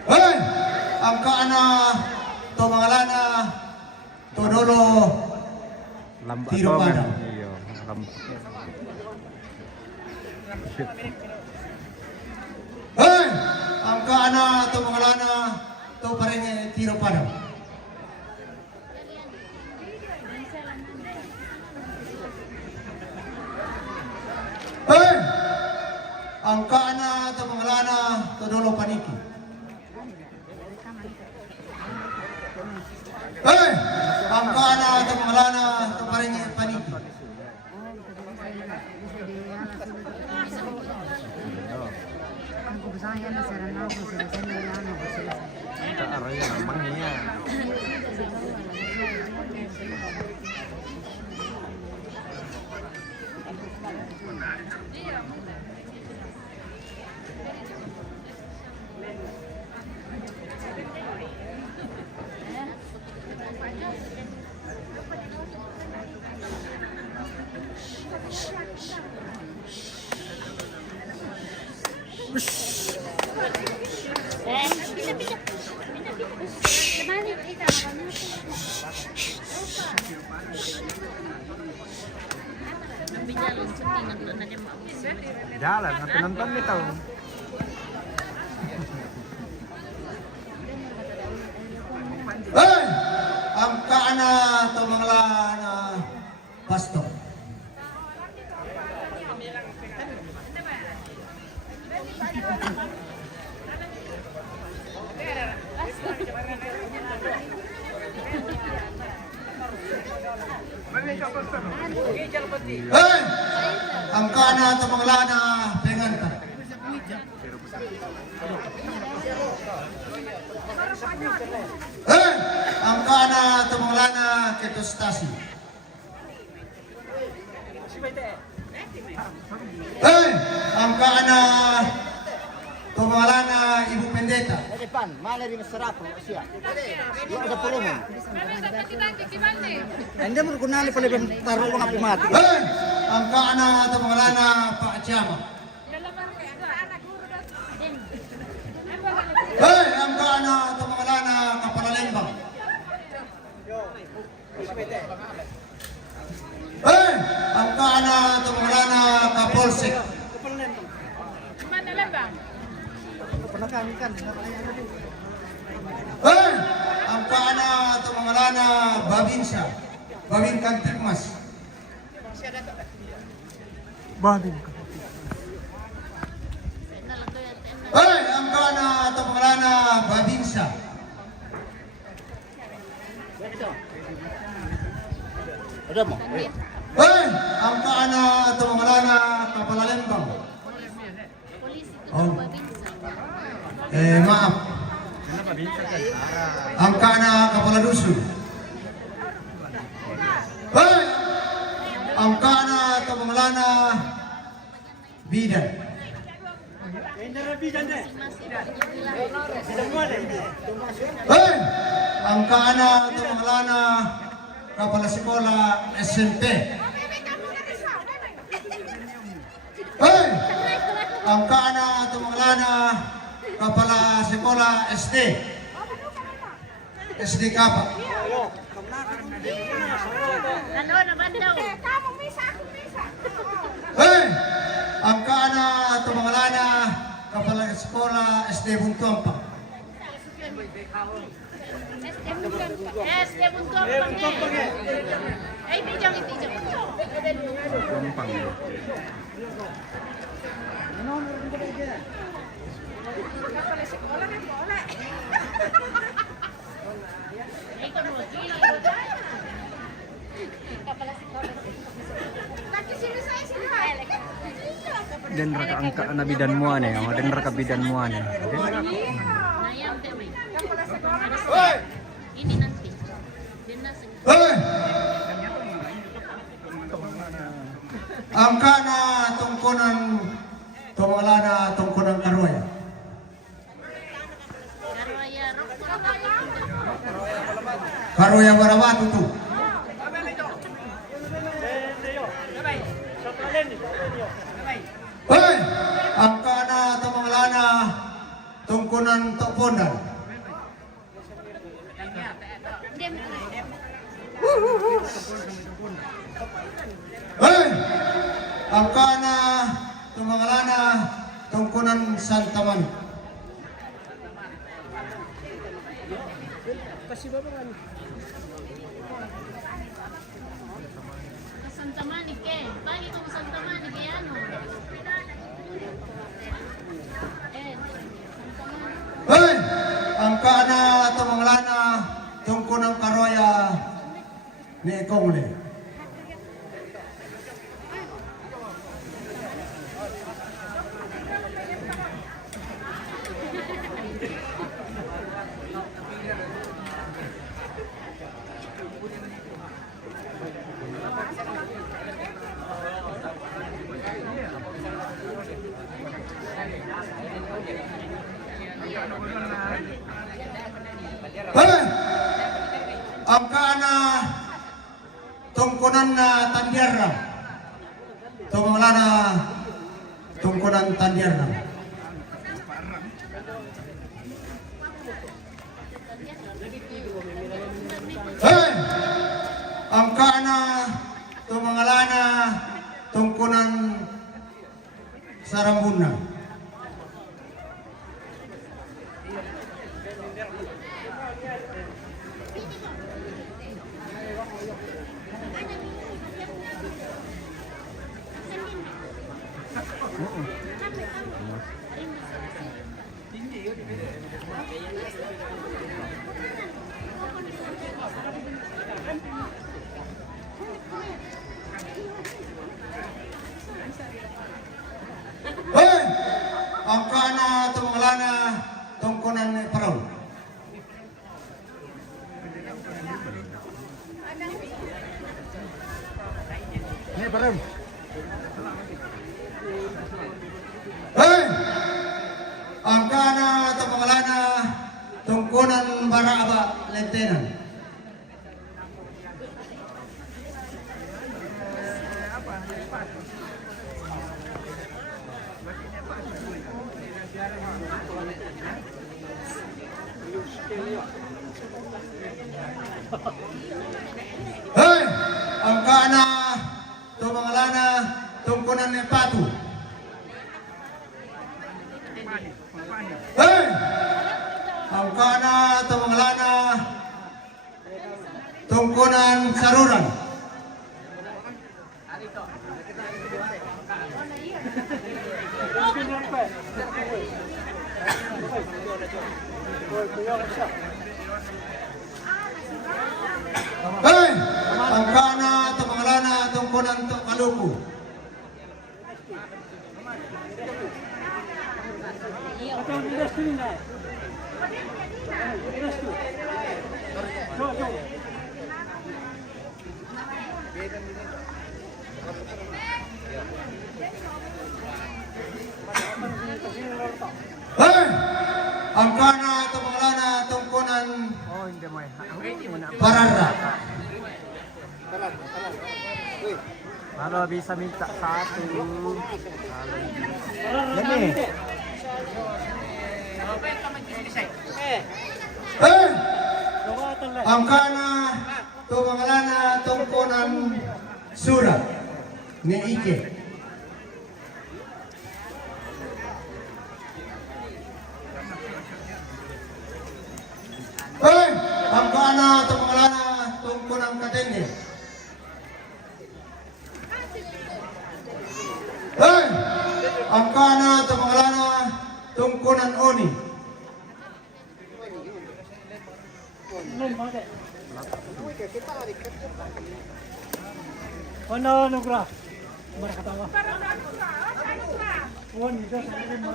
Hey, ang kaana to mga lana Todolo Lambat Tiro to, pada. Iya, lambat. Hey, ang kaana to mga lana to paringin tiro pada. Hey, ang kaana to mga lana Todolo Paniki. Hey, ang kaana to mga lana to paringin Paniki. Araya namanya. Jalan, nanti nonton nih tau. Hey, ang kaana to mga lana Pasto. Hey, ang kaana to mga lana Penganta. Hey, ang kaana to mga lana Ketostasi. Hey, ang kaana to mga lana Ibu Pendeta. Depan, mana di Masarapo, siya. Yung ada pulungan. Hindi mo kunali pala yung taro mga pumati. Hey, ang kaana to mga lana Pak Chama. Hey, ang kaana to mga lana Kapalalembang. Hey, ang kaana to mga lana Kapolsek. Hey, ang kaana to mga lana Babinsa. Babin Kantikmas. Hey, ang kaana to mga lana Babinsa. Ada mo? Hey, ang kaana to mga lana Kapalalembang. Oh. Maaf. Ang kaana Kapaladusu. Hey, ang kaana to mga lana Bidan. Hey, ang kaana to mga lana Kapalasikola SMP. Hey, ang kaana to mga lana Kepala Sekolah SD. SD Kapa. Hei, angka na tumangalana Kepala Sekolah SD Buntuampa. SD Buntuampang. Ay, bijang. Gampang. Dan raka angka na bidan mo ane, dan raka bidan mo ane. Ini nanti. Hei, angka na tungkunan tumangalana tungkunan Karoya. Karoya Barawatu tu. Hei, angka na tumangalana tungkunan Topondan. Hei, angka na tumangalana tungkunan Santaman. Santa Monica. Bagi kung Santa Monica ano. Hei, angka na tumangalana tungkunan Karoya ni Kongle. Hei, angka na tungkunan na Tandiarna. Tumangalana tungkunan Tandiarna. Hei, angka na tumangalana tungkunan Sarambuna. Hei, angka na tumangalana tungkunan ni Paraw. Nih, Baram. Hei, angka na tumangalana tungkunan Baraba Lentenan. Hei, angka na tumangalana tungkunan ni Patu. Hei, angka na tumangalana tungkunan Saruran. Hei, angka na tumangalana tungkunan Kaluku. Hei, angka na tumangalana tungkunan Parara. Halo, bisa minta satu. Ini. ang kana tumangalana tungkunan surat ni Ike. Ang kana tumangalana tungkunan Katenge. Ang kana tumangalana tungkunan Oni. Ano nugra? Marakatawa. Wan dito sa akin mo.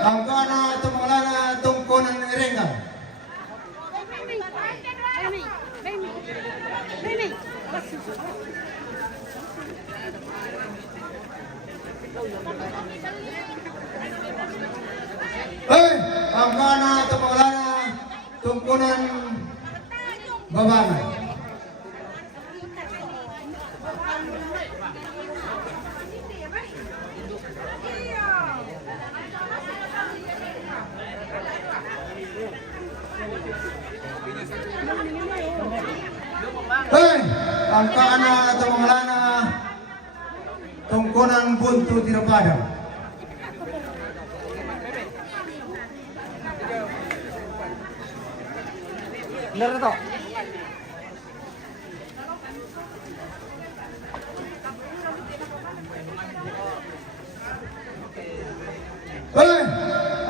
Ang kana tumangalana tungkunan Irengan. Ang kana tumangalana tungkunan Babanay. Ang kana tumangalana tungkunan Buntu Tirapadang. Bener to?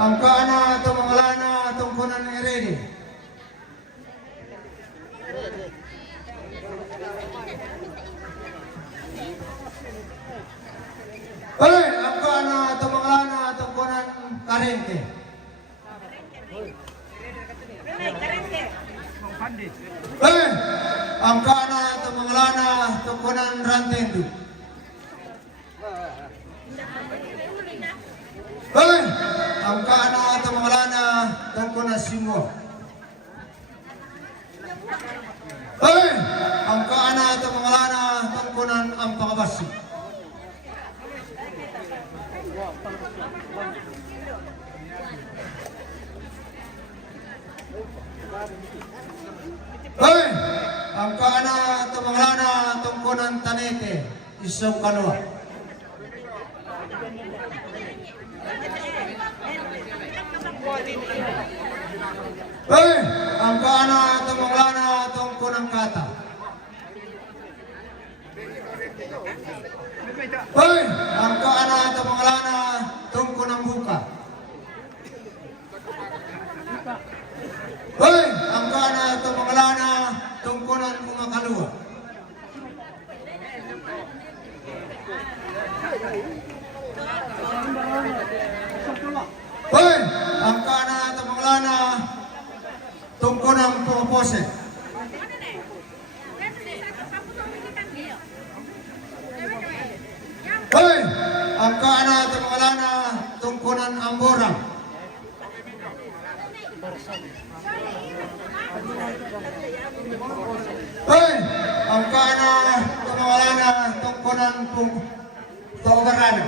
Ang kana tumangalana tungkunan Eredi. Ang kana tumangalana tungkunan Karente. Ang kana tumangalana tungkunan Rantendu. Ang kana tumangalana tungkunan Simo. Ang kana tumangalana tungkunan Ampakabasi. Ang kana tumangalana tungkunan Tanete, isang kanwa. Ang kana tumangalana tungkunan Kata. Ang kana tumangalana tungkunan Buka. Ang kana tumangalana tungkunan Umakalua. Ang kana tumangalana tungkunan Pumapose. Ang kana tumangalana tungkunan Amborang. Ang kana tumangalana tungkunan Taubarano.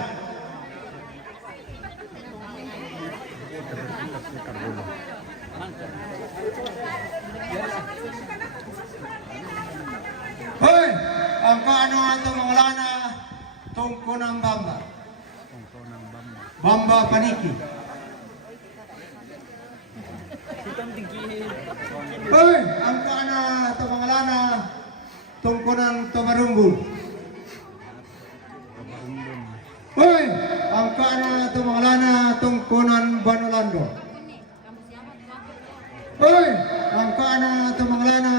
Ang kana tumangalana tungkunan Bamba. Bamba Paniki. Ang kana tumangalana tungkunan Tomarumbul. Ang kana tumangalana tungkunan Banolando. Ang kana tumangalana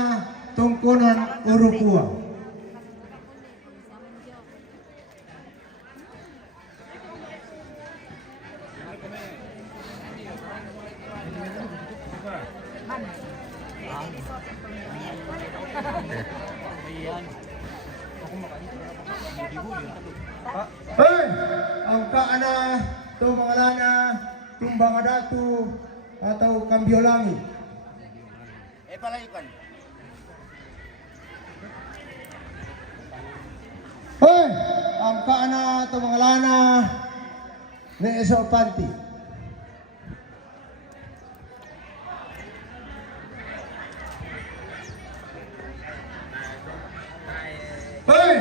tungkunan Urupua. Ang kaana tumangalana tumbang adatu atau Kambiolangi. Palaikan. Hei, angkana atau mengalana ne esok panti. Hei,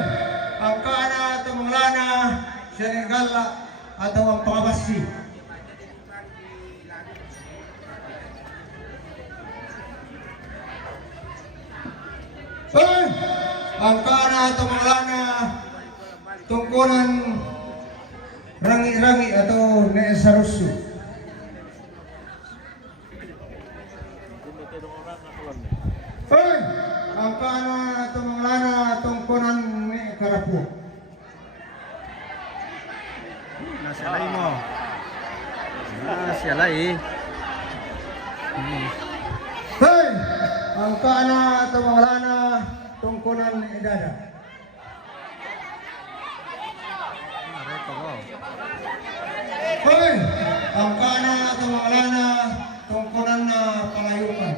angkana atau mengalana Senegala atau ang pangabasi. Hei, angkana atau mengalana tungkunan rangi-rangi atau neesarusu. Hei, angkana atau mengalana tungkunan neekarapu. Nasi alay mo. Nasi alay. Hei, angkana atau mengalana tungkunan needada. Hei, angkana atau mengalana tungkunan na palayukan.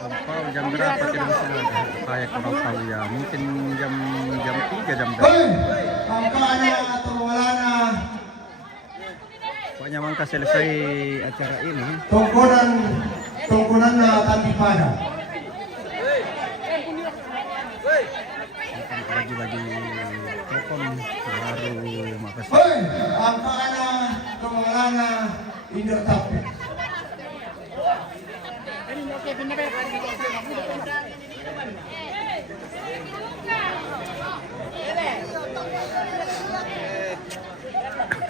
Kalau jam berapa tidak bisa saya kurang tahu ya. Mungkin jam 3 jam 4. Hei, angkana atau mengalana Pokoknya mangka selesai acara ini. tungkunan na Tantipada. Bagi-bagi telepon baru makasih. Hei, angkana atau mengalana Indo Tapi.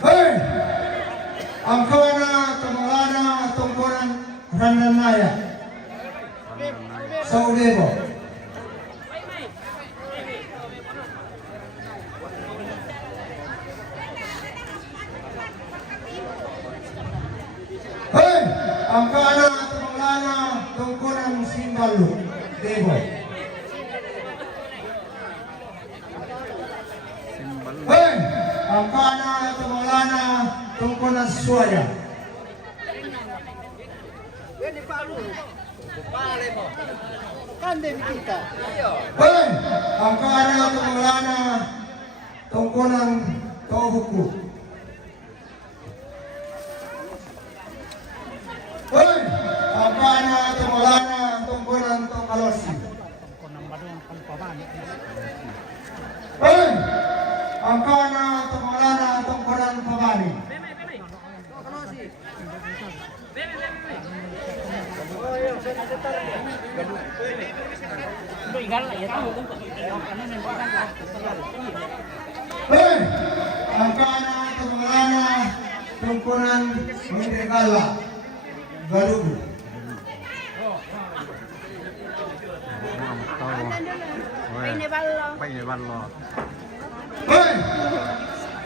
Hei, angkana atau mengalana tungkunan Randanaya. Saudebo. Hei, angkana atau mengalana tungkunan Simbalu. Debo. Hei, angkana atau mengalana tungkunan Suaya. Hei, angkana atau mengalana tungkunan Tohuku. Hei, angkana atau mengalana tungkunan Tokalosi. Hei, angkana atau mengalana tungkunan Pabani. Hei, angkana atau mengalana tungkunan Mendegala. Galugu. Hei,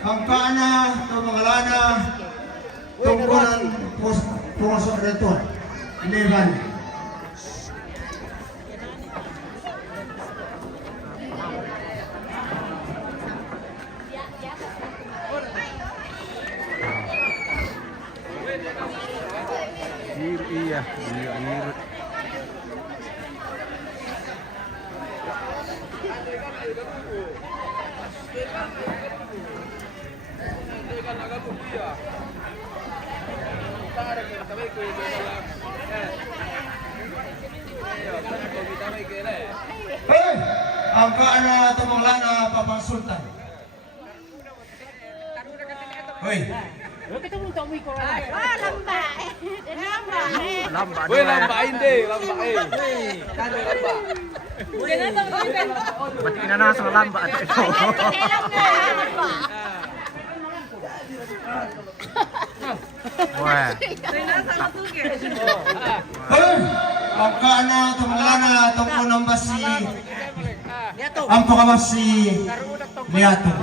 angkana atau mengalana tungkunan Pumasok Retor. Levan. Iya. Hei, angkana atau mengalana Papang Sultan. Hei. Lamba. Weh, lambain deh, lambain. Ba't inanasa ng lamba at ito? Wah. Hei, angkana atau mengalana tungkunan basi. Ang pakamasi liato.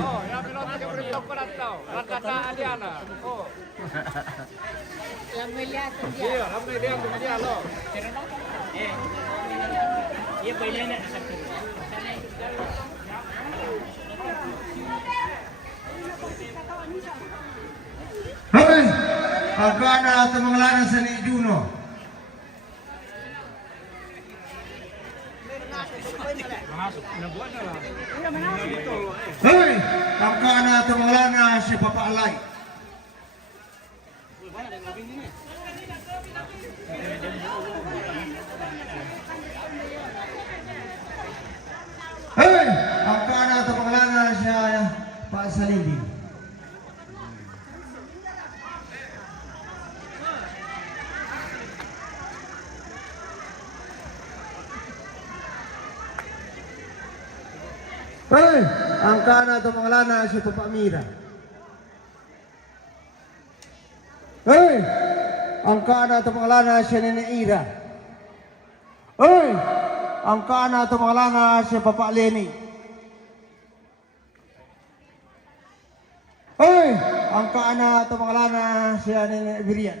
Angkana atau mengelana seni Juno. Hei, angkana atau mengelana si Bapak Alai. Hei, angkana atau mengelana si Pak Salidi. Hei, angkana atau mengelana si Bapak Mira. Hei, angkana atau mengelana si Nenek Ira. Hei, angkana atau mengelana si Bapak Leni. Hei, angkana atau mengelana si Nenek Birian.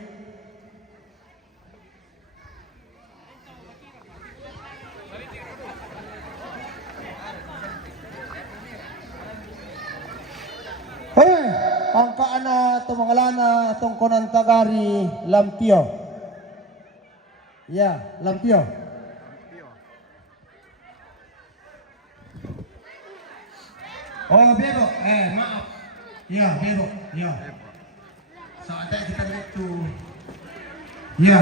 Hei, angkana atau mengelana tongkonan tagari Lampio. Ya, Lampio. Oh, belok. Maaf. Ya, belok. Ya. Saatnya kita lihat tuh. Ya.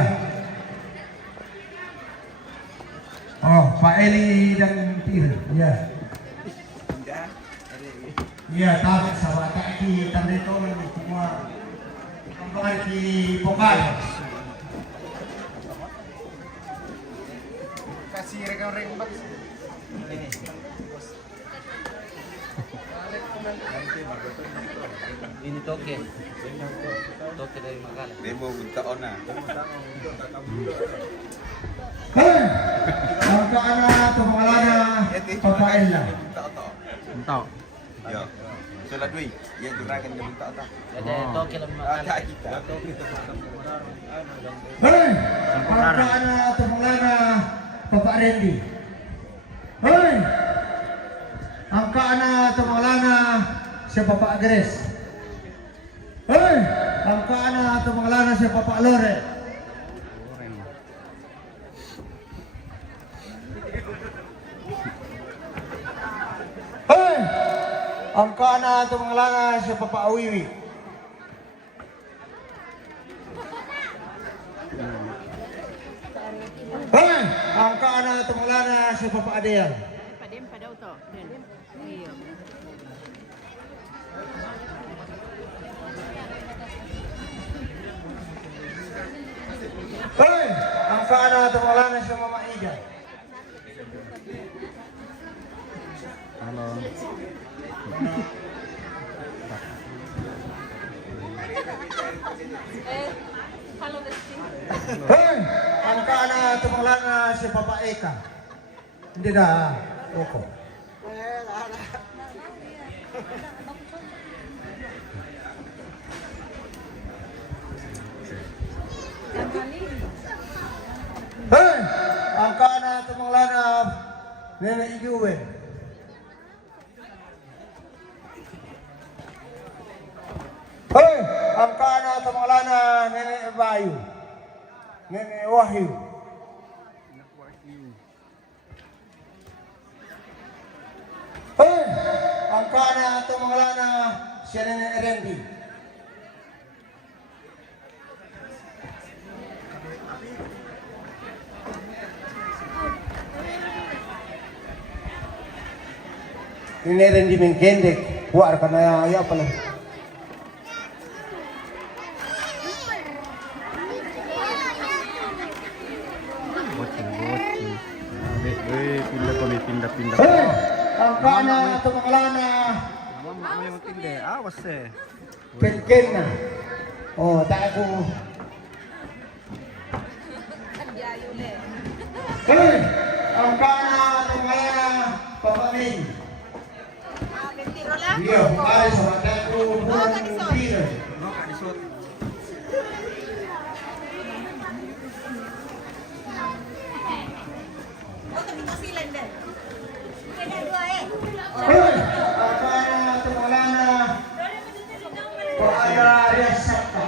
Oh, Pak Eli dan Pir. Ya. Iya, tarik sama kaki tanda itu semua kembali di pokal. Kasih rekam-rekam bak. Ini toke dari Makalah. Demo minta ona. Hei, untuk anak atau mengalana Bapak Ella. Entah. Ya. Solat duit yang durakan dia minta tak. Ada toke lah Makalah kita. Hei, untuk anak atau mengalana Bapak Randy. Hei, angka anak atau mengalana si Bapak Grace. Hei, angka anak atau mengalana si Bapak Lore. Hei, angka anak atau mengalana si Bapak Awiwi. Hei, angka anak atau mengalana si Bapak Adean. Hei, angka anak atau mengalana si Mama Ida. Halo. Halo Besti. Hei, angka anak atau mengalana si Bapak Eka. Hindi dah, Oko. Hei, angka anak atau mengalana Nenek Ijuwe. Hei, angka anak atau mengalana Nenek Bayu. Nenek Wahyu. Hei, angka anak atau mengalana si Nenek Randy. Ini Randy mengkendek, kuat karena ya apa lah. Pindah. Hei, angka anak atau mengalana Mama yang pindah, awas eh. Ken na. Oh, tak aku. Hei, angka anak atau mengalana Bapak Min. Iya, bukan sama aku. Bukan. Hei, apa atau mengalana Pak Ayah Riasaka.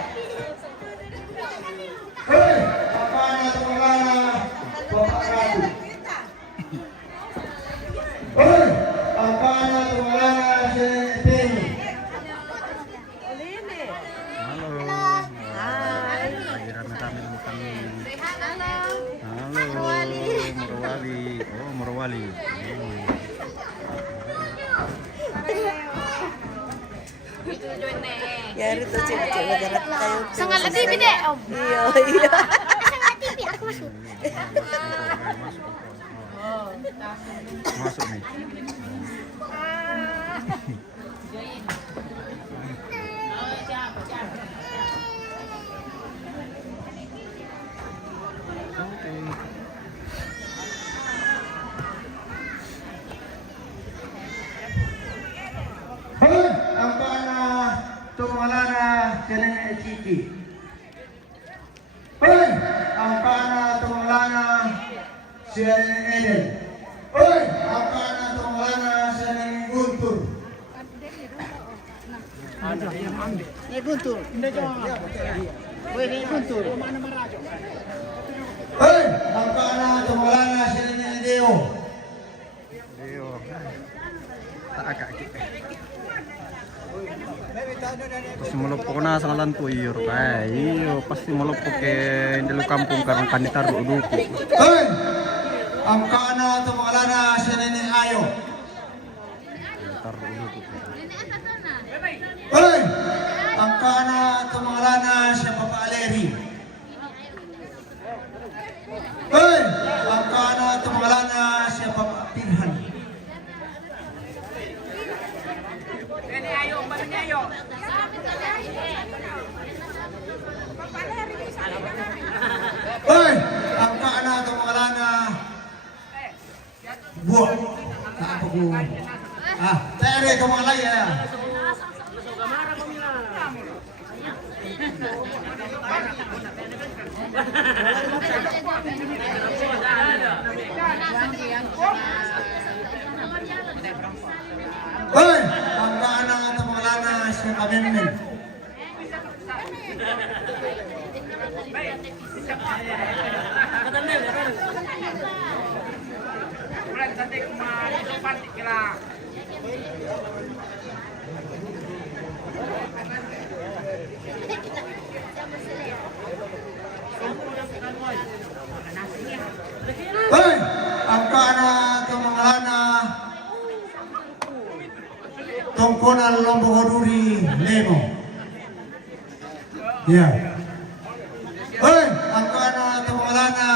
Yari to cek magarat tayo. Sangat lebih bide om. Iya. Sangat TV aku masuk. Masuk nih. Hei, ampana tumalana senene ciki. Hei, ampana tumalana senene Eden. Hei, ampana tumalana senene Guntur. Ini Guntur. Ini Guntur. Hei, ampana tumalana senene Deo. Deo. Tak agak gitu. Pasti melopok na sa kalanto iyo. Iyo, pasti melopok ke ndelo kampung karang kanitar uduko. Hei, ampana tumalana senene Ayo. Tar uduko. Hei, ampana tumalana sa Papa Aleri. Hei, ampana tumalana sa Papa Pirhan. Hei, ampana tumalana buah. Apa ku? Tere tumalay ya. Hei, ampana tumalana sa Pamemmen. Hei, ampana tumalana tongkonan Lombogoduri Lemo. Ya. Hei, ampana tumalana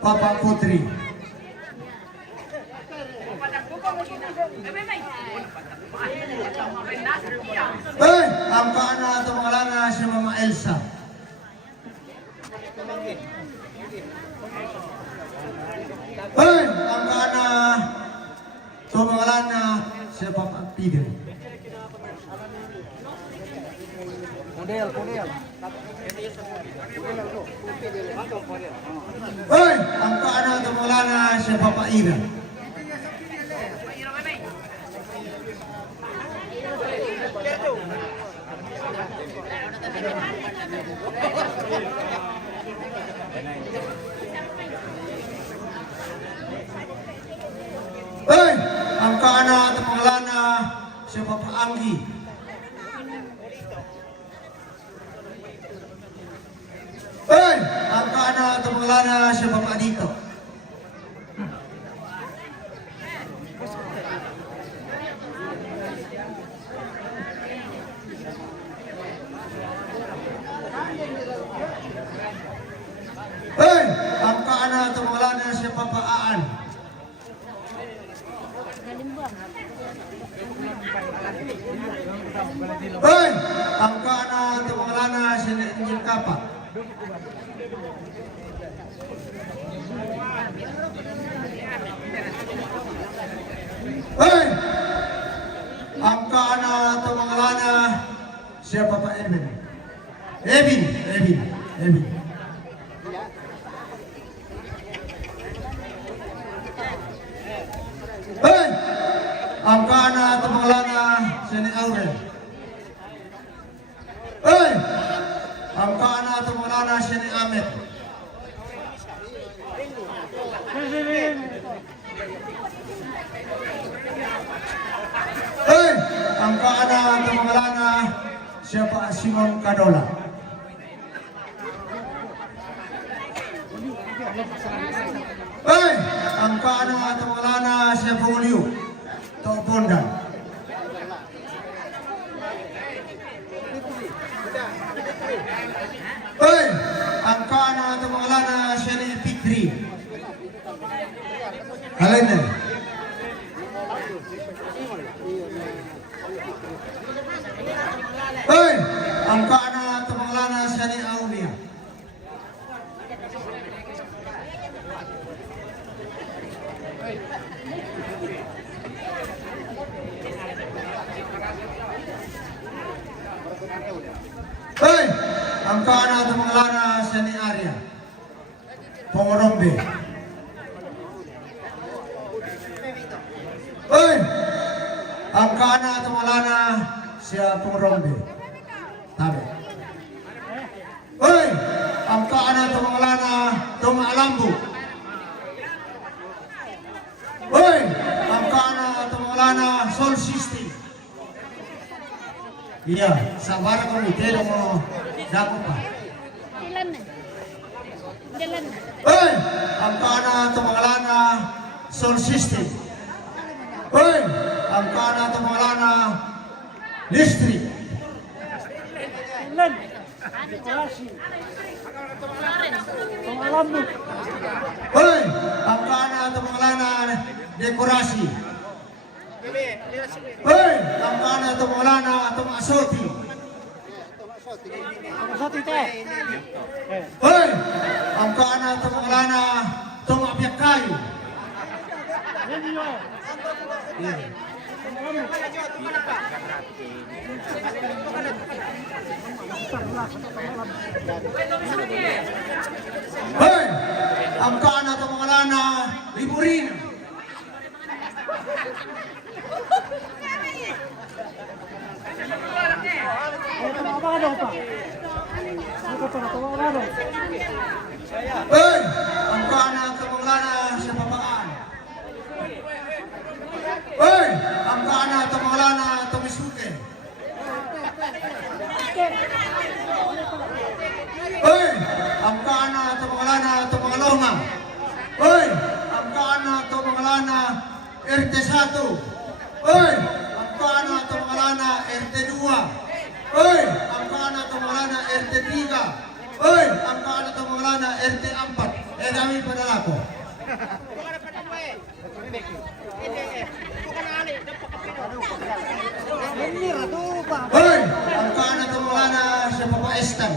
Papa Putri. Hei, ampana tumalana si Mama Elsa. Hei, ampana tumalana si Papa Peter. Model. Hei, ampana tumalana si Papa Ira. Hei, ampana tumalana si Papa Anggi. Hei, ampana tumalana si Papa Dito. Hei, ampana tumalana si Papa Aan. Hei, ampana tumalana si Injil Kapa. Hei, ampana tumalana si Papa Evin. Hei, ampana tumalana si Aurel. Hei, ampana tumalana si Ahmed. Hei, ampana tumalana siapa Simon Kadola. Hei, ampana tumalana siapa Ulio Toponda. Oi, ang kana at mga na siya ni Fikri. Halay na. Oi, ang kana at mga na siya ni Aulia. Oi, ang kana at mga na siya ni Arya. Pongorombe. Oi, ang kana at mga na siya Pongorombe. Tabi. Oi, ang kana at mga na Tumaalambo. Oi, ang kana at mga na Sol System. Iya, sabar kami, tidak mau dapat pak. Jalan. Oi, ang kana at mga na Sol System. Oi, ang kana at mga na District. Oi, ang kana at mga na Dekorasi. Oi, ang kana at mga na Tumasoti. Oi, ang kana at mga na Tumabiyak kayo. Hoy! Ang kana at mga lana, Liburina. Hoy! Ang kana at mga lana sa babaan. Hoy! Ang kana at mga lana Tumisuke. Hoy! Ang kana at mga lana Tumangalonga. Hoy! Ang kana at mga lana Ertesado. Hoy! Ang kana at mga lana Ertedua. Hoy! Ang kana at mga lana Ertetiga. Hoy! Ang kana at mga lana Erteampat. Dami pa na ako. Hoy! Ang kana at mga lana sa Papaestan.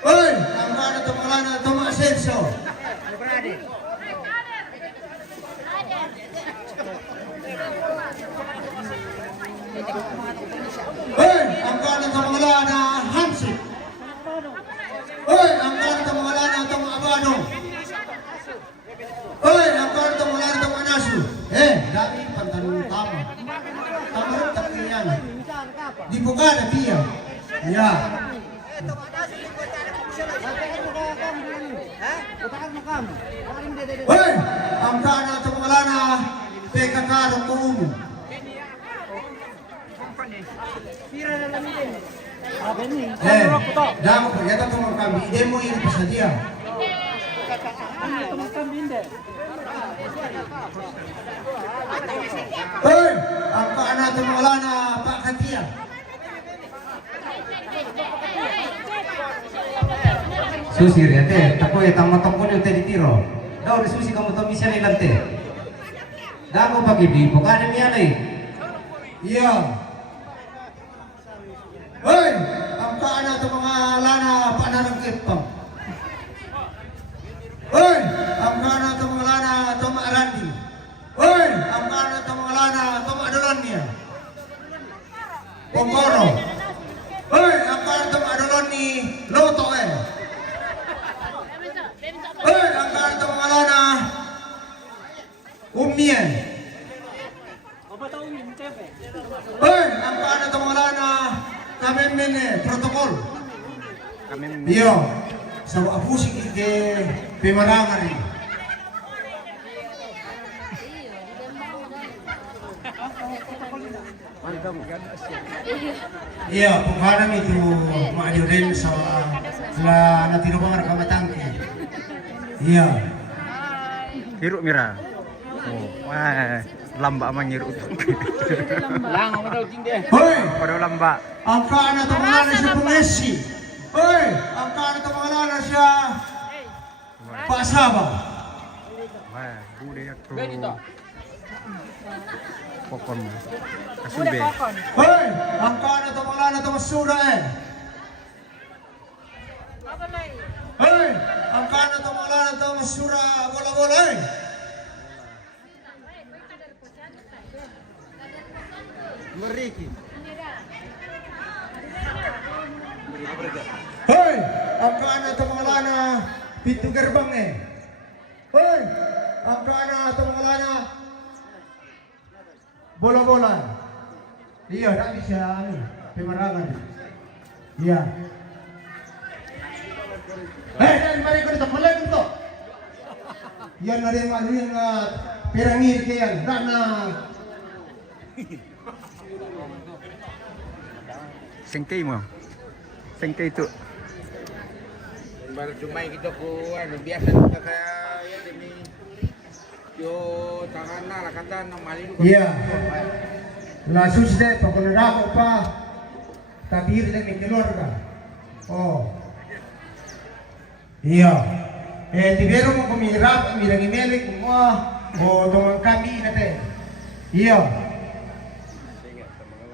Hoy! Ang kana at mga lana Tomasenso. Hoy! Ang kana at mga lana Hansi. Hoy! Ang kana at mga lana Tomabano. Hoy! Ang kana at mga lana Tomanasu. Dami pantalon tama. Tama rin takil yan. Di bukada piya. Ya. Hoy! Ang kana at mga lana Pekakarong Kumu. Damo ko, yata itong kami. Ide mo yun pa sa dia. Hoy! Ang kana at mga lana Pakatia. Susi rete, tako ya tamatong ko niyo tedi tiro. Daw susi kamu to misal ilante. Damo pagi di pokane mianay. Iya. Hoy! Ang kana at mga lana Panarangkipang. Hoy! Ang kana at mga lana Tomarandi. Hoy! Ang kana at mga lana Tomadolania. Pongkoro. Hoy! Ang kana at mga ni Lotoe. Hoy! Ang kana at mga lana Umien. Hoy! Ang kana at mga lana Kamemene protokol. Iyo. Sa apusik ke pimarangari. Iya, pengharang itu maju rin sa natinubang kamatangke. Iya. Hiruk Mira. Oh, wah. lamba mangir utang. Lang ako daw ting deh. Hoy, Pada lamba. ang kaana to mga na siya pangesi. Hoy, ang kaana to mga na siya pasaba. Wah, bude aku. Benito. Pokon. Kasube. Hoy, ang kaana to mga na to masuda eh. Hoy, ang kaana to mga na to masura bola-bola eh. Meriki. Hoy, ang kaana to mga na pintu gerbang eh. Hoy, ang kaana to mga na bola-bola. Iya, tak bisa pemarangan. Iya. Dari mari ko dito, malay ko dito. Yan na rin ano yung pirangir kayan, na Sengkei mo. Sengkei itu. Baru cuma gitu ku anu biasa juga kayak ya demi yo tangan lah kata normali lu. Iya. Langsung deh, pokoknya dako pa. Tabir deh keluarga. Oh. Iya. Tibero mo kumirap, mirang imelik mo. O dongan kami nate. Iya.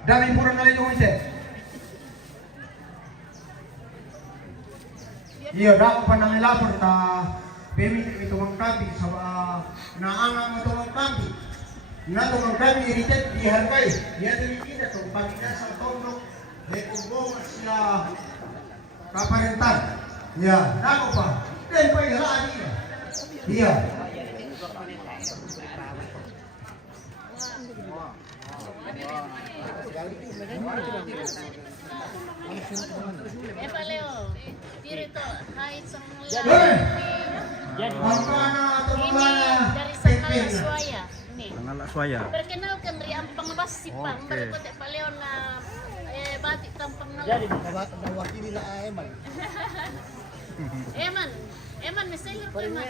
Dami pura na yung isa. Iya, dako pa nang ilapor ta. Bemi ito ang kami sa naangang mo itong kami. Na itong kami iritet diharkay. Iya demikian itong pagkita sa tondok. Netubong siya kaparentan. Iya, dako pa. Dan pa ilaan niya. Iya. Pak Leo, tiro ito, kahit sa mga Angkana atau ini mana? dari Sangkala Suaya. Ini. Sangkala Suaya. Perkenalkan dari Ampang Bas Sipang, Oke. berikut Pak Leo na batik tampang na. Jadi mewakili lah Eman. Eman misalnya tuh Eman.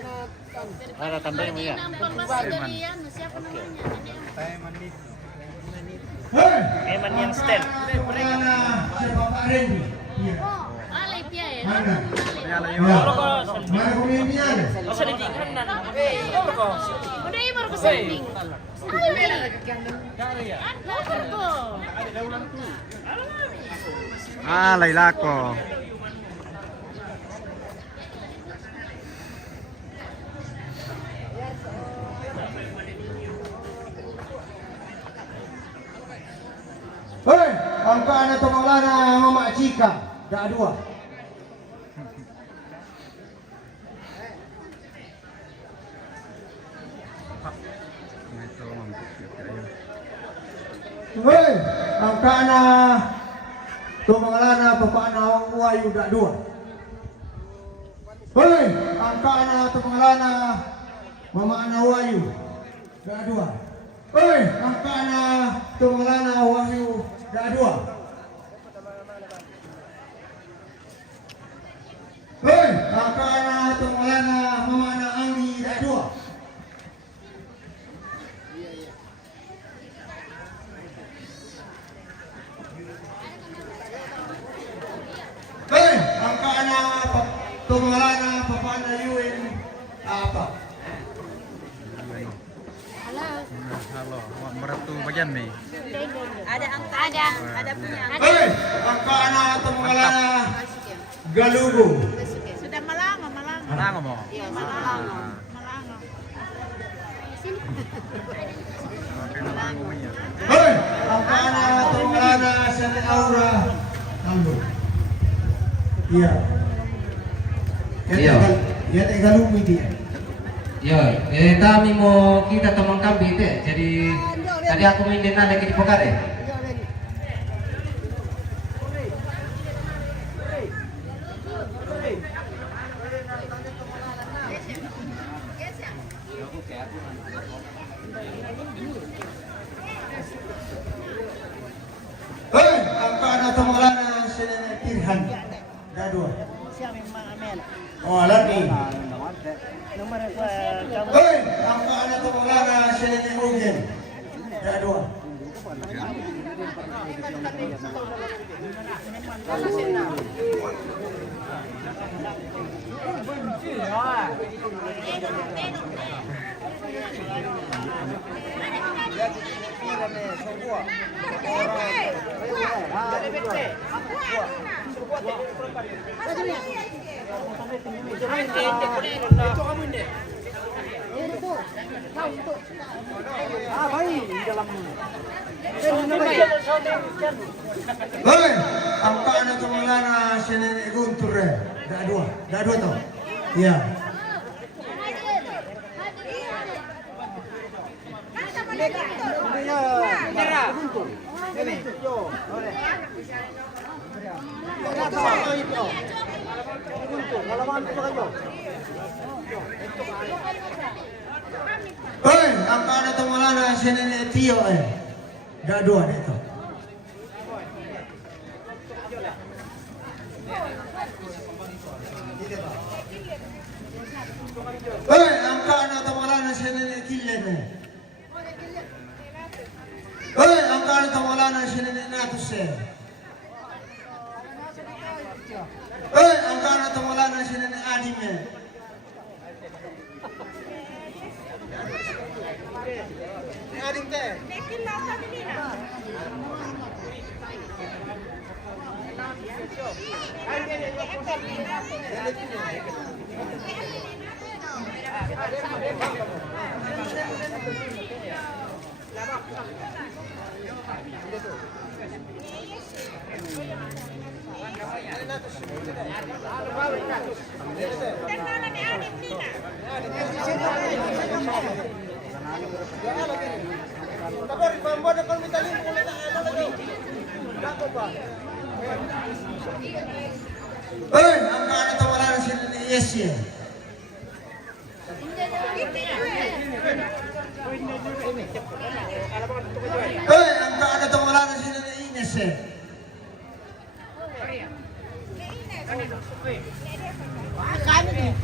Ada tambahin mo ya. Ampang Bas dari ano, siapa namanya? Ini Eman yang stand. Mana siapa Pak Randy? Iya. Oh, alay piya eh. Mana? Kaya Ya. Mana pemimpinan? Udah ibar ko sa ending. Alay. Lapor ko. Ah, Lailako. Hei, angkana to maulana Mama Cika, dah dua. Hei, angkana to maulana Papana Wayu dah dua. Hei, angkana to maulana Mama Ana Wayu dah dua. Hei, angkana to maulana Wayu dah dua. Hei, angkana to maulana Mama Ana Anggi dah dua. Hei, angkana to maulana Papana Yuin apa? Halo, meratu bagian nih. Ada punya. Hei, angkana to maulana Galugu. Sudah malanga. Malango mo. Iya, malanga. Sini. Hei, angkana to maulana Sante Aura. Halo. Iya. Iya. Ya teh Galugu dia. Ya, kami mau kita teman kami teh. Jadi tadi aku main dena lagi di Pokare. Hei, angkana to maulana Sante Tirhan. Dah dua. Siapa yang Amel? Oh, lagi. Nomor kamu. Hei, angkana to maulana Sante Ugen. dah dua. Hei, angka anak temelana sini guntur dah dua toh. Iya. Hei, angka anak temelana sini Tio dah dua itu. Hei, angka anak temelana sini Killen. Hei, angka anak temelana sini Natus. Hei, angka anak temelana sini Adime. Adim teh. Hei, angka anak temelana sini yes ya. Hei, angka anak temelana sini Ines ya.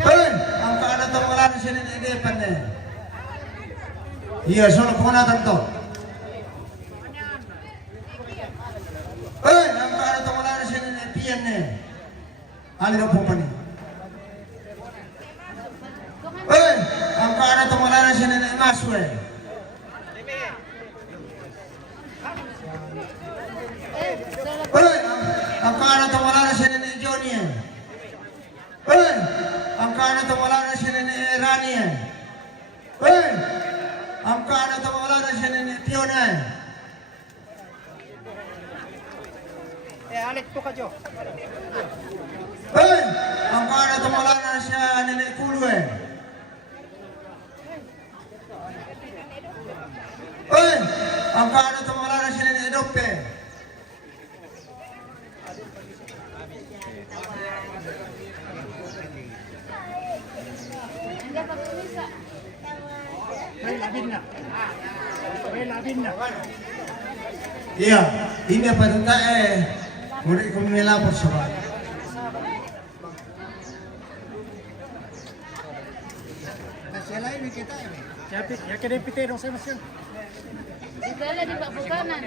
Hei, angka anak temelana sini Depan ya. Iya, soal kona tentu. Hei, angka anak temelana sini Pian ya. Alira Popani. Hei, angka anak temelana sini Maswe. Hei, angka anak temelana sini Johnny. Hei, angka anak temelana sini Rani. Hei, angka anak temelana sini Tiona. Alex tu kajo. Hei, angka anak temelana sa Nenek Kulu. Hei, angka anak temelana sa Nenek Dope. Iya, ini apa tentang murid kami lapor sobat. Ya kena piti dong saya masih. Segala di Pak Bukanan.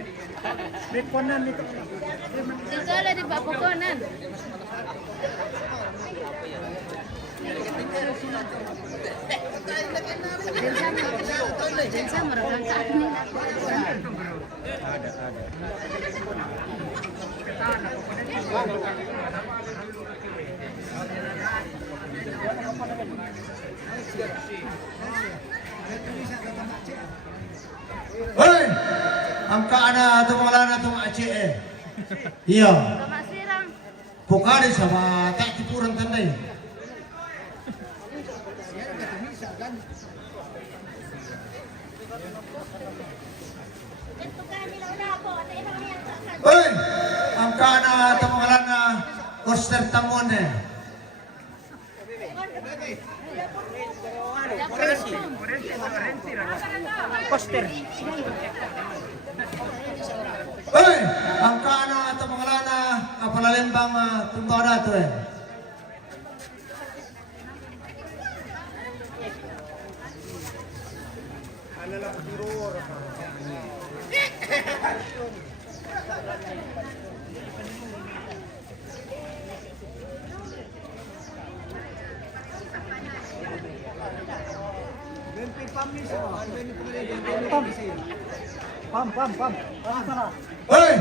Bekonan itu. Segala di Pak Bukanan. Jensa merekam ini. Hei, angka anak temelana tu Aceh. Iya. Pokari sama tak kipuran tandai. Hei, angka anak temelana Koster Tamone. Koster. Hei, angka anak temelana kapal lembang tumpara tu. Pam. Hei,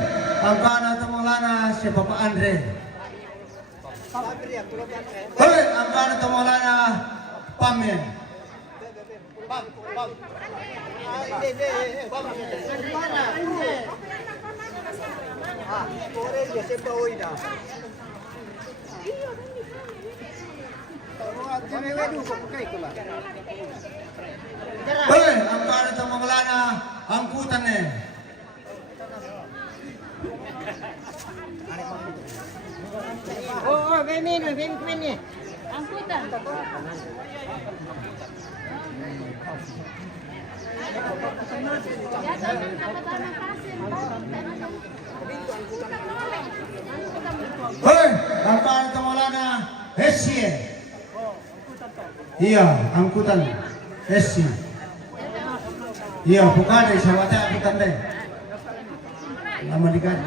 angkana Maulana si Bapak Andre. Hei, angkana Maulana Pamen. Hei, angkana Maulana angkutan Oh, ini. Angkutan. Hei, angkana Maulana Hessie. Iya, angkutan Hessie. Iya, bukan deh, sama angkutan deh. Lama diganti.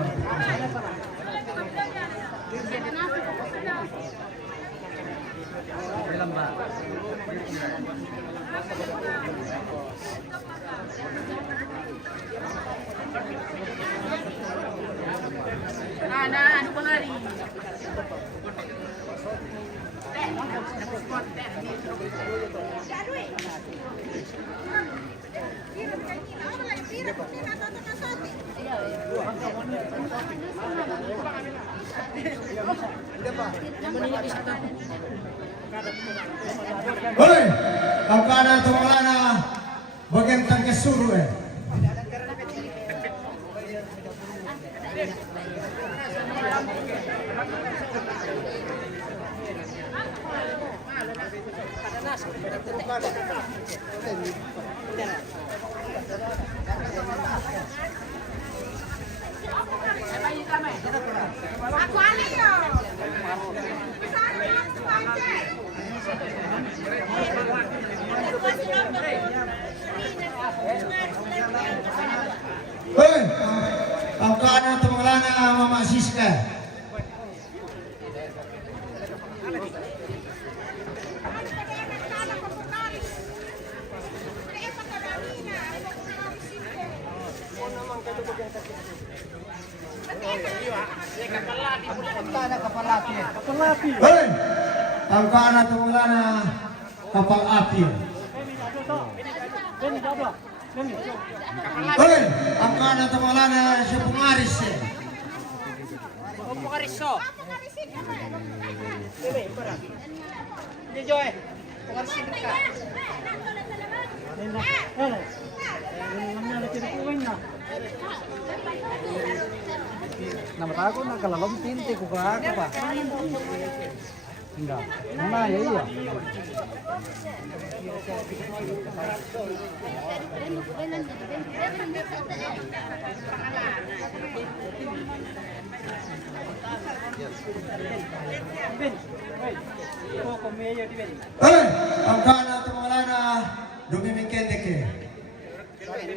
Ano pa nga rin? Hei, angkana Maulana bagian tangkis suruh Aku alih yo. Hei, angkana Maulana Mama Siska. Hei, angkana Maulana kapal api. Hei, angkana Maulana si pengaris. Pengariso. Ini Joy. Pengarisin ka. Nama aku nak kalau tinti ku ka apa? Enggak. Mana ya iya. Hei, angkana Maulana dumi mingkende ke.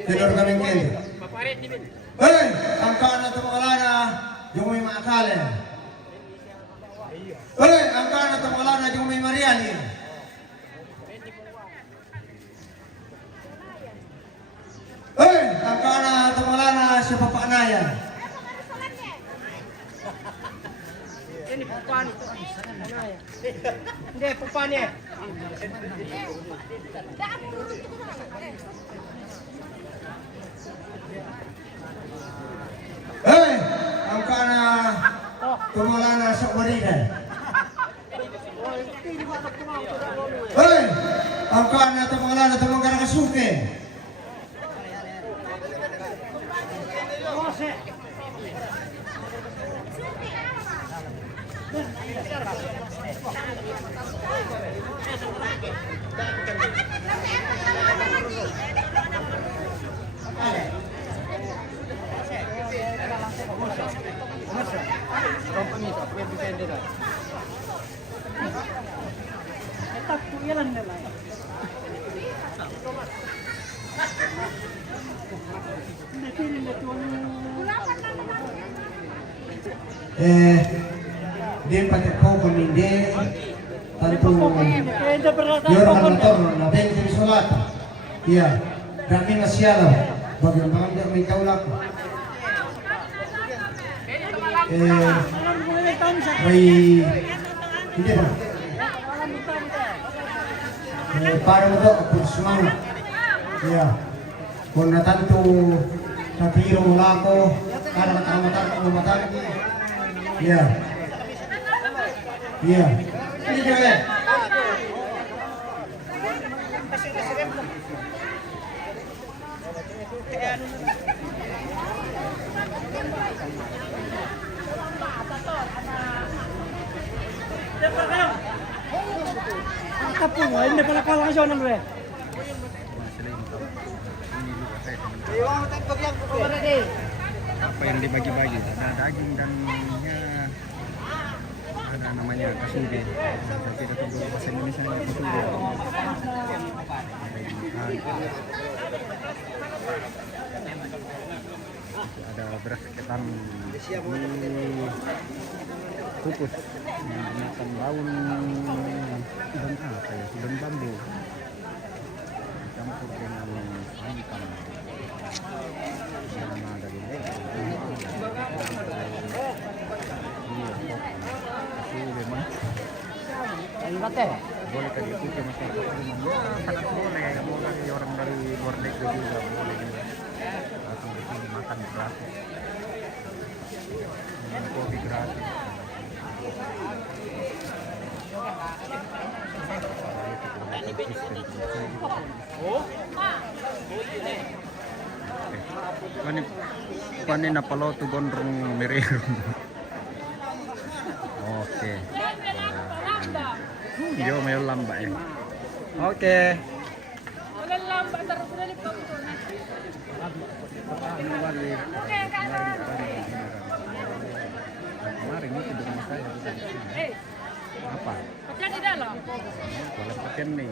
Tenor kami mingkende. Hei, angkana Maulana dumi makale. Hei, angkana Maulana dumi Mariani. Hei, angkana Maulana si Bapak Naya. Ini pupan. Ini pupannya. Hei, angkana Maulana Sakwaridan. Hei, angkana Maulana Tumangkara Kasuke. Dia pakai kau peminde tentu orang motor na bensin solat Iya, dami nasialo. Bagaimana dia minta ulang? May hindi ba? Para mo to, kung sumama. Iya. Kung natanto natiro mo lang ako, kada katamatan ko matan. Iya. Iya. Hindi ka ba? Hindi pala kalang siya nang re. Apa yang dibagi-bagi? Nah, daging dan ada namanya kasube. Saya tidak tahu bahasa Indonesia ini kasube. Ada beras ketan kukus menggunakan daun dan apa ya, daun bambu campur dengan santan. Nama dari boleh tadi itu cuma sangat boleh, orang dari luar negeri juga boleh langsung di sini makan gratis, minum kopi gratis. Panin na pala ito gondrong merero. Oke. Yo may lamba eh. Oke. Walang lamba, tarap na lip ako na. Kemarin itu di rumah saya. Apa? Pakyan di dalam. Wala pakyan nih.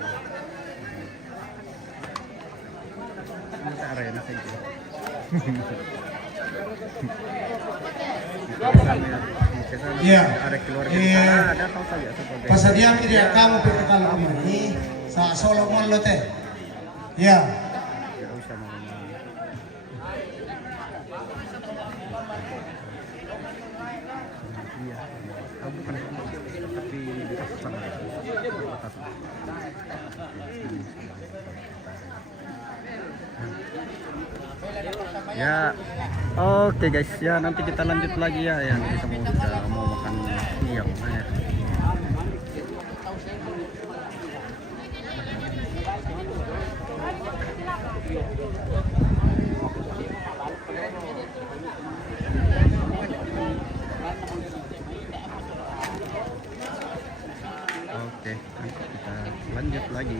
Ano sa arena sa ito? Iya. Ada keluarga. Ada tahu saja sebagai. Pasadian dia kamu perkalaan ini sa Solomon Lote. Iya. Tidak usah mau. Iya. Aku bukan tapi dekat sana. Ya, oke guys, ya nanti kita lanjut lagi ya, yang kita mau makan siang. Ya. Oke, nanti kita lanjut lagi.